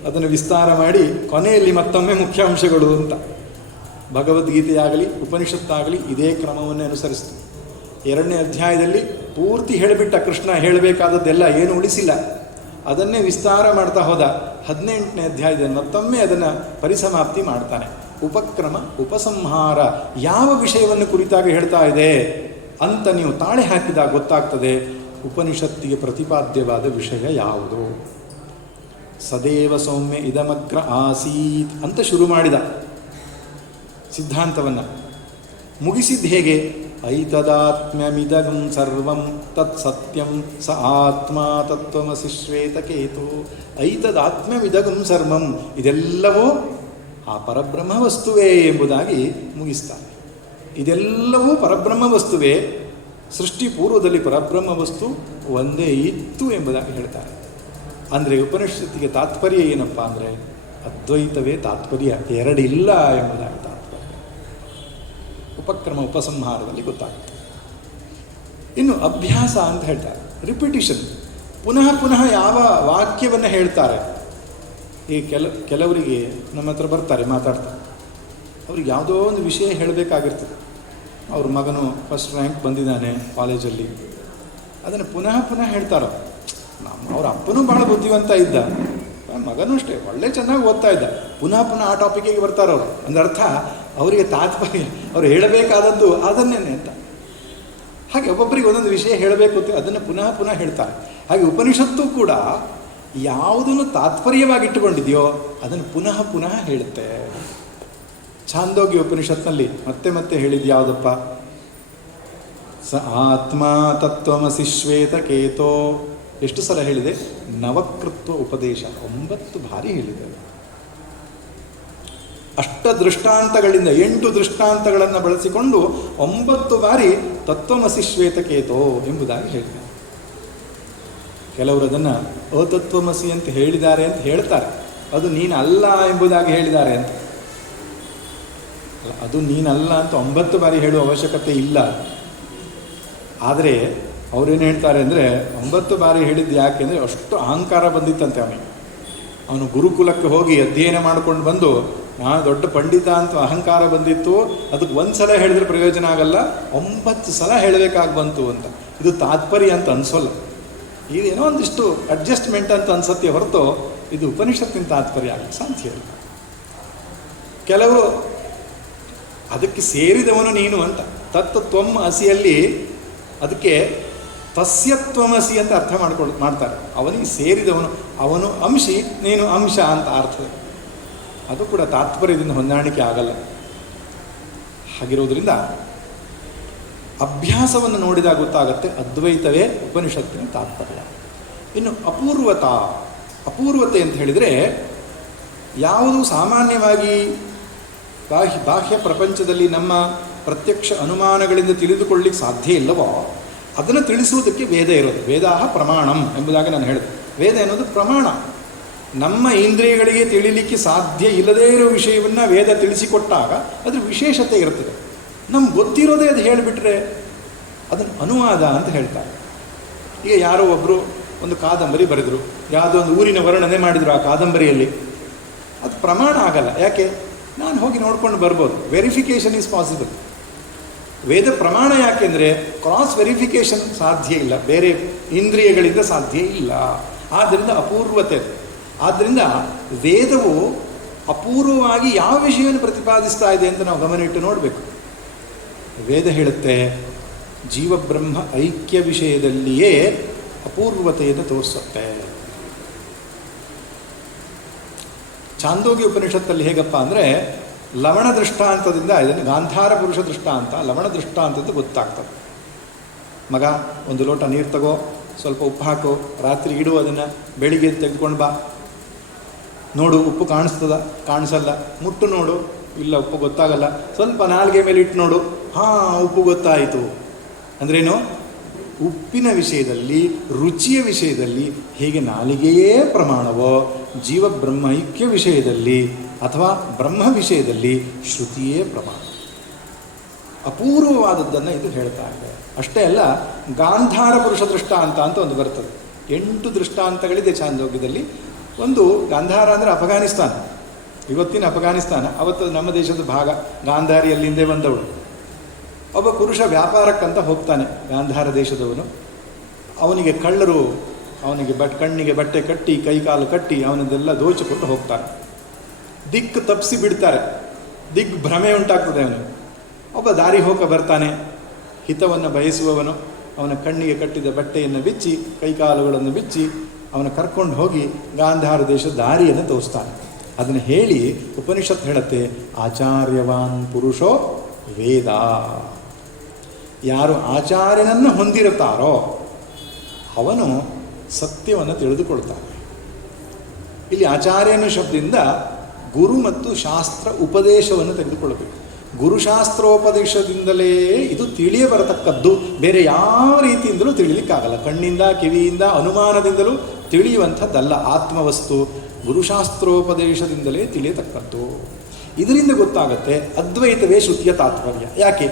ಅದನ್ನು ವಿಸ್ತಾರ ಮಾಡಿ ಕೊನೆಯಲ್ಲಿ ಮತ್ತೊಮ್ಮೆ ಮುಖ್ಯಾಂಶಗಳು ಅಂತ. ಭಗವದ್ಗೀತೆಯಾಗಲಿ ಉಪನಿಷತ್ತಾಗಲಿ ಇದೇ ಕ್ರಮವನ್ನೇ ಅನುಸರಿಸ್ತದೆ. 2ನೇ ಅಧ್ಯಾಯದಲ್ಲಿ ಪೂರ್ತಿ ಹೇಳಿಬಿಟ್ಟ ಕೃಷ್ಣ, ಹೇಳಬೇಕಾದದ್ದೆಲ್ಲ ಏನು ಉಳಿಸಿಲ್ಲ, ಅದನ್ನೇ ವಿಸ್ತಾರ ಮಾಡ್ತಾ ಹೋದ. 18ನೇ ಅಧ್ಯಾಯದಲ್ಲಿ ಮತ್ತೊಮ್ಮೆ ಅದನ್ನು ಪರಿಸಮಾಪ್ತಿ ಮಾಡ್ತಾನೆ. ಉಪಕ್ರಮ, ಉಪಸಂಹಾರ, ಯಾವ ವಿಷಯವನ್ನು ಕುರಿತಾಗಿ ಹೇಳ್ತಾ ಇದೆ ಅಂತ ನೀವು ತಾಳೆ ಹಾಕಿದಾಗ ಗೊತ್ತಾಗ್ತದೆ ಉಪನಿಷತ್ತಿಗೆ ಪ್ರತಿಪಾದ್ಯವಾದ ವಿಷಯ ಯಾವುದು. ಸದೇವ ಸೌಮ್ಯ ಇದಮಗ್ರ ಆಸೀತ್ ಅಂತ ಶುರು ಮಾಡಿದ ಸಿದ್ಧಾಂತವನ್ನು ಮುಗಿಸಿದ್ದು ಹೇಗೆ? ಐತದಾತ್ಮ್ಯಮಿದಗಂ ಸರ್ವಂ ತತ್ ಸತ್ಯಂ ಸ ಆತ್ಮ ತತ್ವಮಸಿ ಶ್ವೇತಕೇತು. ಐತದಾತ್ಮ್ಯಮಿದಗಂ ಸರ್ವಂ, ಇದೆಲ್ಲವೂ ಆ ಪರಬ್ರಹ್ಮ ವಸ್ತುವೇ ಎಂಬುದಾಗಿ ಮುಗಿಸ್ತಾರೆ. ಇದೆಲ್ಲವೂ ಪರಬ್ರಹ್ಮ ವಸ್ತುವೇ, ಸೃಷ್ಟಿ ಪೂರ್ವದಲ್ಲಿ ಪರಬ್ರಹ್ಮ ವಸ್ತು ಒಂದೇ ಇತ್ತು ಎಂಬುದಾಗಿ ಹೇಳ್ತಾರೆ. ಅಂದರೆ ಉಪನಿಷತ್ತಿಗೆ ತಾತ್ಪರ್ಯ ಏನಪ್ಪ ಅಂದರೆ ಅದ್ವೈತವೇ ತಾತ್ಪರ್ಯ, ಎರಡಿಲ್ಲ ಎಂಬುದಾಗಿ ತಾತ್ಪರ್ಯ ಉಪಕ್ರಮ ಉಪಸಂಹಾರದಲ್ಲಿ ಗೊತ್ತಾಗುತ್ತೆ. ಇನ್ನು ಅಭ್ಯಾಸ ಅಂತ ಹೇಳ್ತಾರೆ, ರಿಪಿಟಿಷನ್, ಪುನಃ ಪುನಃ ಯಾವ ವಾಕ್ಯವನ್ನು ಹೇಳ್ತಾರೆ. ಈ ಕೆಲವರಿಗೆ ನಮ್ಮ ಹತ್ರ ಬರ್ತಾರೆ ಮಾತಾಡ್ತಾರೆ, ಅವ್ರಿಗೆ ಯಾವುದೋ ಒಂದು ವಿಷಯ ಹೇಳಬೇಕಾಗಿರ್ತದೆ. ಅವ್ರ ಮಗನು ಫಸ್ಟ್ ರ್ಯಾಂಕ್ ಬಂದಿದ್ದಾನೆ ಕಾಲೇಜಲ್ಲಿ, ಅದನ್ನು ಪುನಃ ಪುನಃ ಹೇಳ್ತಾರೆ. ಅವ್ರ ಅಪ್ಪನೂ ಭಾಳ ಬುದ್ಧಿವಂತ ಇದ್ದ, ಮಗನೂ ಅಷ್ಟೇ ಒಳ್ಳೆ ಚೆನ್ನಾಗಿ ಓದ್ತಾ ಇದ್ದ, ಪುನಃ ಪುನಃ ಆ ಟಾಪಿಕಿಗೆ ಬರ್ತಾರೆ ಅವರು. ಅಂದರ್ಥ ಅವರಿಗೆ ತಾತ್ಪರ್ಯ, ಅವರು ಹೇಳಬೇಕಾದದ್ದು ಅದನ್ನೇ ಅಂತ. ಹಾಗೆ ಒಬ್ಬೊಬ್ಬರಿಗೆ ಒಂದೊಂದು ವಿಷಯ ಹೇಳಬೇಕು ಅಂತ ಅದನ್ನು ಪುನಃ ಪುನಃ ಹೇಳ್ತಾರೆ. ಹಾಗೆ ಉಪನಿಷತ್ತು ಕೂಡ ಯಾವುದನ್ನು ತಾತ್ಪರ್ಯವಾಗಿಟ್ಟುಕೊಂಡಿದೆಯೋ ಅದನ್ನು ಪುನಃ ಪುನಃ ಹೇಳುತ್ತೆ. ಛಾಂದೋಗ್ಯ ಉಪನಿಷತ್ನಲ್ಲಿ ಮತ್ತೆ ಮತ್ತೆ ಹೇಳಿದ್ದು ಯಾವುದಪ್ಪ? ಸ ಆತ್ಮ ತತ್ವಮಸಿ ಶ್ವೇತಕೇತೋ. ಎಷ್ಟು ಸಲ ಹೇಳಿದೆ? ನವಕೃತ್ವ ಉಪದೇಶ, 9 ಬಾರಿ ಹೇಳಿದೆ. ಅಷ್ಟ ದೃಷ್ಟಾಂತಗಳಿಂದ 8 ದೃಷ್ಟಾಂತಗಳನ್ನು ಬಳಸಿಕೊಂಡು 9 ಬಾರಿ ತತ್ವಮಸಿ ಶ್ವೇತಕೇತೋ ಎಂಬುದಾಗಿ ಹೇಳಿದೆ. ಕೆಲವರು ಅದನ್ನು ಅತತ್ವಮಸಿ ಅಂತ ಹೇಳಿದ್ದಾರೆ ಅಂತ ಹೇಳ್ತಾರೆ, ಅದು ನೀನಲ್ಲ ಎಂಬುದಾಗಿ ಹೇಳಿದ್ದಾರೆ ಅಂತ. ಅದು ನೀನಲ್ಲ ಅಂತ 9 ಬಾರಿ ಹೇಳುವ ಅವಶ್ಯಕತೆ ಇಲ್ಲ. ಆದರೆ ಅವರೇನು ಹೇಳ್ತಾರೆ ಅಂದರೆ 9 ಬಾರಿ ಹೇಳಿದ್ದು ಯಾಕೆ ಅಂದರೆ ಅಷ್ಟು ಅಹಂಕಾರ ಬಂದಿತ್ತಂತೆ ಅವನಿಗೆ. ಅವನು ಗುರುಕುಲಕ್ಕೆ ಹೋಗಿ ಅಧ್ಯಯನ ಮಾಡ್ಕೊಂಡು ಬಂದು ನಾನು ದೊಡ್ಡ ಪಂಡಿತ ಅಂತ ಅಹಂಕಾರ ಬಂದಿತ್ತು, ಅದಕ್ಕೆ ಒಂದು ಸಲ ಹೇಳಿದ್ರೆ ಪ್ರಯೋಜನ ಆಗಲ್ಲ, 9 ಸಲ ಹೇಳಬೇಕಾಗಿ ಬಂತು ಅಂತ. ಇದು ತಾತ್ಪರ್ಯ ಅಂತ ಅನಿಸೋಲ್ಲ, ಇದೇನೋ ಒಂದಿಷ್ಟು ಅಡ್ಜಸ್ಟ್ಮೆಂಟ್ ಅಂತ ಅನ್ಸತ್ತೆ ಹೊರತು ಇದು ಉಪನಿಷತ್ತಿನ ತಾತ್ಪರ್ಯ ಆಗಕ್ಕೆ ಸಾಧ್ಯ ಇಲ್ಲ. ಕೆಲವರು ಅದಕ್ಕೆ ಸೇರಿದವನು ನೀನು ಅಂತ, ತತ್ ತ್ವಂ ಅಸಿಯಲ್ಲಿ ಅದಕ್ಕೆ ತಸ್ಯ ತ್ವಮಸಿ ಅಂತ ಅರ್ಥ ಮಾಡ್ತಾರೆ. ಅವನಿಗೆ ಸೇರಿದವನು, ಅವನು ಅಂಶಿ, ನೀನು ಅಂಶ ಅಂತ ಅರ್ಥ. ಅದು ಕೂಡ ತಾತ್ಪರ್ಯದಿಂದ ಹೊಂದಾಣಿಕೆ ಆಗಲ್ಲ. ಹಾಗಿರೋದ್ರಿಂದ ಅಭ್ಯಾಸವನ್ನು ನೋಡಿದಾಗ ಗೊತ್ತಾಗುತ್ತೆ ಅದ್ವೈತವೇ ಉಪನಿಷತ್ತಿನ ತಾತ್ಪರ್ಯ. ಇನ್ನು ಅಪೂರ್ವತೆ ಅಂತ ಹೇಳಿದರೆ, ಯಾವುದು ಸಾಮಾನ್ಯವಾಗಿ ಬಾಹ್ಯ ಪ್ರಪಂಚದಲ್ಲಿ ನಮ್ಮ ಪ್ರತ್ಯಕ್ಷ ಅನುಮಾನಗಳಿಂದ ತಿಳಿದುಕೊಳ್ಳಿಕ್ಕೆ ಸಾಧ್ಯ ಇಲ್ಲವೋ ಅದನ್ನು ತಿಳಿಸುವುದಕ್ಕೆ ವೇದ ಇರೋದು. ವೇದಾಹ ಪ್ರಮಾಣಂ ಎಂಬುದಾಗಿ ನಾನು ಹೇಳಿದೆ. ವೇದ ಎನ್ನುವುದು ಪ್ರಮಾಣ. ನಮ್ಮ ಇಂದ್ರಿಯಗಳಿಗೆ ತಿಳಿಲಿಕ್ಕೆ ಸಾಧ್ಯ ಇಲ್ಲದೇ ಇರೋ ವಿಷಯವನ್ನು ವೇದ ತಿಳಿಸಿಕೊಟ್ಟಾಗ ಅದ್ರ ವಿಶೇಷತೆ ಇರ್ತದೆ. ನಮ್ಗೆ ಗೊತ್ತಿರೋದೇ ಅದು ಹೇಳಿಬಿಟ್ರೆ ಅದನ್ನು ಅನುವಾದ ಅಂತ ಹೇಳ್ತಾರೆ. ಈಗ ಯಾರೋ ಒಬ್ಬರು ಒಂದು ಕಾದಂಬರಿ ಬರೆದರು, ಯಾವುದೋ ಒಂದು ಊರಿನ ವರ್ಣನೆ ಮಾಡಿದರು ಆ ಕಾದಂಬರಿಯಲ್ಲಿ, ಅದು ಪ್ರಮಾಣ ಆಗಲ್ಲ. ಯಾಕೆ? ನಾನು ಹೋಗಿ ನೋಡ್ಕೊಂಡು ಬರ್ಬೋದು, ವೆರಿಫಿಕೇಷನ್ ಈಸ್ ಪಾಸಿಬಲ್. ವೇದ ಪ್ರಮಾಣ ಯಾಕೆಂದರೆ ಕ್ರಾಸ್ ವೆರಿಫಿಕೇಷನ್ ಸಾಧ್ಯ ಇಲ್ಲ, ಬೇರೆ ಇಂದ್ರಿಯಗಳಿಂದ ಸಾಧ್ಯ ಇಲ್ಲ. ಆದ್ದರಿಂದ ಅಪೂರ್ವತೆ. ಆದ್ದರಿಂದ ವೇದವು ಅಪೂರ್ವವಾಗಿ ಯಾವ ವಿಷಯವನ್ನು ಪ್ರತಿಪಾದಿಸ್ತಾ ಇದೆ ಅಂತ ನಾವು ಗಮನಿಟ್ಟು ನೋಡಬೇಕು. ವೇದ ಹೇಳುತ್ತೆ ಜೀವಬ್ರಹ್ಮ ಐಕ್ಯ ವಿಷಯದಲ್ಲಿಯೇ ಅಪೂರ್ವತೆಯನ್ನು ತೋರಿಸುತ್ತೆ. ಛಾಂದೋಗ್ಯ ಉಪನಿಷತ್ತಲ್ಲಿ ಹೇಗಪ್ಪ ಅಂದರೆ ಲವಣ ದೃಷ್ಟಾಂತದಿಂದ, ಇದನ್ನು ಗಾಂಧಾರ ಪುರುಷ ದೃಷ್ಟಾಂತ, ಲವಣ ದೃಷ್ಟಾಂತದ್ದು ಗೊತ್ತಾಗ್ತದೆ. ಮಗ, ಒಂದು ಲೋಟ ನೀರು ತಗೋ, ಸ್ವಲ್ಪ ಉಪ್ಪು ಹಾಕು, ರಾತ್ರಿ ಇಡು, ಅದನ್ನು ಬೆಳಿಗ್ಗೆ ತೆಗೆದುಕೊಂಡು ಬಾ, ನೋಡು ಉಪ್ಪು ಕಾಣಿಸ್ತದ, ಕಾಣಿಸಲ್ಲ, ಮುಟ್ಟು ನೋಡು, ಇಲ್ಲ ಉಪ್ಪು ಗೊತ್ತಾಗಲ್ಲ, ಸ್ವಲ್ಪ ನಾಲ್ಗೆ ಮೇಲೆ ಇಟ್ಟು ನೋಡು, ಹಾಂ ಉಪ್ಪು ಗೊತ್ತಾಯಿತು. ಅಂದ್ರೇನು? ಉಪ್ಪಿನ ವಿಷಯದಲ್ಲಿ, ರುಚಿಯ ವಿಷಯದಲ್ಲಿ ಹೇಗೆ ನಾಲಿಗೆಯೇ ಪ್ರಮಾಣವೋ, ಜೀವ ಬ್ರಹ್ಮ ಐಕ್ಯ ವಿಷಯದಲ್ಲಿ ಅಥವಾ ಬ್ರಹ್ಮ ವಿಷಯದಲ್ಲಿ ಶ್ರುತಿಯೇ ಪ್ರಮಾಣ. ಅಪೂರ್ವವಾದದ್ದನ್ನು ಇದು ಹೇಳ್ತಾ ಇದೆ. ಅಷ್ಟೇ ಅಲ್ಲ, ಗಾಂಧಾರ ಪುರುಷ ದೃಷ್ಟಾಂತ ಅಂತ ಒಂದು ಬರ್ತದೆ. 8 ದೃಷ್ಟಾಂತಗಳಿದೆ ಛಾಂದೋಗ್ಯದಲ್ಲಿ. ಒಂದು ಗಾಂಧಾರ ಅಂದರೆ ಅಫಘಾನಿಸ್ತಾನ, ಇವತ್ತಿನ ಅಫಘಾನಿಸ್ತಾನ, ಅವತ್ತು ನಮ್ಮ ದೇಶದ ಭಾಗ. ಗಾಂಧಾರಿ ಅಲ್ಲಿಂದೇ ಬಂದವಳು. ಒಬ್ಬ ಪುರುಷ ವ್ಯಾಪಾರಕ್ಕಂತ ಹೋಗ್ತಾನೆ ಗಾಂಧಾರ ದೇಶದವನು. ಅವನಿಗೆ ಕಳ್ಳರು ಅವನಿಗೆ ಕಣ್ಣಿಗೆ ಬಟ್ಟೆ ಕಟ್ಟಿ, ಕೈಕಾಲು ಕಟ್ಟಿ ಅವನದೆಲ್ಲ ದೋಚಿಕೊಂಡು ಹೋಗ್ತಾರೆ. ದಿಕ್ಕು ತಪ್ಪಿಸಿ ಬಿಡ್ತಾರೆ, ಭ್ರಮೆ ಉಂಟಾಗ್ತದೆ ಅವನಿಗೆ. ಒಬ್ಬ ದಾರಿ ಹೋಗ ಬರ್ತಾನೆ, ಹಿತವನ್ನು ಬಯಸುವವನು ಅವನ ಕಣ್ಣಿಗೆ ಕಟ್ಟಿದ ಬಟ್ಟೆಯನ್ನು ಬಿಚ್ಚಿ, ಕೈಕಾಲುಗಳನ್ನು ಬಿಚ್ಚಿ ಅವನ ಕರ್ಕೊಂಡು ಹೋಗಿ ಗಾಂಧಾರ ದೇಶದ ದಾರಿಯನ್ನು ತೋರಿಸ್ತಾನೆ. ಅದನ್ನು ಹೇಳಿ ಉಪನಿಷತ್ ಹೇಳುತ್ತೆ, ಆಚಾರ್ಯವಾನ್ ಪುರುಷೋ ವೇದ. ಯಾರು ಆಚಾರ್ಯನನ್ನು ಹೊಂದಿರುತ್ತಾರೋ ಅವನು ಸತ್ಯವನ್ನು ತಿಳಿದುಕೊಳ್ತಾನೆ. ಇಲ್ಲಿ ಆಚಾರ್ಯನ ಶಬ್ದದಿಂದ ಗುರು ಮತ್ತು ಶಾಸ್ತ್ರ ಉಪದೇಶವನ್ನು ತೆಗೆದುಕೊಳ್ಳಬೇಕು. ಗುರುಶಾಸ್ತ್ರೋಪದೇಶದಿಂದಲೇ ಇದು ತಿಳಿಯ ಬರತಕ್ಕದ್ದು, ಬೇರೆ ಯಾವ ರೀತಿಯಿಂದಲೂ ತಿಳಿಲಿಕ್ಕಾಗಲ್ಲ. ಕಣ್ಣಿಂದ, ಕಿವಿಯಿಂದ, ಅನುಮಾನದಿಂದಲೂ ತಿಳಿಯುವಂಥದ್ದಲ್ಲ ಆತ್ಮವಸ್ತು. ಗುರುಶಾಸ್ತ್ರೋಪದೇಶದಿಂದಲೇ ತಿಳಿಯತಕ್ಕದ್ದು. ಇದರಿಂದ ಗೊತ್ತಾಗತ್ತೆ ಅದ್ವೈತವೇ ಶ್ರುತಿಯ ತಾತ್ಪರ್ಯ. ಯಾಕೆ?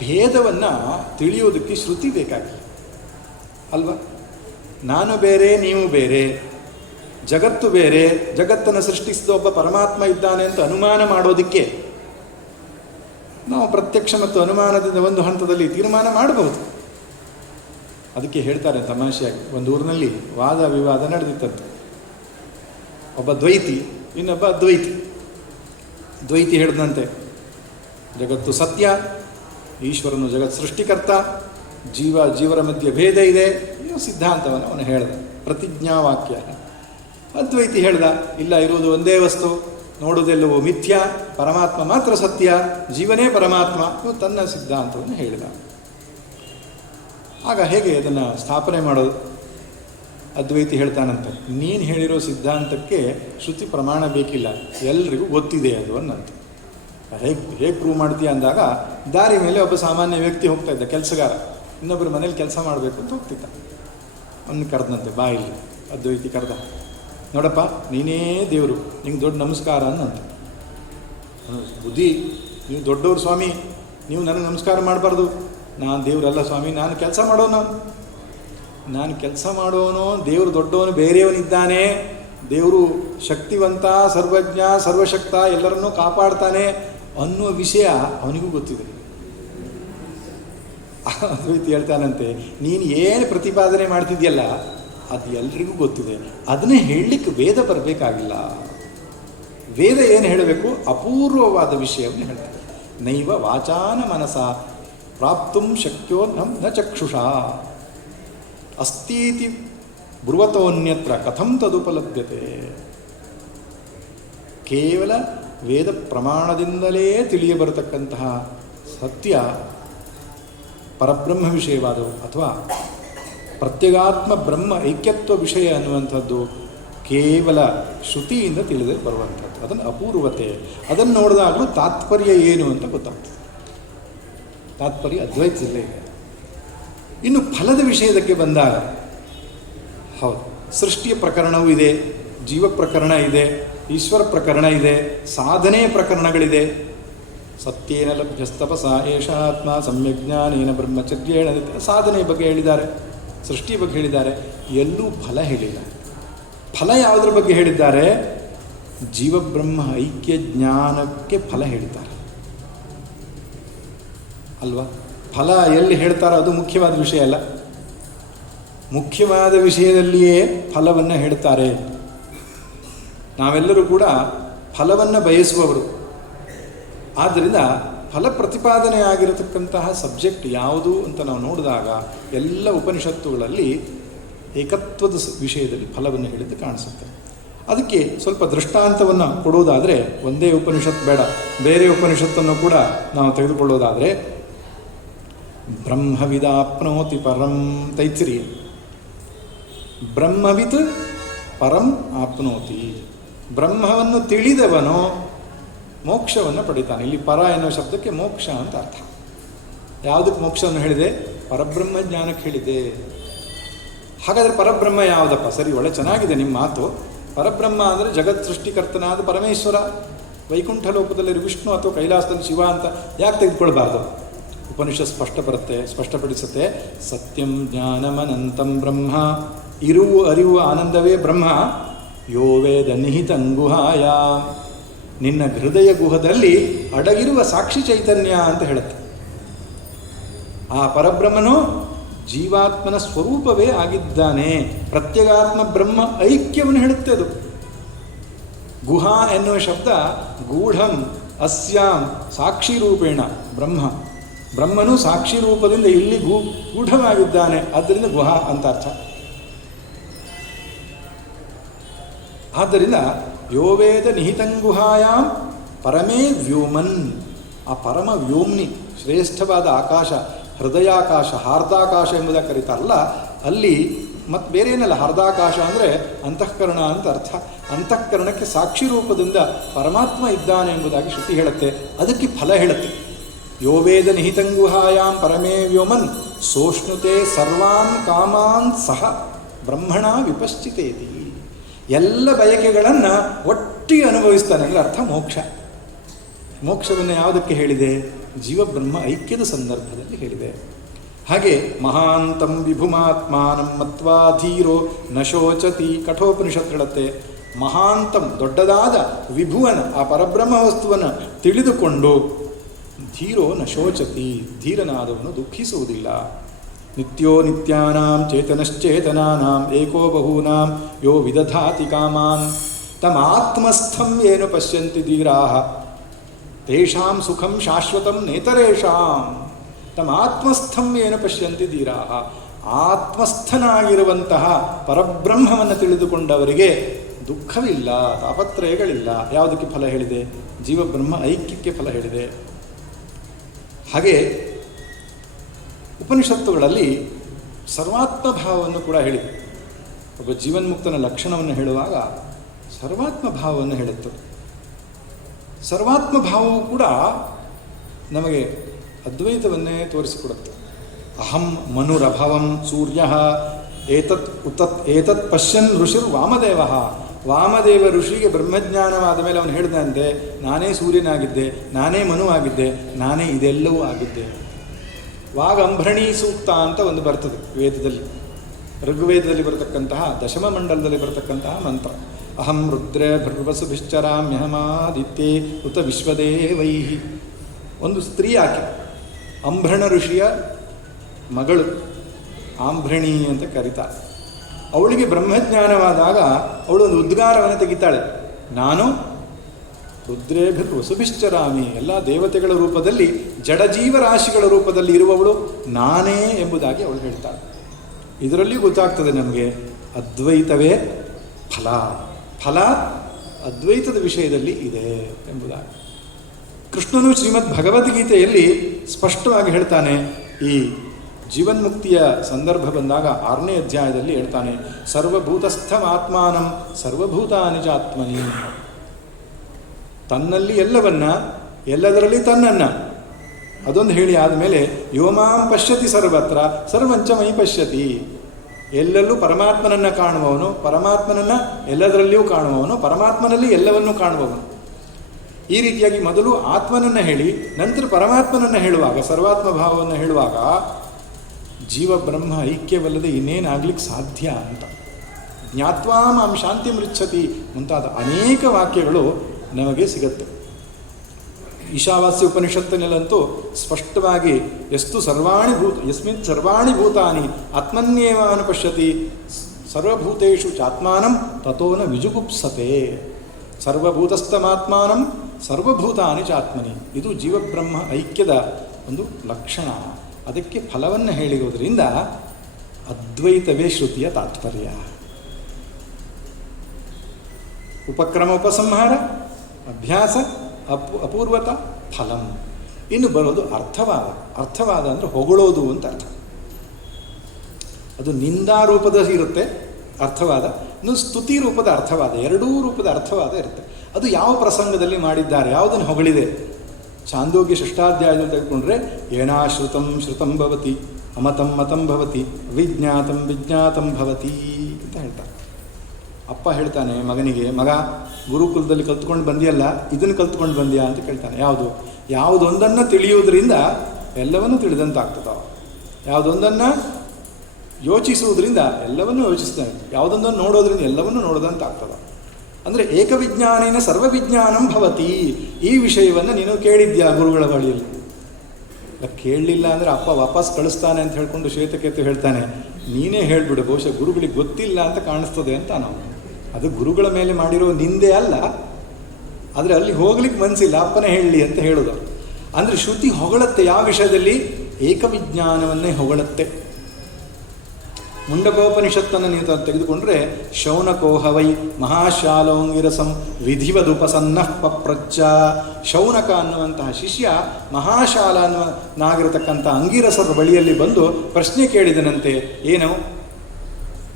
ಭೇದವನ್ನು ತಿಳಿಯೋದಕ್ಕೆ ಶ್ರುತಿ ಬೇಕಾಗಿಲ್ಲ ಅಲ್ವಾ? ನಾನು ಬೇರೆ, ನೀವು ಬೇರೆ, ಜಗತ್ತು ಬೇರೆ, ಜಗತ್ತನ್ನು ಸೃಷ್ಟಿಸಿದ ಒಬ್ಬ ಪರಮಾತ್ಮ ಇದ್ದಾನೆ ಅಂತ ಅನುಮಾನ ಮಾಡೋದಕ್ಕೆ ನಾವು ಪ್ರತ್ಯಕ್ಷ ಮತ್ತು ಅನುಮಾನದಿಂದ ಒಂದು ಹಂತದಲ್ಲಿ ತೀರ್ಮಾನ ಮಾಡಬಹುದು. ಅದಕ್ಕೆ ಹೇಳ್ತಾರೆ ತಮಾಷೆಯಾಗಿ, ಒಂದು ಊರಿನಲ್ಲಿ ವಾದ ವಿವಾದ ನಡೆದಿತ್ತಂತೆ. ಒಬ್ಬ ದ್ವೈತಿ, ಇನ್ನೊಬ್ಬ ಅದ್ವೈತಿ. ದ್ವೈತಿ ಹೇಳಿದಂತೆ ಜಗತ್ತು ಸತ್ಯ, ಈಶ್ವರನು ಜಗತ್ ಸೃಷ್ಟಿಕರ್ತ, ಜೀವರ ಮಧ್ಯೆ ಭೇದ ಇದೆ, ಇದು ಸಿದ್ಧಾಂತವನ್ನು ಅವನು ಹೇಳ್ದ, ಪ್ರತಿಜ್ಞಾವಾಕ್ಯ. ಅದ್ವೈತಿ ಹೇಳ್ದ, ಇಲ್ಲ, ಇರುವುದು ಒಂದೇ ವಸ್ತು, ನೋಡುವುದೆಲ್ಲವೂ ಮಿಥ್ಯ, ಪರಮಾತ್ಮ ಮಾತ್ರ ಸತ್ಯ, ಜೀವನೇ ಪರಮಾತ್ಮ, ಇವು ತನ್ನ ಸಿದ್ಧಾಂತವನ್ನು ಹೇಳಿದ. ಆಗ ಹೇಗೆ ಅದನ್ನು ಸ್ಥಾಪನೆ ಮಾಡೋದು? ಅದ್ವೈತಿ ಹೇಳ್ತಾನಂತೆ, ನೀನು ಹೇಳಿರೋ ಸಿದ್ಧಾಂತಕ್ಕೆ ಶ್ರುತಿ ಪ್ರಮಾಣ ಬೇಕಿಲ್ಲ, ಎಲ್ರಿಗೂ ಗೊತ್ತಿದೆ ಅದು ಅನ್ನಂತ. ಹೇಗೆ ಪ್ರೂವ್ ಮಾಡ್ತೀಯ ಅಂದಾಗ, ದಾರಿ ಮೇಲೆ ಒಬ್ಬ ಸಾಮಾನ್ಯ ವ್ಯಕ್ತಿ ಹೋಗ್ತಾ ಇದ್ದ, ಕೆಲಸಗಾರ, ಇನ್ನೊಬ್ಬರ ಮನೇಲಿ ಕೆಲಸ ಮಾಡಬೇಕು ಅಂತ ಹೋಗ್ತಿದ್ದ. ಅವನು ಕರೆದಂತೆ, ಬಾ ಇಲ್ಲಿ. ಅದ್ವೈತಿ ಕರೆದ, ನೋಡಪ್ಪ ನೀನೇ ದೇವರು, ನಿಂಗೆ ದೊಡ್ಡ ನಮಸ್ಕಾರ ಅನ್ನಂತ. ಬುದ್ಧಿ, ನೀವು ದೊಡ್ಡವರು ಸ್ವಾಮಿ, ನೀವು ನನಗೆ ನಮಸ್ಕಾರ ಮಾಡಬಾರ್ದು. ನಾನು ದೇವರಲ್ಲ ಸ್ವಾಮಿ, ನಾನು ಕೆಲಸ ಮಾಡೋನು, ದೇವರು ದೊಡ್ಡವನು, ಬೇರೆಯವನಿದ್ದಾನೆ, ದೇವರು ಶಕ್ತಿವಂತ, ಸರ್ವಜ್ಞ, ಸರ್ವಶಕ್ತ, ಎಲ್ಲರನ್ನೂ ಕಾಪಾಡ್ತಾನೆ ಅನ್ನುವ ವಿಷಯ ಅವನಿಗೂ ಗೊತ್ತಿದೆ. ಅದ್ವೈತಿ ಹೇಳ್ತಾನಂತೆ, ನೀನು ಏನು ಪ್ರತಿಪಾದನೆ ಮಾಡ್ತಿದ್ಯಲ್ಲ ಅದು ಎಲ್ರಿಗೂ ಗೊತ್ತಿದೆ, ಅದನ್ನೇ ಹೇಳಲಿಕ್ಕೆ ವೇದ ಬರಬೇಕಾಗಿಲ್ಲ. ವೇದ ಏನು ಹೇಳಬೇಕು? ಅಪೂರ್ವವಾದ ವಿಷಯವನ್ನು ಹೇಳ್ತಾರೆ. ನೈವ ವಾಚಾನ ಮನಸ ಪ್ರಾಪ್ತುಂ ಶಕ್ಯೋ ನ ಚಕ್ಷುಷಾ ಅಸ್ತೀತಿ ಬ್ರುವತೋನ್ಯತ್ರ ಕಥಂ ತದುಪಲಭ್ಯತೆ. ಕೇವಲ ವೇದ ಪ್ರಮಾಣದಿಂದಲೇ ತಿಳಿಯಬರತಕ್ಕಂತಹ ಸತ್ಯ ಪರಬ್ರಹ್ಮ ವಿಷಯವಾದವು ಅಥವಾ ಪ್ರತ್ಯಗಾತ್ಮ ಬ್ರಹ್ಮ ಐಕ್ಯತ್ವ ವಿಷಯ ಅನ್ನುವಂಥದ್ದು ಕೇವಲ ಶ್ರುತಿಯಿಂದ ತಿಳಿದು ಬರುವಂಥದ್ದು. ಅದನ್ನು ಅಪೂರ್ವತೆ, ಅದನ್ನು ನೋಡಿದಾಗಲೂ ತಾತ್ಪರ್ಯ ಏನು ಅಂತ ಗೊತ್ತಾಗ್ತದೆ. ತಾತ್ಪರ್ಯ ಅದ್ವೈತದಲ್ಲೇ ಇದೆ. ಇನ್ನು ಫಲದ ವಿಷಯದಕ್ಕೆ ಬಂದಾಗ, ಹೌದು, ಸೃಷ್ಟಿಯ ಪ್ರಕರಣವೂ ಇದೆ, ಜೀವ ಪ್ರಕರಣ ಇದೆ, ಈಶ್ವರ ಪ್ರಕರಣ ಇದೆ, ಸಾಧನೆಯ ಪ್ರಕರಣಗಳಿದೆ. ಸತ್ಯೇನ ಲಭ್ಯಸ್ತಪಸ ಏಷ ಆತ್ಮ ಸಮ್ಯಜ್ಞಾನೇನ ಬ್ರಹ್ಮಚರ್ಯೇಣ, ಸಾಧನೆಯ ಬಗ್ಗೆ ಹೇಳಿದ್ದಾರೆ, ಸೃಷ್ಟಿಯ ಬಗ್ಗೆ ಹೇಳಿದ್ದಾರೆ. ಎಲ್ಲೂ ಫಲ ಹೇಳಿಲ್ಲ. ಫಲ ಯಾವುದ್ರ ಬಗ್ಗೆ ಹೇಳಿದ್ದಾರೆ? ಜೀವಬ್ರಹ್ಮ ಐಕ್ಯ ಜ್ಞಾನಕ್ಕೆ ಫಲ ಹೇಳಿದ್ದಾರೆ ಅಲ್ವಾ? ಫಲ ಎಲ್ಲಿ ಹೇಳ್ತಾರೋ ಅದು ಮುಖ್ಯವಾದ ವಿಷಯ ಅಲ್ಲ. ಮುಖ್ಯವಾದ ವಿಷಯದಲ್ಲಿಯೇ ಫಲವನ್ನು ಹೇಳ್ತಾರೆ. ನಾವೆಲ್ಲರೂ ಕೂಡ ಫಲವನ್ನು ಬಯಸುವವರು. ಆದ್ದರಿಂದ ಫಲ ಪ್ರತಿಪಾದನೆ ಆಗಿರತಕ್ಕಂತಹ ಸಬ್ಜೆಕ್ಟ್ ಯಾವುದು ಅಂತ ನಾವು ನೋಡಿದಾಗ ಎಲ್ಲ ಉಪನಿಷತ್ತುಗಳಲ್ಲಿ ಏಕತ್ವದ ವಿಷಯದಲ್ಲಿ ಫಲವನ್ನು ಹೇಳಿದ್ದು ಕಾಣಿಸುತ್ತೆ. ಅದಕ್ಕೆ ಸ್ವಲ್ಪ ದೃಷ್ಟಾಂತವನ್ನು ಕೊಡುವುದಾದರೆ, ಒಂದೇ ಉಪನಿಷತ್ ಬೇಡ, ಬೇರೆ ಉಪನಿಷತ್ತನ್ನು ಕೂಡ ನಾವು ತೆಗೆದುಕೊಳ್ಳೋದಾದರೆ, ಬ್ರಹ್ಮವಿದಾಪ್ನೋತಿ ಪರಂ ತೈತ್ರಿಯ, ಬ್ರಹ್ಮವಿತ್ ಪರಂ ಆಪ್ನೋತಿ, ಬ್ರಹ್ಮವನ್ನು ತಿಳಿದವನು ಮೋಕ್ಷವನ್ನು ಪಡಿತಾನೆ. ಇಲ್ಲಿ ಪರ ಎನ್ನುವ ಶಬ್ದಕ್ಕೆ ಮೋಕ್ಷ ಅಂತ ಅರ್ಥ. ಯಾವುದಕ್ಕೆ ಮೋಕ್ಷವನ್ನು ಹೇಳಿದೆ? ಪರಬ್ರಹ್ಮ ಜ್ಞಾನಕ್ಕೆ ಹೇಳಿದೆ. ಹಾಗಾದರೆ ಪರಬ್ರಹ್ಮ ಯಾವುದಪ್ಪ? ಸರಿ, ಒಳ್ಳೆ ಚೆನ್ನಾಗಿದೆ ನಿಮ್ಮ ಮಾತು. ಪರಬ್ರಹ್ಮ ಅಂದರೆ ಜಗತ್ ಸೃಷ್ಟಿಕರ್ತನಾದ ಪರಮೇಶ್ವರ, ವೈಕುಂಠ ಲೋಕದಲ್ಲಿರುವ ವಿಷ್ಣು ಅಥವಾ ಕೈಲಾಸದಲ್ಲಿ ಶಿವ ಅಂತ ಯಾಕೆ ತೆಗೆದುಕೊಳ್ಬಾರ್ದು? ಉಪನಿಷತ್ ಸ್ಪಷ್ಟಪಡಿಸುತ್ತೆ. ಸತ್ಯಂ ಜ್ಞಾನಮನಂತಂ ಬ್ರಹ್ಮ, ಇರುವು ಅರಿವು ಆನಂದವೇ ಬ್ರಹ್ಮ. ಯೋ ವೇದ ನಿಹಿತಂಗುಹಾಯ, ನಿನ್ನ ಹೃದಯ ಗುಹದಲ್ಲಿ ಅಡಗಿರುವ ಸಾಕ್ಷಿ ಚೈತನ್ಯ ಅಂತ ಹೇಳುತ್ತೆ. ಆ ಪರಬ್ರಹ್ಮನು ಜೀವಾತ್ಮನ ಸ್ವರೂಪವೇ ಆಗಿದ್ದಾನೆ. ಪ್ರತ್ಯಗಾತ್ಮ ಬ್ರಹ್ಮ ಐಕ್ಯವನ್ನು ಹೇಳುತ್ತೆ ಅದು. ಗುಹಾ ಎನ್ನುವ ಶಬ್ದ ಗೂಢಂ ಅಸ್ಯಾಂ ಸಾಕ್ಷಿ ರೂಪೇಣ ಬ್ರಹ್ಮ, ಬ್ರಹ್ಮನು ಸಾಕ್ಷಿ ರೂಪದಿಂದ ಇಲ್ಲಿ ಗೂಢವಾಗಿದ್ದಾನೆ, ಆದ್ದರಿಂದ ಗುಹಾ ಅಂತ ಅರ್ಥ. ಆದ್ದರಿಂದ ಯೋ ವೇದ ನಿಹಿತಂಗುಹಾಯಾಮ್ ಪರಮೇ ವ್ಯೋಮನ್, ಆ ಪರಮ ವ್ಯೋಮ್ನಿ, ಶ್ರೇಷ್ಠವಾದ ಆಕಾಶ, ಹೃದಯಾಕಾಶ, ಹಾರ್ದಾಕಾಶ ಎಂಬುದಾಗಿ ಕರೀತಾರಲ್ಲ, ಅಲ್ಲಿ ಮತ್ತು ಬೇರೆ ಏನಲ್ಲ, ಹಾರ್ದಾಕಾಶ ಅಂದರೆ ಅಂತಃಕರಣ ಅಂತ ಅರ್ಥ. ಅಂತಃಕರಣಕ್ಕೆ ಸಾಕ್ಷಿ ರೂಪದಿಂದ ಪರಮಾತ್ಮ ಇದ್ದಾನೆ ಎಂಬುದಾಗಿ ಶ್ರುತಿ ಹೇಳುತ್ತೆ. ಅದಕ್ಕೆ ಫಲ ಹೇಳುತ್ತೆ. ಯೋ ವೇದ ನಿಹಿತಂಗುಹಾಯಾಮ್ ಪರಮೇ ವ್ಯೋಮನ್ ಸೋಷ್ಣುತೆ ಸರ್ವಾನ್ ಕಾಮಾನ್ ಸಹ ಬ್ರಹ್ಮಣ ವಿಪಶ್ಚಿತೇತಿ. ಎಲ್ಲ ಬಯಕೆಗಳನ್ನು ಒಟ್ಟಿಗೆ ಅನುಭವಿಸ್ತಾನೆ ಅಂದರೆ ಅರ್ಥ ಮೋಕ್ಷ. ಮೋಕ್ಷವನ್ನು ಯಾವುದಕ್ಕೆ ಹೇಳಿದೆ? ಜೀವಬ್ರಹ್ಮ ಐಕ್ಯದ ಸಂದರ್ಭದಲ್ಲಿ ಹೇಳಿದೆ. ಹಾಗೆ ಮಹಾಂತಂ ವಿಭುಮಾತ್ಮಾನಂ ಮತ್ವಾ ಧೀರೋ ನ ಶೋಚತಿ, ಕಠೋಪನಿಷತ್ ಹೇಳುತ್ತೆ. ಮಹಾಂತಂ ದೊಡ್ಡದಾದ ವಿಭುವನ, ಆ ಪರಬ್ರಹ್ಮ ವಸ್ತುವನ್ನು ತಿಳಿದುಕೊಂಡು ಧೀರೋ ನ ಶೋಚತಿ, ಧೀರನಾದವನು ದುಃಖಿಸುವುದಿಲ್ಲ. ನಿತ್ಯೋ ನಿತ್ಯಾನಾಂ ಚೇತನಶ್ಚೇತನಾನಾಂ ಏಕೋ ಬಹೂನಾಂ ಯೋ ವಿದಧಾತಿ ಕಾಮಾನ್ ತಮಾತ್ಮಸ್ಥಂ ಏನು ಪಶ್ಯಂತಿ ಧೀರಾಃ ತೇಷಾಂ ಸುಖಂ ಶಾಶ್ವತಂ ನೇತರೇಷಾಂ. ತಮಾತ್ಮಸ್ಥಂ ಏನು ಪಶ್ಯಂತಿ ಧೀರಾಃ, ಆತ್ಮಸ್ಥನಾಗಿರುವಂತಹ ಪರಬ್ರಹ್ಮವನ್ನು ತಿಳಿದುಕೊಂಡವರಿಗೆ ದುಃಖವಿಲ್ಲ, ತಾಪತ್ರಯಗಳಿಲ್ಲ. ಯಾವುದಕ್ಕೆ ಫಲ ಹೇಳಿದೆ? ಜೀವಬ್ರಹ್ಮ ಐಕ್ಯಕ್ಕೆ ಫಲ ಹೇಳಿದೆ. ಹಾಗೆ ಉಪನಿಷತ್ತುಗಳಲ್ಲಿ ಸರ್ವಾತ್ಮ ಭಾವವನ್ನು ಕೂಡ ಹೇಳಿದೆ. ಒಬ್ಬ ಜೀವನ್ಮುಕ್ತನ ಲಕ್ಷಣವನ್ನು ಹೇಳುವಾಗ ಸರ್ವಾತ್ಮ ಭಾವವನ್ನು ಹೇಳುತ್ತೆ. ಸರ್ವಾತ್ಮ ಭಾವವು ಕೂಡ ನಮಗೆ ಅದ್ವೈತವನ್ನೇ ತೋರಿಸಿಕೊಡುತ್ತೆ. ಅಹಂ ಮನುರಭವಂ ಸೂರ್ಯ ಏತತ್ ಪಶ್ಯನ್ ಋಷಿರ್ ವಾಮದೇವ. ವಾಮದೇವ ಋಷಿಗೆ ಬ್ರಹ್ಮಜ್ಞಾನವಾದ ಮೇಲೆ ಅವನು ಹೇಳಿದಂತೆ, ನಾನೇ ಸೂರ್ಯನಾಗಿದ್ದೆ, ನಾನೇ ಮನುವಾಗಿದ್ದೆ, ನಾನೇ ಇದೆಲ್ಲವೂ ಆಗಿದ್ದೆ. ವಾಗಂಭರಣಿ ಸೂಕ್ತ ಅಂತ ಒಂದು ಬರ್ತದೆ ವೇದದಲ್ಲಿ, ಋಗ್ವೇದದಲ್ಲಿ ಬರತಕ್ಕಂತಹ ದಶಮ ಮಂಡಲದಲ್ಲಿ ಬರತಕ್ಕಂತಹ ಮಂತ್ರ. ಅಹಂ ರುದ್ರೇ ಭರ್ವಸುಭಿಶ್ಚರಾಮ್ಯಹಮಾದಿತ್ಯೇ ಉತ ವಿಶ್ವದೇವೈಃ. ಒಂದು ಸ್ತ್ರೀ ಆಕೆ, ಅಂಬ್ರಣ ಋಷಿಯ ಮಗಳು, ಆಂಭ್ರಣಿ ಅಂತ ಕರೀತಾರೆ. ಅವಳಿಗೆ ಬ್ರಹ್ಮಜ್ಞಾನವಾದಾಗ ಅವಳು ಒಂದು ಉದ್ಗಾರವನ್ನು ತೆಗಿತಾಳೆ, ನಾನು ರುದ್ರೇಭಿರ್ ವಸುಭಿಶ್ಚರಾಮಿ, ಎಲ್ಲ ದೇವತೆಗಳ ರೂಪದಲ್ಲಿ ಜಡಜೀವರಾಶಿಗಳ ರೂಪದಲ್ಲಿ ಇರುವವಳು ನಾನೇ ಎಂಬುದಾಗಿ ಅವಳು ಹೇಳ್ತಾಳೆ. ಇದರಲ್ಲಿ ಗೊತ್ತಾಗ್ತದೆ ನಮಗೆ ಅದ್ವೈತವೇ ಫಲ, ಫಲ ಅದ್ವೈತದ ವಿಷಯದಲ್ಲಿ ಇದೆ ಎಂಬುದಾಗಿ. ಕೃಷ್ಣನು ಶ್ರೀಮದ್ ಭಗವದ್ಗೀತೆಯಲ್ಲಿ ಸ್ಪಷ್ಟವಾಗಿ ಹೇಳ್ತಾನೆ. ಈ ಜೀವನ್ಮುಕ್ತಿಯ ಸಂದರ್ಭ ಬಂದಾಗ 6ನೇ ಅಧ್ಯಾಯದಲ್ಲಿ ಹೇಳ್ತಾನೆ, ಸರ್ವಭೂತಸ್ಥಮಾತ್ಮಾನಂ ಸರ್ವಭೂತಾನಿ ಚ ಆತ್ಮನಿ. ತನ್ನಲ್ಲಿ ಎಲ್ಲವನ್ನ, ಎಲ್ಲದರಲ್ಲಿ ತನ್ನನ್ನು, ಅದೊಂದು ಹೇಳಿ ಆದಮೇಲೆ ಯೋಮಾಂ ಪಶ್ಯತಿ ಸರ್ವತ್ರ ಸರ್ವಂಚ ಮೈ ಪಶ್ಯತಿ. ಎಲ್ಲೆಲ್ಲೂ ಪರಮಾತ್ಮನನ್ನು ಕಾಣುವವನು, ಪರಮಾತ್ಮನನ್ನು ಎಲ್ಲದರಲ್ಲಿಯೂ ಕಾಣುವವನು, ಪರಮಾತ್ಮನಲ್ಲಿ ಎಲ್ಲವನ್ನೂ ಕಾಣುವವನು. ಈ ರೀತಿಯಾಗಿ ಮೊದಲು ಆತ್ಮನನ್ನು ಹೇಳಿ ನಂತರ ಪರಮಾತ್ಮನನ್ನು ಹೇಳುವಾಗ, ಸರ್ವಾತ್ಮ ಭಾವವನ್ನು ಹೇಳುವಾಗ ಜೀವ ಬ್ರಹ್ಮ ಐಕ್ಯವಲ್ಲದೆ ಇನ್ನೇನಾಗ್ಲಿಕ್ಕೆ ಸಾಧ್ಯ ಅಂತ. ಜ್ಞಾತ್ವಾ ಮಾಂ ಶಾಂತಿ ಮೃಚ್ಛತಿ ಮುಂತಾದ ಅನೇಕ ವಾಕ್ಯಗಳು ನಮಗೆ ಸಿಗುತ್ತೆ. ಈಶಾವಾಸ್ಯ ಉಪನಿಷತ್ತಿನಲ್ಲಂತೂ ಸ್ಪಷ್ಟವಾಗಿ ಯಸ್ಮಿನ್ ಸರ್ವಾಣಿ ಭೂತಾನಿ ಆತ್ಮನ್ಯೇವ ಅನುಪಶ್ಯತಿ ಸರ್ವಭೂತೇಷು ಚಾತ್ಮಾನಂ ತಥೋನ ವಿಜುಗುಪ್ಸತೆ. ಸರ್ವಭೂತಸ್ಥಮಾತ್ಮಾನಂ ಸರ್ವಭೂತಾನಿ ಚಾತ್ಮನಿ. ಇದು ಜೀವಬ್ರಹ್ಮ ಐಕ್ಯದ ಒಂದು ಲಕ್ಷಣ. ಅದಕ್ಕೆ ಫಲವನ್ನು ಹೇಳಿರೋದ್ರಿಂದ ಅದ್ವೈತವೇ ಶ್ರುತಿಯ ತಾತ್ಪರ್ಯ. ಉಪಕ್ರಮ ಉಪಸಂಹಾರ, ಅಭ್ಯಾಸ, ಅಪೂರ್ವತ, ಫಲಂ. ಇನ್ನು ಬರೋದು ಅರ್ಥವಾದ. ಅರ್ಥವಾದ ಅಂದರೆ ಹೊಗಳೋದು ಅಂತ ಅರ್ಥ. ಅದು ನಿಂದಾರೂಪದ ಇರುತ್ತೆ ಅರ್ಥವಾದ, ಇನ್ನು ಸ್ತುತಿ ರೂಪದ ಅರ್ಥವಾದ, ಎರಡೂ ರೂಪದ ಅರ್ಥವಾದ ಇರುತ್ತೆ. ಅದು ಯಾವ ಪ್ರಸಂಗದಲ್ಲಿ ಮಾಡಿದ್ದಾರೆ, ಯಾವುದನ್ನು ಹೊಗಳಿದೆ. ಛಾಂದೋಗ್ಯ ಷಷ್ಠಾಧ್ಯಾಯದಲ್ಲಿ ತೆಗೆದುಕೊಂಡ್ರೆ ಏನಾಶ್ರುತಂ ಶ್ರುತಂ ಭವತಿ, ಅಮತಂ ಮತಂ ಭವತಿ, ವಿಜ್ಞಾತಂ ವಿಜ್ಞಾತಂ ಭವತಿ ಅಂತ ಹೇಳ್ತಾರೆ. ಅಪ್ಪ ಹೇಳ್ತಾನೆ ಮಗನಿಗೆ, ಮಗ ಗುರುಕುಲದಲ್ಲಿ ಕಲ್ತ್ಕೊಂಡು ಬಂದಿಯಲ್ಲ, ಇದನ್ನು ಕಲ್ತ್ಕೊಂಡು ಬಂದ್ಯಾ ಅಂತ ಕೇಳ್ತಾನೆ. ಯಾವುದೊಂದನ್ನು ತಿಳಿಯುವುದರಿಂದ ಎಲ್ಲವನ್ನೂ ತಿಳಿದಂತಾಗ್ತದ, ಯಾವುದೊಂದನ್ನು ಯೋಚಿಸುವುದರಿಂದ ಎಲ್ಲವನ್ನೂ ಯೋಚಿಸ್ತಾನೆ, ಯಾವುದೊಂದನ್ನು ನೋಡೋದ್ರಿಂದ ಎಲ್ಲವನ್ನೂ ನೋಡೋದಂತಾಗ್ತದ. ಅಂದರೆ ಏಕವಿಜ್ಞಾನೇನ ಸರ್ವವಿಜ್ಞಾನಂ ಭವತಿ. ಈ ವಿಷಯವನ್ನು ನೀನು ಕೇಳಿದ್ಯಾ ಗುರುಗಳ ಬಳಿಯಲ್ಲಿ? ಕೇಳಲಿಲ್ಲ ಅಂದರೆ ಅಪ್ಪ ವಾಪಸ್ ಕಳಿಸ್ತಾನೆ ಅಂತ ಹೇಳ್ಕೊಂಡು ಶ್ವೇತಕೇತು ಹೇಳ್ತಾನೆ, ನೀನೇ ಹೇಳಿಬಿಡು, ಬಹುಶಃ ಗುರುಗಳಿಗೆ ಗೊತ್ತಿಲ್ಲ ಅಂತ ಕಾಣಿಸ್ತದೆ ಅಂತ. ನಾವು ಅದು ಗುರುಗಳ ಮೇಲೆ ಮಾಡಿರೋ ನಿಂದೆ ಅಲ್ಲ, ಆದರೆ ಅಲ್ಲಿ ಹೋಗ್ಲಿಕ್ಕೆ ಮನಸ್ಸಿಲ್ಲ, ಅಪ್ಪನೇ ಹೇಳಲಿ ಅಂತ ಹೇಳೋದು. ಅಂದರೆ ಶ್ರುತಿ ಹೊಗಳತ್ತೆ. ಯಾವ ವಿಷಯದಲ್ಲಿ? ಏಕವಿಜ್ಞಾನವನ್ನೇ ಹೊಗಳತ್ತೆ. ಮುಂಡಕೋಪನಿಷತ್ತನ್ನು ನೀವು ತೆಗೆದುಕೊಂಡ್ರೆ ಶೌನಕೋಹ ವೈ ಮಹಾಶಾಲೋಂಗಿರಸಂ ವಿಧಿವದುಪಸನ್ನಃ ಪಪ್ರಚ್ಚ. ಶೌನಕ ಅನ್ನುವಂತಹ ಶಿಷ್ಯ ಮಹಾಶಾಲ ಅನ್ನುವನಾಗಿರತಕ್ಕಂಥ ಅಂಗಿರಸರ ಬಳಿಯಲ್ಲಿ ಬಂದು ಪ್ರಶ್ನೆ ಕೇಳಿದನಂತೆ. ಏನು?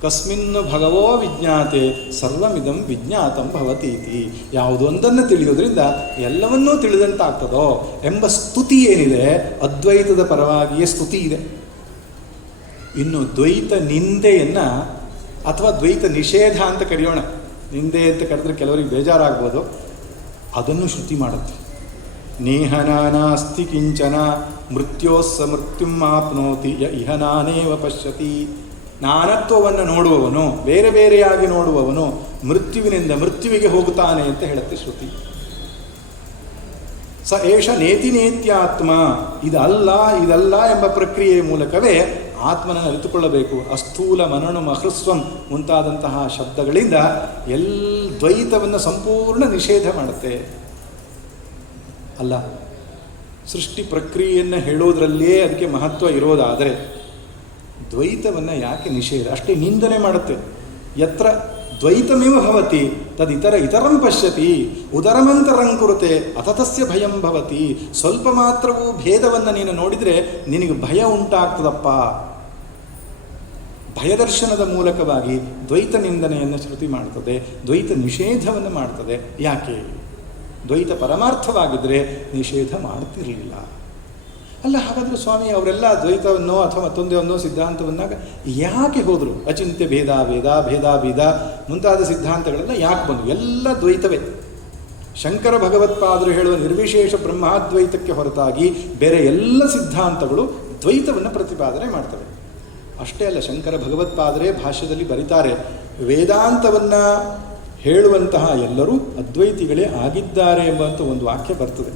ಕಸ್ಮಿನ್ನು ಭಗವೋ ವಿಜ್ಞಾತೆ ಸರ್ವಮಿದಂ ವಿಜ್ಞಾತಂ ಭವತೀತಿ. ಯಾವುದೊಂದನ್ನು ತಿಳಿಯೋದ್ರಿಂದ ಎಲ್ಲವನ್ನೂ ತಿಳಿದಂತಾಗ್ತದೋ ಎಂಬ ಸ್ತುತಿ ಏನಿದೆ, ಅದ್ವೈತದ ಪರವಾಗಿಯೇ ಸ್ತುತಿ ಇದೆ. ಇನ್ನು ದ್ವೈತ ನಿಂದೆಯನ್ನು ಅಥವಾ ದ್ವೈತ ನಿಷೇಧ ಅಂತ ಕರೆಯೋಣ. ನಿಂದೆ ಅಂತ ಕರೆದ್ರೆ ಕೆಲವರಿಗೆ ಬೇಜಾರಾಗ್ಬೋದು. ಅದನ್ನು ಶ್ರುತಿ ಮಾಡುತ್ತೆ. ನೇಹನಾನಾಸ್ತಿ ಕಿಂಚನ ಮೃತ್ಯೋಸ್ಸ ಮೃತ್ಯುಂ ಆಪ್ನೋತಿ ಯ ಇಹ ನಾನೇವ ಪಶ್ಯತಿ. ನಾನತ್ವವನ್ನು ನೋಡುವವನು, ಬೇರೆ ಬೇರೆಯಾಗಿ ನೋಡುವವನು ಮೃತ್ಯುವಿನಿಂದ ಮೃತ್ಯುವಿಗೆ ಹೋಗುತ್ತಾನೆ ಅಂತ ಹೇಳುತ್ತೆ ಶ್ರುತಿ. ಸ ಏಷ ನೇತಿ ನೇತ್ಯಾತ್ಮ. ಇದಲ್ಲ ಎಂಬ ಪ್ರಕ್ರಿಯೆಯ ಮೂಲಕವೇ ಆತ್ಮನನ್ನು ಅರಿತುಕೊಳ್ಳಬೇಕು. ಅಸ್ಥೂಲ ಮನಣು ಮಹೃಸ್ವಂ ಮುಂತಾದಂತಹ ಶಬ್ದಗಳಿಂದ ದ್ವೈತವನ್ನು ಸಂಪೂರ್ಣ ನಿಷೇಧ ಮಾಡುತ್ತೆ. ಅಲ್ಲ, ಸೃಷ್ಟಿ ಪ್ರಕ್ರಿಯೆಯನ್ನು ಹೇಳೋದ್ರಲ್ಲೇ ಅದಕ್ಕೆ ಮಹತ್ವ ಇರೋದಾದರೆ ದ್ವೈತವನ್ನು ಯಾಕೆ ನಿಷೇಧ? ಅಷ್ಟೇ ನಿಂದನೆ ಮಾಡುತ್ತೆ. ಯತ್ರ ದ್ವೈತಮೇವ ಭವತಿ ಇತರಂ ಪಶ್ಯತಿ ಉದರಮಂತರಂ ಕುರುತೆ ಅಥತಸ್ಯ ಭಯಂ ಭವತಿ. ಸ್ವಲ್ಪ ಮಾತ್ರವೂ ಭೇದವನ್ನು ನೀನು ನೋಡಿದರೆ ನಿನಗೆ ಭಯ ಉಂಟಾಗ್ತದಪ್ಪ. ಭಯದರ್ಶನದ ಮೂಲಕವಾಗಿ ದ್ವೈತ ನಿಂದನೆಯನ್ನು ಶ್ರುತಿ ಮಾಡ್ತದೆ, ದ್ವೈತ ನಿಷೇಧವನ್ನು ಮಾಡ್ತದೆ. ಯಾಕೆ? ದ್ವೈತ ಪರಮಾರ್ಥವಾಗಿದ್ದರೆ ನಿಷೇಧ ಮಾಡ್ತಿರಲಿಲ್ಲ. ಅಲ್ಲ, ಹಾಗಾದರೆ ಸ್ವಾಮಿ ಅವರೆಲ್ಲ ದ್ವೈತವನ್ನೋ ಅಥವಾ ಮತ್ತೊಂದೇ ಸಿದ್ಧಾಂತವನ್ನಾಗ ಯಾಕೆ ಹೋದರು? ಅಚಿಂತ್ಯ ಭೇದ ಭೇದ ಮುಂತಾದ ಸಿದ್ಧಾಂತಗಳೆಲ್ಲ ಯಾಕೆ ಬಂದವು? ಎಲ್ಲ ದ್ವೈತವೇ. ಶಂಕರ ಭಗವತ್ಪಾದರು ಹೇಳುವ ನಿರ್ವಿಶೇಷ ಬ್ರಹ್ಮಾದ್ವೈತಕ್ಕೆ ಹೊರತಾಗಿ ಬೇರೆ ಎಲ್ಲ ಸಿದ್ಧಾಂತಗಳು ದ್ವೈತವನ್ನು ಪ್ರತಿಪಾದನೆ ಮಾಡ್ತವೆ. ಅಷ್ಟೇ ಅಲ್ಲ, ಶಂಕರ ಭಗವತ್ಪಾದರೇ ಭಾಷ್ಯದಲ್ಲಿ ಬರೀತಾರೆ, ವೇದಾಂತವನ್ನು ಹೇಳುವಂತಹ ಎಲ್ಲರೂ ಅದ್ವೈತಿಗಳೇ ಆಗಿದ್ದಾರೆ ಎಂಬಂಥ ಒಂದು ವಾಕ್ಯ ಬರ್ತದೆ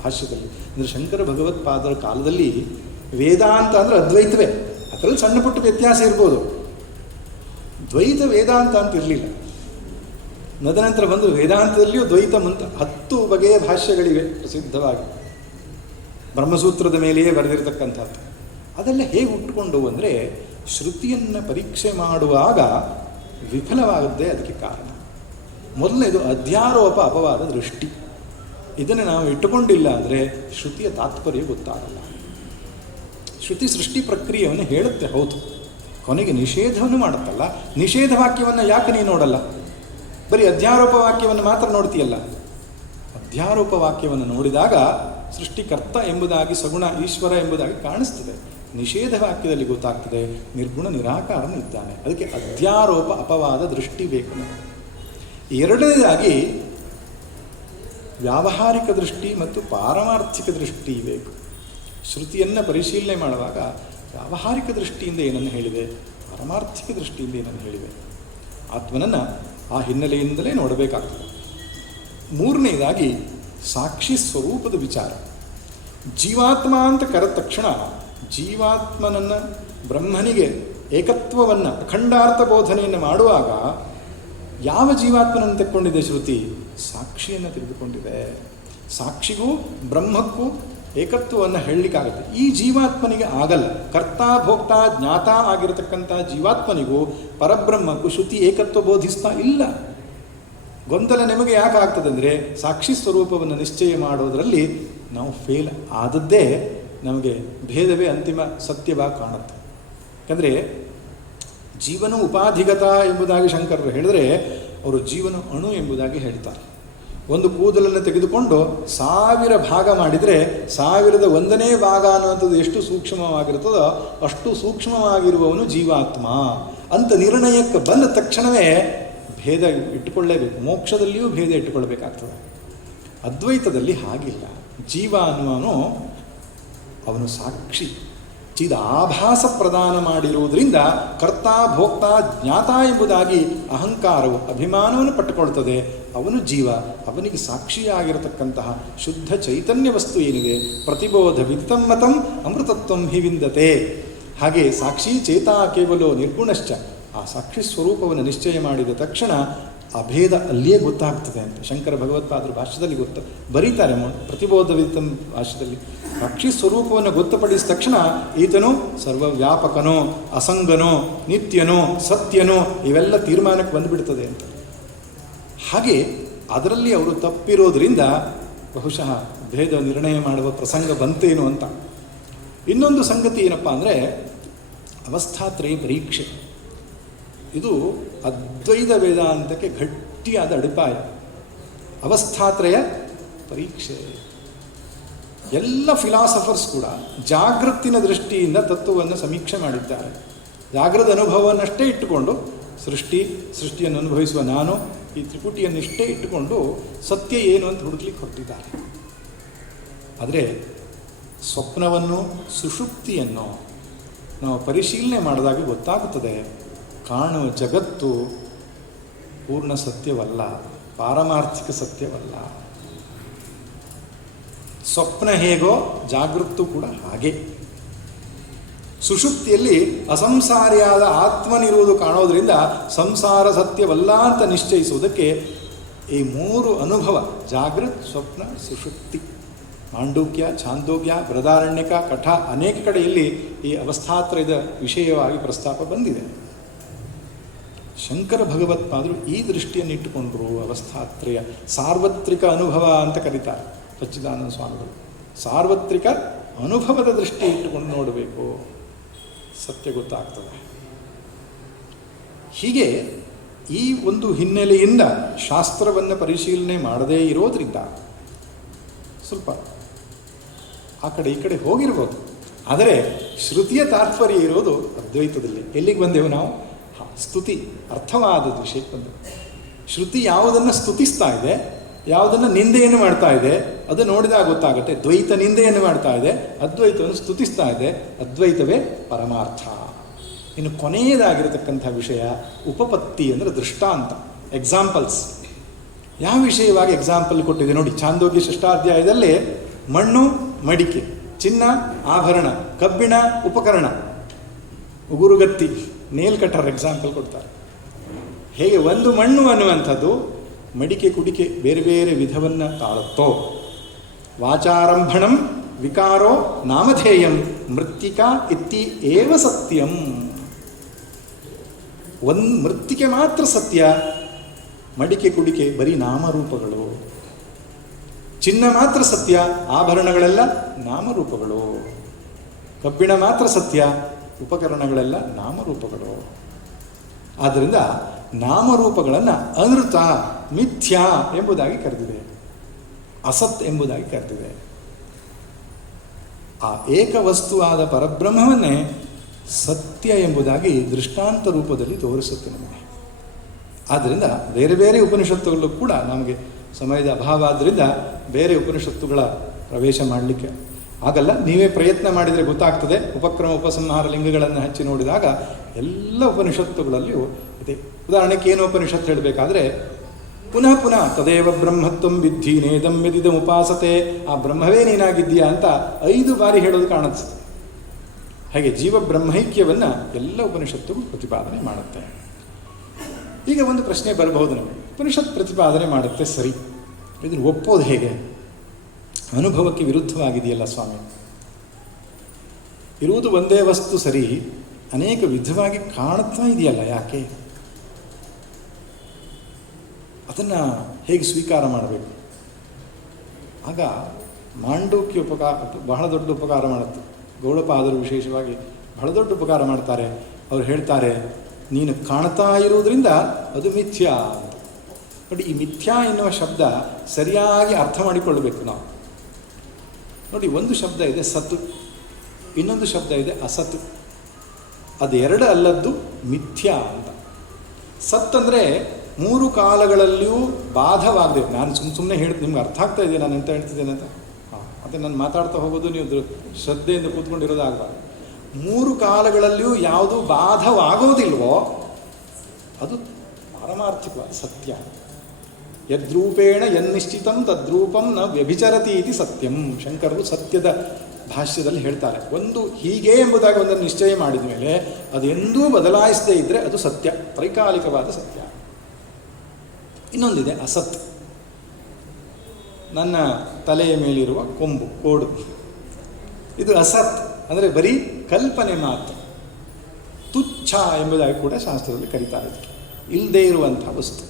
ಭಾಷ್ಯದಲ್ಲಿ. ಅಂದರೆ ಶಂಕರ ಭಗವತ್ಪಾದರ ಕಾಲದಲ್ಲಿ ವೇದಾಂತ ಅಂದರೆ ಅದ್ವೈತವೇ. ಅದರಲ್ಲಿ ಸಣ್ಣ ಪುಟ್ಟ ವ್ಯತ್ಯಾಸ ಇರ್ಬೋದು, ದ್ವೈತ ವೇದಾಂತ ಅಂತ ಇರಲಿಲ್ಲ. ನದನಂತರ ಬಂದು ವೇದಾಂತದಲ್ಲಿಯೂ ದ್ವೈತ 10 ಬಗೆಯ ಭಾಷ್ಯಗಳಿವೆ ಪ್ರಸಿದ್ಧವಾಗಿ, ಬ್ರಹ್ಮಸೂತ್ರದ ಮೇಲೆಯೇ ಬರೆದಿರತಕ್ಕಂಥದ್ದು. ಅದೆಲ್ಲ ಹೇಗೆ ಹುಟ್ಟುಕೊಂಡು ಅಂದರೆ ಶ್ರುತಿಯನ್ನು ಪರೀಕ್ಷೆ ಮಾಡುವಾಗ ವಿಫಲವಾಗದ್ದೇ ಅದಕ್ಕೆ ಕಾರಣ. ಮೊದಲನೇದು ಅಧ್ಯಾರೋಪ ಅಪವಾದ ದೃಷ್ಟಿ. ಇದನ್ನು ನಾವು ಇಟ್ಟುಕೊಂಡಿಲ್ಲ ಅಂದರೆ ಶ್ರುತಿಯ ತಾತ್ಪರ್ಯ ಗೊತ್ತಾಗಲ್ಲ. ಶ್ರುತಿ ಸೃಷ್ಟಿ ಪ್ರಕ್ರಿಯೆಯನ್ನು ಹೇಳುತ್ತೆ, ಹೌದು, ಕೊನೆಗೆ ನಿಷೇಧವನ್ನು ಮಾಡುತ್ತಲ್ಲ. ನಿಷೇಧ ವಾಕ್ಯವನ್ನು ಯಾಕೆ ನೀನು ನೋಡಲ್ಲ? ಬರೀ ಅಧ್ಯಾರೋಪ ವಾಕ್ಯವನ್ನು ಮಾತ್ರ ನೋಡ್ತೀಯಲ್ಲ. ಅಧ್ಯಾರೋಪ ವಾಕ್ಯವನ್ನು ನೋಡಿದಾಗ ಸೃಷ್ಟಿಕರ್ತ ಎಂಬುದಾಗಿ, ಸಗುಣ ಈಶ್ವರ ಎಂಬುದಾಗಿ ಕಾಣಿಸ್ತದೆ. ನಿಷೇಧ ವಾಕ್ಯದಲ್ಲಿ ಗೊತ್ತಾಗ್ತದೆ ನಿರ್ಗುಣ ನಿರಾಕಾರನು ಇದ್ದಾನೆ. ಅದಕ್ಕೆ ಅಧ್ಯಾರೋಪ ಅಪವಾದ ದೃಷ್ಟಿ ಬೇಕು. ಎರಡನೇದಾಗಿ ವ್ಯಾವಹಾರಿಕ ದೃಷ್ಟಿ ಮತ್ತು ಪಾರಮಾರ್ಥಿಕ ದೃಷ್ಟಿ ಬೇಕು. ಶ್ರುತಿಯನ್ನು ಪರಿಶೀಲನೆ ಮಾಡುವಾಗ ವ್ಯಾವಹಾರಿಕ ದೃಷ್ಟಿಯಿಂದ ಏನನ್ನು ಹೇಳಿದೆ, ಪಾರಮಾರ್ಥಿಕ ದೃಷ್ಟಿಯಿಂದ ಏನನ್ನು ಹೇಳಿದೆ, ಆತ್ಮನನ್ನು ಆ ಹಿನ್ನೆಲೆಯಿಂದಲೇ ನೋಡಬೇಕಾಗ್ತದೆ. ಮೂರನೇದಾಗಿ ಸಾಕ್ಷಿ ಸ್ವರೂಪದ ವಿಚಾರ. ಜೀವಾತ್ಮ ಅಂತ ಕರೆದ ತಕ್ಷಣ ಜೀವಾತ್ಮನನ್ನು, ಬ್ರಹ್ಮನಿಗೆ ಏಕತ್ವವನ್ನು, ಅಖಂಡಾರ್ಥ ಬೋಧನೆಯನ್ನು ಮಾಡುವಾಗ ಯಾವ ಜೀವಾತ್ಮನನ್ನು ತೆಕ್ಕೊಂಡಿದೆ ಶ್ರುತಿ? ಸಾಕ್ಷಿಯನ್ನು ತೆಗೆದುಕೊಂಡಿದೆ. ಸಾಕ್ಷಿಗೂ ಬ್ರಹ್ಮಕ್ಕೂ ಏಕತ್ವವನ್ನು ಹೇಳಲಿಕ್ಕಾಗುತ್ತೆ. ಈ ಜೀವಾತ್ಮನಿಗೆ ಆಗಲ್ಲ. ಕರ್ತ ಭೋಕ್ತ ಜ್ಞಾತ ಆಗಿರತಕ್ಕಂಥ ಜೀವಾತ್ಮನಿಗೂ ಪರಬ್ರಹ್ಮಕ್ಕೂ ಶ್ರುತಿ ಏಕತ್ವ ಬೋಧಿಸ್ತಾ ಇಲ್ಲ. ಗೊಂದಲ ನಿಮಗೆ ಯಾಕೆ ಆಗ್ತದೆ ಅಂದರೆ ಸಾಕ್ಷಿ ಸ್ವರೂಪವನ್ನು ನಿಶ್ಚಯ ಮಾಡೋದರಲ್ಲಿ ನಾವು ಫೇಲ್ ಆದದ್ದೇ ನಮಗೆ ಭೇದವೇ ಅಂತಿಮ ಸತ್ಯವಾಗಿ ಕಾಣುತ್ತೆ. ಯಾಕಂದರೆ ಜೀವನ ಉಪಾಧಿಗತ ಎಂಬುದಾಗಿ ಶಂಕರರು ಹೇಳಿದರೆ ಅವರು ಜೀವನ ಅಣು ಎಂಬುದಾಗಿ ಹೇಳ್ತಾರೆ. ಒಂದು ಕೂದಲನ್ನು ತೆಗೆದುಕೊಂಡು 1000 ಭಾಗ ಮಾಡಿದರೆ 1001ನೇ ಭಾಗ ಅನ್ನುವಂಥದ್ದು ಎಷ್ಟು ಸೂಕ್ಷ್ಮವಾಗಿರ್ತದೋ ಅಷ್ಟು ಸೂಕ್ಷ್ಮವಾಗಿರುವವನು ಜೀವಾತ್ಮ ಅಂತ ನಿರ್ಣಯಕ್ಕೆ ಬಂದ ತಕ್ಷಣವೇ ಭೇದ ಇಟ್ಟುಕೊಳ್ಳೇಬೇಕು. ಮೋಕ್ಷದಲ್ಲಿಯೂ ಭೇದ ಇಟ್ಟುಕೊಳ್ಬೇಕಾಗ್ತದೆ. ಅದ್ವೈತದಲ್ಲಿ ಹಾಗಿಲ್ಲ. ಜೀವ ಅನ್ನುವನು ಅವನು ಸಾಕ್ಷಿ, ಚಿದಾಭಾಸ ಪ್ರದಾನ ಮಾಡಿರುವುದರಿಂದ ಕರ್ತ ಭೋಕ್ತ ಜ್ಞಾತ ಎಂಬುದಾಗಿ ಅಹಂಕಾರವು, ಅಭಿಮಾನವನ್ನು ಪಟ್ಟುಕೊಳ್ತದೆ. ಅವನು ಜೀವ. ಅವನಿಗೆ ಸಾಕ್ಷಿಯಾಗಿರತಕ್ಕಂತಹ ಶುದ್ಧ ಚೈತನ್ಯ ವಸ್ತು ಏನಿದೆ, ಪ್ರತಿಬೋಧ ವಿದಿತಂ ಮತಂ ಅಮೃತತ್ವಂ ಹಿ ವಿಂದತೆ. ಹಾಗೆ ಸಾಕ್ಷಿ ಚೇತಾ ಕೇವಲೋ ನಿರ್ಗುಣಶ್ಚ. ಆ ಸಾಕ್ಷಿ ಸ್ವರೂಪವನ್ನು ನಿಶ್ಚಯ ಮಾಡಿದ ತಕ್ಷಣ ಅಭೇದ ಅಲ್ಲಿಯೇ ಗೊತ್ತಾಗ್ತದೆ ಅಂತ ಶಂಕರ ಭಗವತ್ಪಾದರು ಭಾಷ್ಯದಲ್ಲಿ ಬರೀತಾರೆ. ಪ್ರತಿಬೋಧ ವಿದಿತಂ ಭಾಷ್ಯದಲ್ಲಿ ಸಾಕ್ಷಿ ಸ್ವರೂಪವನ್ನು ಗೊತ್ತುಪಡಿಸಿದ ತಕ್ಷಣ ಈತನು ಸರ್ವವ್ಯಾಪಕನೋ, ಅಸಂಗನೋ, ನಿತ್ಯನೋ, ಸತ್ಯನೋ ಇವೆಲ್ಲ ತೀರ್ಮಾನಕ್ಕೆ ಬಂದುಬಿಡ್ತದೆ ಅಂತ. ಹಾಗೆ ಅದರಲ್ಲಿ ಅವರು ತಪ್ಪಿರೋದ್ರಿಂದ ಬಹುಶಃ ಭೇದ ನಿರ್ಣಯ ಮಾಡುವ ಪ್ರಸಂಗ ಬಂತೇನು ಅಂತ. ಇನ್ನೊಂದು ಸಂಗತಿ ಏನಪ್ಪ ಅಂದರೆ ಅವಸ್ಥಾತ್ರಯ ಪರೀಕ್ಷೆ. ಇದು ಅದ್ವೈತ ವೇದಾಂತಕ್ಕೆ ಗಟ್ಟಿಯಾದ ಅಡಿಪಾಯ. ಅವಸ್ಥಾತ್ರಯ ಪರೀಕ್ಷೆ. ಎಲ್ಲ ಫಿಲಾಸಫರ್ಸ್ ಕೂಡ ಜಾಗೃತಿನ ದೃಷ್ಟಿಯಿಂದ ತತ್ವವನ್ನು ಸಮೀಕ್ಷೆ ಮಾಡಿದ್ದಾರೆ. ಜಾಗೃತ ಅನುಭವವನ್ನಷ್ಟೇ ಇಟ್ಟುಕೊಂಡು ಸೃಷ್ಟಿಯನ್ನು ಅನುಭವಿಸುವ ನಾನು, ಈ ತ್ರಿಪುಟಿಯನ್ನಿಷ್ಟೇ ಇಟ್ಟುಕೊಂಡು ಸತ್ಯ ಏನು ಅಂತ ಹುಡುಕ್ಲಿಕ್ಕೆ ಹೊರಟಿದ್ದಾರೆ. ಆದರೆ ಸ್ವಪ್ನವನ್ನು, ಸುಷುಪ್ತಿಯನ್ನು ನಾವು ಪರಿಶೀಲನೆ ಮಾಡಿದಾಗ ಗೊತ್ತಾಗುತ್ತದೆ ಕಾಣುವ ಜಗತ್ತು ಪೂರ್ಣ ಸತ್ಯವಲ್ಲ, ಪಾರಮಾರ್ಥಿಕ ಸತ್ಯವಲ್ಲ. ಸ್ವಪ್ನ ಹೇಗೋ ಜಾಗೃತ್ತು ಕೂಡ ಹಾಗೆ. ಸುಷುಪ್ತಿಯಲ್ಲಿ ಅಸಂಸಾರಿಯಾದ ಆತ್ಮನಿರುವುದು ಕಾಣೋದ್ರಿಂದ ಸಂಸಾರ ಸತ್ಯವಲ್ಲ ಅಂತ ನಿಶ್ಚಯಿಸುವುದಕ್ಕೆ ಈ 3 ಅನುಭವ, ಜಾಗೃತ್, ಸ್ವಪ್ನ, ಸುಷುಪ್ತಿ, ಮಾಂಡೂಕ್ಯ, ಛಾಂದೋಗ್ಯ, ಬೃಹದಾರಣ್ಯಕ, ಕಠ ಅನೇಕ ಕಡೆಯಲ್ಲಿ ಈ ಅವಸ್ಥಾತ್ರಯದ ವಿಷಯವಾಗಿ ಪ್ರಸ್ತಾಪ ಬಂದಿದೆ. ಶಂಕರ ಭಗವತ್ಪಾದರು ಈ ದೃಷ್ಟಿಯನ್ನು ಇಟ್ಟುಕೊಂಡರು. ಅವಸ್ಥಾತ್ರಯ ಸಾರ್ವತ್ರಿಕ ಅನುಭವ ಅಂತ ಕರೀತಾರೆ ಸಚ್ಚಿದಾನಂದ ಸ್ವಾಮಿಗಳು. ಸಾರ್ವತ್ರಿಕ ಅನುಭವದ ದೃಷ್ಟಿ ಇಟ್ಟುಕೊಂಡು ನೋಡಬೇಕು, ಸತ್ಯ ಗೊತ್ತಾಗ್ತದೆ. ಹೀಗೆ ಈ ಒಂದು ಹಿನ್ನೆಲೆಯಿಂದ ಶಾಸ್ತ್ರವನ್ನು ಪರಿಶೀಲನೆ ಮಾಡದೇ ಇರೋದ್ರಿಂದ ಸ್ವಲ್ಪ ಆ ಕಡೆ ಈ ಕಡೆ ಹೋಗಿರ್ಬೋದು. ಆದರೆ ಶ್ರುತಿಯ ತಾತ್ಪರ್ಯ ಇರೋದು ಅದ್ವೈತದಲ್ಲಿ. ಎಲ್ಲಿಗೆ ಬಂದೆವು ನಾವು? ಸ್ತುತಿ, ಅರ್ಥವಾದ ವಿಷಯಕ್ಕೆ ಬಂದೆವು. ಶ್ರುತಿ ಯಾವುದನ್ನು ಸ್ತುತಿಸ್ತಾ ಇದೆ, ಯಾವುದನ್ನು ನಿಂದೆಯನ್ನು ಮಾಡ್ತಾ ಇದೆ, ಅದು ನೋಡಿದಾಗ ಗೊತ್ತಾಗುತ್ತೆ. ದ್ವೈತ ನಿಂದೆಯನ್ನು ಮಾಡ್ತಾ ಇದೆ, ಅದ್ವೈತವನ್ನು ಸ್ತುತಿಸ್ತಾ ಇದೆ. ಅದ್ವೈತವೇ ಪರಮಾರ್ಥ. ಇನ್ನು ಕೊನೆಯದಾಗಿರತಕ್ಕಂಥ ವಿಷಯ ಉಪಪತ್ತಿ ಅಂದರೆ ದೃಷ್ಟಾಂತ. ಎಕ್ಸಾಂಪಲ್ಸ್. ಯಾವ ವಿಷಯವಾಗಿ ಎಕ್ಸಾಂಪಲ್ ಕೊಟ್ಟಿದೆ ನೋಡಿ. ಛಾಂದೋಗ್ಯ ಷಷ್ಠಾಧ್ಯಾಯದಲ್ಲಿ ಮಣ್ಣು ಮಡಿಕೆ, ಚಿನ್ನ ಆಭರಣ, ಕಬ್ಬಿಣ ಉಪಕರಣ, ಉಗುರುಗತ್ತಿ, ನೇಲ್ ಕಟರ್ ಎಕ್ಸಾಂಪಲ್ ಕೊಡ್ತಾರೆ. ಹೇಗೆ ಒಂದು ಮಣ್ಣು ಅನ್ನುವಂಥದ್ದು ಮಡಿಕೆ ಕುಡಿಕೆ ಬೇರೆ ಬೇರೆ ವಿಧವನ್ನು ತಾಳುತ್ತೋ. ವಾಚಾರಂಭಣಂ ವಿಕಾರೋ ನಾಮಧೇಯಂ ಮೃತ್ತಿಕಾ ಇತ್ತಿ ಏವ ಸತ್ಯಂ. ಮೃತ್ತಿಕೆ ಮಾತ್ರ ಸತ್ಯ, ಮಡಿಕೆ ಕುಡಿಕೆ ಬರೀ ನಾಮರೂಪಗಳು. ಚಿನ್ನ ಮಾತ್ರ ಸತ್ಯ, ಆಭರಣಗಳೆಲ್ಲ ನಾಮರೂಪಗಳು. ಕಬ್ಬಿಣ ಮಾತ್ರ ಸತ್ಯ, ಉಪಕರಣಗಳೆಲ್ಲ ನಾಮರೂಪಗಳು. ಆದ್ದರಿಂದ ನಾಮರೂಪಗಳನ್ನು ಅನೃತ, ಮಿಥ್ಯಾ ಎಂಬುದಾಗಿ ಕರೆದಿದೆ, ಅಸತ್ ಎಂಬುದಾಗಿ ಕರೆದಿದೆ. ಆ ಏಕವಸ್ತುವಾದ ಪರಬ್ರಹ್ಮವನ್ನೇ ಸತ್ಯ ಎಂಬುದಾಗಿ ದೃಷ್ಟಾಂತ ರೂಪದಲ್ಲಿ ತೋರಿಸುತ್ತೆ ನಮಗೆ. ಆದ್ದರಿಂದ ಬೇರೆ ಬೇರೆ ಉಪನಿಷತ್ತುಗಳು ಕೂಡ ನಮಗೆ ಸಮಯದ ಅಭಾವ ಆದ್ದರಿಂದ ಬೇರೆ ಉಪನಿಷತ್ತುಗಳ ಪ್ರವೇಶ ಮಾಡಲಿಕ್ಕೆ ಆಗಲ್ಲ. ನೀವೇ ಪ್ರಯತ್ನ ಮಾಡಿದರೆ ಗೊತ್ತಾಗ್ತದೆ. ಉಪಕ್ರಮ ಉಪಸಂಹಾರ ಲಿಂಗಗಳನ್ನು ಹಚ್ಚಿ ನೋಡಿದಾಗ ಎಲ್ಲ ಉಪನಿಷತ್ತುಗಳಲ್ಲಿಯೂ ಇದೆ. ಉದಾಹರಣೆಗೆ ಏನು ಉಪನಿಷತ್ತು ಹೇಳಬೇಕಾದ್ರೆ ಪುನಃ ಪುನಃ ತದೇವ ಬ್ರಹ್ಮತ್ವಂ ವಿದ್ಧಿ ನೇದಂ ಯದಿದಂ ಉಪಾಸತೆ, ಆ ಬ್ರಹ್ಮವೇ ನೀನಾಗಿದ್ದೀಯಾ ಅಂತ 5 ಬಾರಿ ಹೇಳೋದು ಕಾಣಿಸುತ್ತೆ. ಹಾಗೆ ಜೀವ ಬ್ರಹ್ಮೈಕ್ಯವನ್ನು ಎಲ್ಲ ಉಪನಿಷತ್ತುಗಳು ಪ್ರತಿಪಾದನೆ ಮಾಡುತ್ತೆ. ಈಗ ಒಂದು ಪ್ರಶ್ನೆ ಬರಬಹುದು ನಮಗೆ, ಉಪನಿಷತ್ ಪ್ರತಿಪಾದನೆ ಮಾಡುತ್ತೆ ಸರಿ, ಇದನ್ನು ಒಪ್ಪೋದು ಹೇಗೆ? ಅನುಭವಕ್ಕೆ ವಿರುದ್ಧವಾಗಿದೆಯಲ್ಲ ಸ್ವಾಮಿ. ಇರುವುದು ಒಂದೇ ವಸ್ತು ಸರಿ, ಅನೇಕ ವಿಧವಾಗಿ ಕಾಣ್ತಾ ಇದೆಯಲ್ಲ, ಯಾಕೆ? ಅದನ್ನು ಹೇಗೆ ಸ್ವೀಕಾರ ಮಾಡಬೇಕು? ಆಗ ಮಾಂಡೂಕ್ಯ ಬಹಳ ದೊಡ್ಡ ಉಪಕಾರ ಮಾಡುತ್ತೆ. ಗೌಡಪಾದರು ವಿಶೇಷವಾಗಿ ಬಹಳ ದೊಡ್ಡ ಉಪಕಾರ ಮಾಡ್ತಾರೆ. ಅವರು ಹೇಳ್ತಾರೆ, ನೀನು ಕಾಣ್ತಾ ಇರುವುದರಿಂದ ಅದು ಮಿಥ್ಯಾ ಅಂತ. ನೋಡಿ, ಈ ಮಿಥ್ಯಾ ಎನ್ನುವ ಶಬ್ದ ಸರಿಯಾಗಿ ಅರ್ಥ ಮಾಡಿಕೊಳ್ಳಬೇಕು ನಾವು. ನೋಡಿ, ಒಂದು ಶಬ್ದ ಇದೆ ಸತ್ತು, ಇನ್ನೊಂದು ಶಬ್ದ ಇದೆ ಅಸತ್ತು. ಅದೆರಡು ಅಲ್ಲದ್ದು ಮಿಥ್ಯಾ ಅಂತ. ಸತ್ ಅಂದರೆ 3 ಕಾಲಗಳಲ್ಲಿಯೂ ಬಾಧವಾಗದೆ. ನಾನು ಸುಮ್ಮನೆ ಹೇಳ್ತೀನಿ, ನಿಮ್ಗೆ ಅರ್ಥ ಆಗ್ತಾ ಇದೆ ನಾನು ಎಂತ ಹೇಳ್ತಿದ್ದೇನೆ ಅಂತ. ಮತ್ತು ನಾನು ಮಾತಾಡ್ತಾ ಹೋಗೋದು ನೀವು ಶ್ರದ್ಧೆಯಿಂದ ಕೂತ್ಕೊಂಡಿರೋದಾಗಬಾರ್ದು. 3 ಕಾಲಗಳಲ್ಲಿಯೂ ಯಾವುದು ಬಾಧವಾಗೋದಿಲ್ವೋ ಅದು ಪಾರಮಾರ್ಥಿಕವಾದ ಸತ್ಯ. ಯದ್ರೂಪೇಣ ಯನ್ನಿಶ್ಚಿತಂ ತದ್ರೂಪಂ ನ ವ್ಯಭಿಚರತಿ ಇತಿ ಸತ್ಯಂ. ಶಂಕರರು ಸತ್ಯದ ಭಾಷ್ಯದಲ್ಲಿ ಹೇಳ್ತಾರೆ, ಒಂದು ಹೀಗೆ ಎಂಬುದಾಗಿ ಒಂದನ್ನು ನಿಶ್ಚಯ ಮಾಡಿದ ಮೇಲೆ ಅದು ಎಂದೂ ಬದಲಾಯಿಸದೇ ಇದ್ದರೆ ಅದು ಸತ್ಯ, ತ್ರೈಕಾಲಿಕವಾದ ಸತ್ಯ. ಇನ್ನೊಂದಿದೆ ಅಸತ್. ನನ್ನ ತಲೆಯ ಮೇಲಿರುವ ಕೊಂಬು, ಕೋಡು, ಇದು ಅಸತ್, ಅಂದರೆ ಬರೀ ಕಲ್ಪನೆ ಮಾತ್ರ. ತುಚ್ಛ ಎಂಬುದಾಗಿ ಕೂಡ ಶಾಸ್ತ್ರದಲ್ಲಿ ಕರೀತಾರೆ. ಇದಕ್ಕೆ ಇಲ್ಲದೇ ಇರುವಂಥ ವಸ್ತು.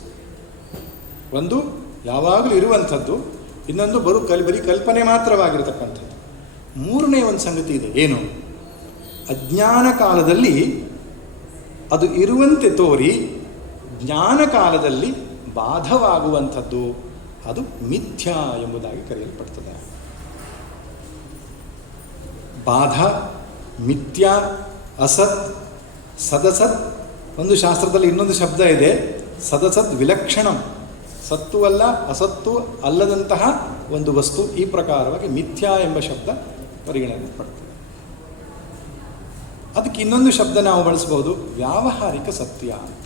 ಒಂದು ಯಾವಾಗಲೂ ಇರುವಂಥದ್ದು, ಇನ್ನೊಂದು ಬರೀ ಕಲ್ಪನೆ ಮಾತ್ರವಾಗಿರತಕ್ಕಂಥದ್ದು. 3ನೇ ಒಂದು ಸಂಗತಿ ಇದೆ, ಏನು? ಅಜ್ಞಾನ ಕಾಲದಲ್ಲಿ ಅದು ಇರುವಂತೆ ತೋರಿ ಜ್ಞಾನ ಕಾಲದಲ್ಲಿ ಬಾಧವಾಗುವಂಥದ್ದು, ಅದು ಮಿಥ್ಯಾ ಎಂಬುದಾಗಿ ಕರೆಯಲ್ಪಡ್ತದೆ. ಬಾಧ, ಮಿಥ್ಯಾ, ಅಸತ್, ಸದಸತ್. ಒಂದು ಶಾಸ್ತ್ರದಲ್ಲಿ ಇನ್ನೊಂದು ಶಬ್ದ ಇದೆ, ಸದಸತ್ ವಿಲಕ್ಷಣಂ. ಸತ್ತು ಅಲ್ಲ, ಅಸತ್ತು ಅಲ್ಲದಂತಹ ಒಂದು ವಸ್ತು. ಈ ಪ್ರಕಾರವಾಗಿ ಮಿಥ್ಯಾ ಎಂಬ ಶಬ್ದ ಪರಿಗಣನೆ ಪಡ್ತದೆ. ಅದಕ್ಕೆ ಇನ್ನೊಂದು ಶಬ್ದ ನಾವು ಬಳಸಬಹುದು, ವ್ಯಾವಹಾರಿಕ ಸತ್ಯ ಅಂತ.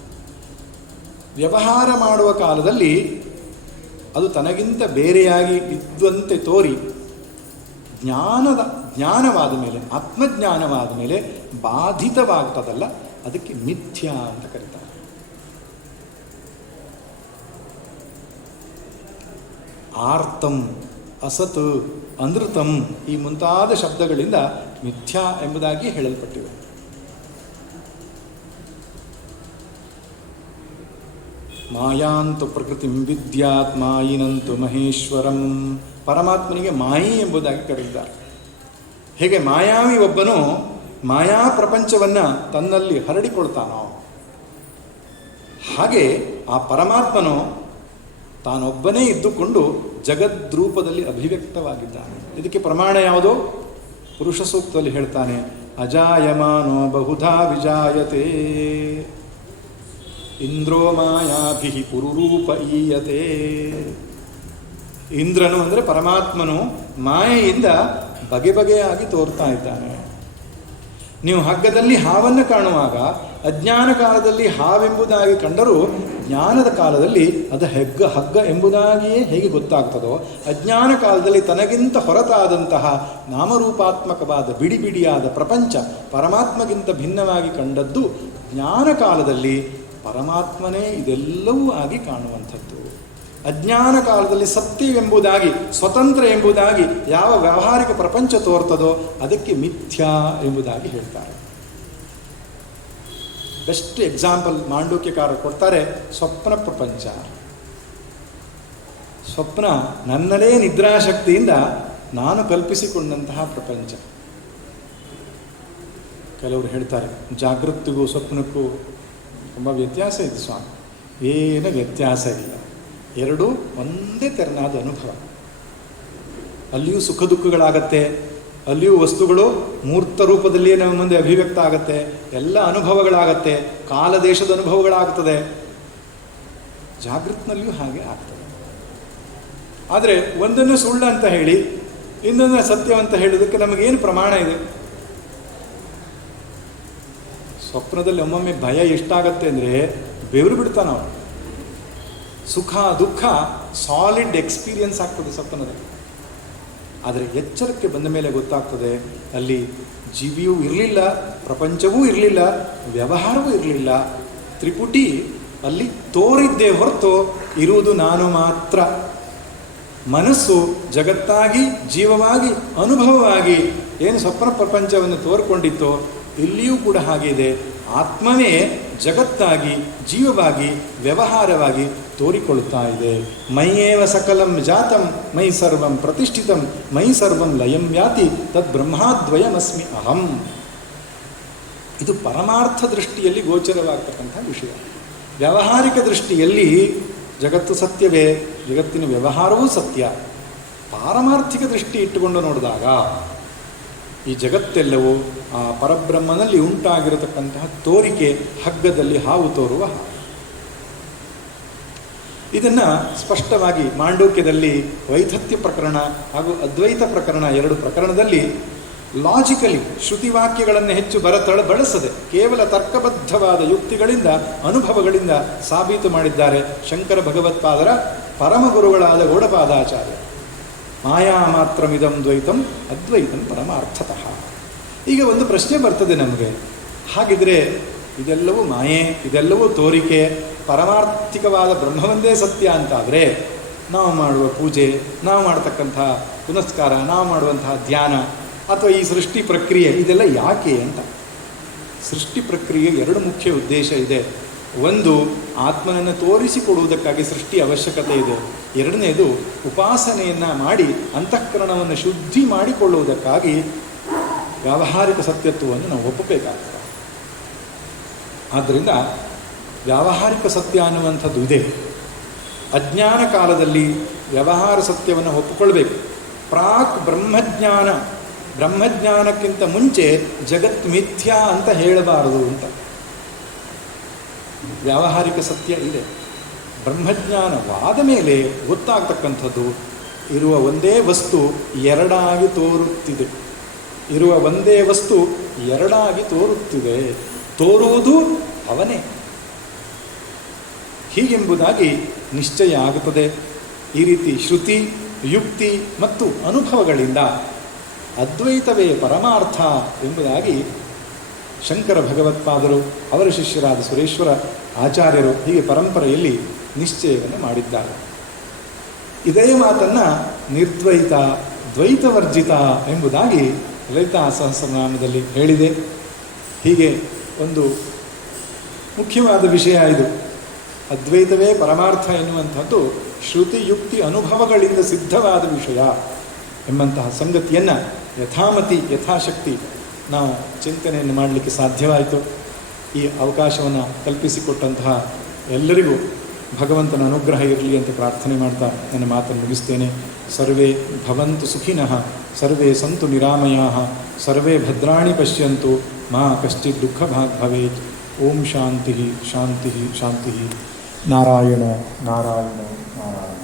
ವ್ಯವಹಾರ ಮಾಡುವ ಕಾಲದಲ್ಲಿ ಅದು ತನಗಿಂತ ಬೇರೆಯಾಗಿ ಇದ್ದಂತೆ ತೋರಿ ಜ್ಞಾನವಾದ ಮೇಲೆ, ಆತ್ಮಜ್ಞಾನವಾದ ಮೇಲೆ ಬಾಧಿತವಾಗ್ತದಲ್ಲ, ಅದಕ್ಕೆ ಮಿಥ್ಯಾ ಅಂತ ಕರೀತಾರೆ. ಆರ್ತಂ, ಅಸತ್, ಅನೃತಂ ಈ ಮುಂತಾದ ಶಬ್ದಗಳಿಂದ ಮಿಥ್ಯಾ ಎಂಬುದಾಗಿ ಹೇಳಲ್ಪಟ್ಟಿವೆ. ಮಾಯಾಂತು ಪ್ರಕೃತಿಂ ವಿದ್ಯಾತ್ ಮಾಯಿನಂತು ಮಹೇಶ್ವರಂ. ಪರಮಾತ್ಮನಿಗೆ ಮಾಯಿ ಎಂಬುದಾಗಿ ಕರೆದಿದ್ದಾರೆ. ಹೇಗೆ ಮಾಯಾವಿ ಒಬ್ಬನು ಮಾಯಾ ಪ್ರಪಂಚವನ್ನು ತನ್ನಲ್ಲಿ ಹರಡಿಕೊಳ್ತಾನೋ, ಹಾಗೆ ಆ ಪರಮಾತ್ಮನು ತಾನೊಬ್ಬನೇ ಇದ್ದುಕೊಂಡು ಜಗದ್ರೂಪದಲ್ಲಿ ಅಭಿವ್ಯಕ್ತವಾಗಿದ್ದಾನೆ. ಇದಕ್ಕೆ ಪ್ರಮಾಣ ಯಾವುದು? ಪುರುಷ ಸೂಕ್ತದಲ್ಲಿ ಹೇಳ್ತಾನೆ, ಅಜಾಯಮಾನೋ ಬಹುಧಾ ವಿಜಾಯತೆ ಇಂದ್ರೋ ಮಾಯಾಭಿ ಪುರುರೂಪ ಈಯತೆ. ಇಂದ್ರನು ಅಂದರೆ ಪರಮಾತ್ಮನು ಮಾಯೆಯಿಂದ ಬಗೆ ಬಗೆಯಾಗಿ ತೋರ್ತಾ ಇದ್ದಾನೆ. ನೀವು ಹಗ್ಗದಲ್ಲಿ ಹಾವನ್ನು ಕಾಣುವಾಗ ಅಜ್ಞಾನ ಕಾಲದಲ್ಲಿ ಹಾವೆಂಬುದಾಗಿ ಕಂಡರೂ ಜ್ಞಾನದ ಕಾಲದಲ್ಲಿ ಅದು ಹಗ್ಗ ಎಂಬುದಾಗಿಯೇ ಹೇಗೆ ಗೊತ್ತಾಗ್ತದೋ, ಅಜ್ಞಾನ ಕಾಲದಲ್ಲಿ ತನಗಿಂತ ಹೊರತಾದಂತಹ ನಾಮರೂಪಾತ್ಮಕವಾದ ಬಿಡಿಯಾದ ಪ್ರಪಂಚ ಪರಮಾತ್ಮಗಿಂತ ಭಿನ್ನವಾಗಿ ಕಂಡದ್ದು ಜ್ಞಾನ ಕಾಲದಲ್ಲಿ ಪರಮಾತ್ಮನೇ ಇದೆಲ್ಲವೂ ಆಗಿ ಕಾಣುವಂಥದ್ದು. ಅಜ್ಞಾನ ಕಾಲದಲ್ಲಿ ಸತ್ಯವೆಂಬುದಾಗಿ, ಸ್ವತಂತ್ರ ಎಂಬುದಾಗಿ ಯಾವ ವ್ಯಾವಹಾರಿಕ ಪ್ರಪಂಚ ತೋರ್ತದೋ ಅದಕ್ಕೆ ಮಿಥ್ಯಾ ಎಂಬುದಾಗಿ ಹೇಳ್ತಾರೆ. ಬೆಸ್ಟ್ ಎಕ್ಸಾಂಪಲ್ ಮಾಂಡೂಕ್ಯಕಾರರು ಕೊಡ್ತಾರೆ, ಸ್ವಪ್ನ ಪ್ರಪಂಚ. ಸ್ವಪ್ನ ನನ್ನದೇ ನಿದ್ರಾಶಕ್ತಿಯಿಂದ ನಾನು ಕಲ್ಪಿಸಿಕೊಂಡಂತಹ ಪ್ರಪಂಚ. ಕೆಲವರು ಹೇಳ್ತಾರೆ ಜಾಗೃತಿಗೂ ಸ್ವಪ್ನಕ್ಕೂ ತುಂಬ ವ್ಯತ್ಯಾಸ ಇದೆ ಸ್ವಾಮಿ. ಏನು ವ್ಯತ್ಯಾಸ ಇಲ್ಲ, ಎರಡೂ ಒಂದೇ ತೆರನಾದ ಅನುಭವ. ಅಲ್ಲಿಯೂ ಸುಖ ದುಃಖಗಳಾಗತ್ತೆ, ಅಲ್ಲಿಯೂ ವಸ್ತುಗಳು ಮೂರ್ತ ರೂಪದಲ್ಲಿಯೇ ನಮ್ಮ ಮುಂದೆ ಅಭಿವ್ಯಕ್ತ ಆಗತ್ತೆ, ಎಲ್ಲ ಅನುಭವಗಳಾಗತ್ತೆ, ಕಾಲ ದೇಶದ ಅನುಭವಗಳಾಗ್ತದೆ. ಜಾಗೃತಿನಲ್ಲಿಯೂ ಹಾಗೆ ಆಗ್ತದೆ. ಆದರೆ ಒಂದನ್ನು ಸುಳ್ಳು ಅಂತ ಹೇಳಿ ಇನ್ನೊಂದನ್ನು ಸತ್ಯವಂತ ಹೇಳೋದಕ್ಕೆ ನಮಗೇನು ಪ್ರಮಾಣ ಇದೆ? ಸ್ವಪ್ನದಲ್ಲಿ ಒಮ್ಮೊಮ್ಮೆ ಭಯ ಎಷ್ಟಾಗತ್ತೆ ಅಂದರೆ ಬೆವರು ಬಿಡ್ತಾನೆ ನಾವು. ಸುಖ ದುಃಖ ಸಾಲಿಡ್ ಎಕ್ಸ್ಪೀರಿಯನ್ಸ್ ಆಗ್ತದೆ ಸ್ವಪ್ನದಲ್ಲಿ. ಆದರೆ ಎಚ್ಚರಕ್ಕೆ ಬಂದ ಮೇಲೆ ಗೊತ್ತಾಗ್ತದೆ ಅಲ್ಲಿ ಜೀವಿಯೂ ಇರಲಿಲ್ಲ, ಪ್ರಪಂಚವೂ ಇರಲಿಲ್ಲ, ವ್ಯವಹಾರವೂ ಇರಲಿಲ್ಲ. ತ್ರಿಪುಟಿ ಅಲ್ಲಿ ತೋರಿದ್ದೇ ಹೊರತು ಇರುವುದು ನಾನು ಮಾತ್ರ. ಮನಸ್ಸು ಜಗತ್ತಾಗಿ, ಜೀವವಾಗಿ, ಅನುಭವವಾಗಿ ಏನು ಸ್ವಪ್ನ ಪ್ರಪಂಚವನ್ನು ತೋರ್ಕೊಂಡಿತ್ತೋ ಇಲ್ಲಿಯೂ ಕೂಡ ಹಾಗೆ ಇದೆ. ಆತ್ಮವೇ ಜಗತ್ತಾಗಿ, ಜೀವವಾಗಿ, ವ್ಯವಹಾರವಾಗಿ ತೋರಿಕೊಳ್ಳುತ್ತಾ ಇದೆ. ಮೈಯೇವ ಸಕಲಂ ಜಾತಂ ಮೈ ಸರ್ವಂ ಪ್ರತಿಷ್ಠಿತಂ ಮೈ ಸರ್ವಂ ಲಯಂ ಯಾತಿ ತದ್ ಬ್ರಹ್ಮಾದ್ವಯಮಸ್ಮಿ ಅಹಂ. ಇದು ಪರಮಾರ್ಥ ದೃಷ್ಟಿಯಲ್ಲಿ ಗೋಚರವಾಗ್ತಕ್ಕಂಥ ವಿಷಯ. ವ್ಯಾವಹಾರಿಕ ದೃಷ್ಟಿಯಲ್ಲಿ ಜಗತ್ತು ಸತ್ಯವೇ, ಜಗತ್ತಿನ ವ್ಯವಹಾರವೂ ಸತ್ಯ. ಪಾರಮಾರ್ಥಿಕ ದೃಷ್ಟಿ ಇಟ್ಟುಕೊಂಡು ನೋಡಿದಾಗ ಈ ಜಗತ್ತೆಲ್ಲವೂ ಆ ಪರಬ್ರಹ್ಮನಲ್ಲಿ ಉಂಟಾಗಿರತಕ್ಕಂತಹ ತೋರಿಕೆ, ಹಗ್ಗದಲ್ಲಿ ಹಾವು ತೋರುವ ಹಾವು. ಇದನ್ನು ಸ್ಪಷ್ಟವಾಗಿ ಮಾಂಡೂಕ್ಯದಲ್ಲಿ ವೈಧತ್ಯ ಪ್ರಕರಣ ಹಾಗೂ ಅದ್ವೈತ ಪ್ರಕರಣ ಎರಡು ಪ್ರಕರಣದಲ್ಲಿ ಲಾಜಿಕಲಿ ಶ್ರುತಿವಾಕ್ಯಗಳನ್ನು ಹೆಚ್ಚು ಬಳಸದೆ ಕೇವಲ ತರ್ಕಬದ್ಧವಾದ ಯುಕ್ತಿಗಳಿಂದ, ಅನುಭವಗಳಿಂದ ಸಾಬೀತು ಮಾಡಿದ್ದಾರೆ ಶಂಕರ ಭಗವತ್ಪಾದರ ಪರಮಗುರುಗಳಾದ ಗೌಡಪಾದಾಚಾರ್ಯ. ಮಾಯಾ ಮಾತ್ರಮಿದಂ ದ್ವೈತಂ ಅದ್ವೈತಂ ಪರಮಾರ್ಥತಃ. ಈಗ ಒಂದು ಪ್ರಶ್ನೆ ಬರ್ತದೆ ನಮಗೆ, ಹಾಗಿದ್ರೆ ಇದೆಲ್ಲವೂ ಮಾಯೆ, ಇದೆಲ್ಲವೂ ತೋರಿಕೆ, ಪರಮಾರ್ಥಿಕವಾದ ಬ್ರಹ್ಮವಂದೇ ಸತ್ಯ ಅಂತಾದರೆ ನಾವು ಮಾಡುವ ಪೂಜೆ, ನಾವು ಮಾಡತಕ್ಕಂಥ ಪುನಸ್ಕಾರ, ನಾವು ಮಾಡುವಂತಹ ಧ್ಯಾನ ಅಥವಾ ಈ ಸೃಷ್ಟಿ ಪ್ರಕ್ರಿಯೆ ಇದೆಲ್ಲ ಯಾಕೆ ಅಂತ. ಸೃಷ್ಟಿ ಪ್ರಕ್ರಿಯೆ ಎರಡು ಮುಖ್ಯ ಉದ್ದೇಶ ಇದೆ. ಒಂದು, ಆತ್ಮನನ್ನು ತೋರಿಸಿಕೊಡುವುದಕ್ಕಾಗಿ ಸೃಷ್ಟಿ ಅವಶ್ಯಕತೆ ಇದೆ. ಎರಡನೇದು, ಉಪಾಸನೆಯನ್ನು ಮಾಡಿ ಅಂತಃಕರಣವನ್ನು ಶುದ್ಧಿ ಮಾಡಿಕೊಳ್ಳುವುದಕ್ಕಾಗಿ ವ್ಯಾವಹಾರಿಕ ಸತ್ಯತ್ವವನ್ನು ನಾವು ಒಪ್ಪಬೇಕಾಗ್ತದೆ. ಆದ್ದರಿಂದ ವ್ಯಾವಹಾರಿಕ ಸತ್ಯ ಅನ್ನುವಂಥದ್ದು ಇದೆ. ಅಜ್ಞಾನ ಕಾಲದಲ್ಲಿ ವ್ಯವಹಾರ ಸತ್ಯವನ್ನು ಒಪ್ಪಿಕೊಳ್ಬೇಕು. ಪ್ರಾಕ್ ಬ್ರಹ್ಮಜ್ಞಾನಕ್ಕಿಂತ ಮುಂಚೆ ಜಗತ್ ಮಿಥ್ಯಾ ಅಂತ ಹೇಳಬಾರದು ಅಂತ. ವ್ಯಾವಹಾರಿಕ ಸತ್ಯ ಇದೆ. ಬ್ರಹ್ಮಜ್ಞಾನವಾದ ಮೇಲೆ ಗೊತ್ತಾಗ್ತಕ್ಕಂಥದ್ದು ಇರುವ ಒಂದೇ ವಸ್ತು ಎರಡಾಗಿ ತೋರುತ್ತಿದೆ. ಇರುವ ಒಂದೇ ವಸ್ತು ಎರಡಾಗಿ ತೋರುತ್ತಿದೆ. ತೋರುವುದು ಅವನೇ ಹೀಗೆಂಬುದಾಗಿ ನಿಶ್ಚಯ ಆಗುತ್ತದೆ. ಈ ರೀತಿ ಶ್ರುತಿ, ಯುಕ್ತಿ ಮತ್ತು ಅನುಭವಗಳಿಂದ ಅದ್ವೈತವೇ ಪರಮಾರ್ಥ ಎಂಬುದಾಗಿ ಶಂಕರ ಭಗವತ್ಪಾದರು, ಅವರ ಶಿಷ್ಯರಾದ ಸುರೇಶ್ವರ ಆಚಾರ್ಯರು ಹೀಗೆ ಪರಂಪರೆಯಲ್ಲಿ ನಿಶ್ಚಯವನ್ನು ಮಾಡಿದ್ದಾರೆ. ಇದೇ ಮಾತನ್ನು ನಿರ್ದ್ವೈತ, ದ್ವೈತವರ್ಜಿತ ಎಂಬುದಾಗಿ ಲಲಿತಾ ಸಹಸ್ರನಾಮದಲ್ಲಿ ಹೇಳಿದೆ. ಹೀಗೆ ಒಂದು ಮುಖ್ಯವಾದ ವಿಷಯ ಇದು. ಅದ್ವೈತವೇ ಪರಮಾರ್ಥ ಎನ್ನುವಂಥದ್ದು ಶ್ರುತಿ, ಅನುಭವಗಳಿಂದ ಸಿದ್ಧವಾದ ವಿಷಯ ಎಂಬಂತಹ ಸಂಗತಿಯನ್ನು ಯಥಾಮತಿ, ಯಥಾಶಕ್ತಿ ನಾವು ಚಿಂತನೆಯನ್ನು ಮಾಡಲಿಕ್ಕೆ ಸಾಧ್ಯವಾಯಿತು. ಈ ಅವಕಾಶವನ್ನು ಕಲ್ಪಿಸಿಕೊಟ್ಟಂತಹ ಎಲ್ಲರಿಗೂ ಭಗವಂತನ ಅನುಗ್ರಹ ಇರಲಿ ಅಂತ ಪ್ರಾರ್ಥನೆ ಮಾಡ್ತಾ ನನ್ನ ಮಾತನ್ನು ಮುಗಿಸ್ತೇನೆ. ಸರ್ವೇ ಭವಂತು ಸುಖಿನಃ, ಸರ್ವೇ ಸಂತು ನಿರಾಮಯಾಃ, ಸರ್ವೇ ಭದ್ರಾಣಿ ಪಶ್ಯಂತು, ಮಾ ಕಶ್ಚಿತ್ ದುಃಖಭಾಗ್ ಭವೇತ್. ಓಂ ಶಾಂತಿ ಶಾಂತಿ ಶಾಂತಿ. ನಾರಾಯಣ ನಾರಾಯಣ ನಾರಾಯಣ.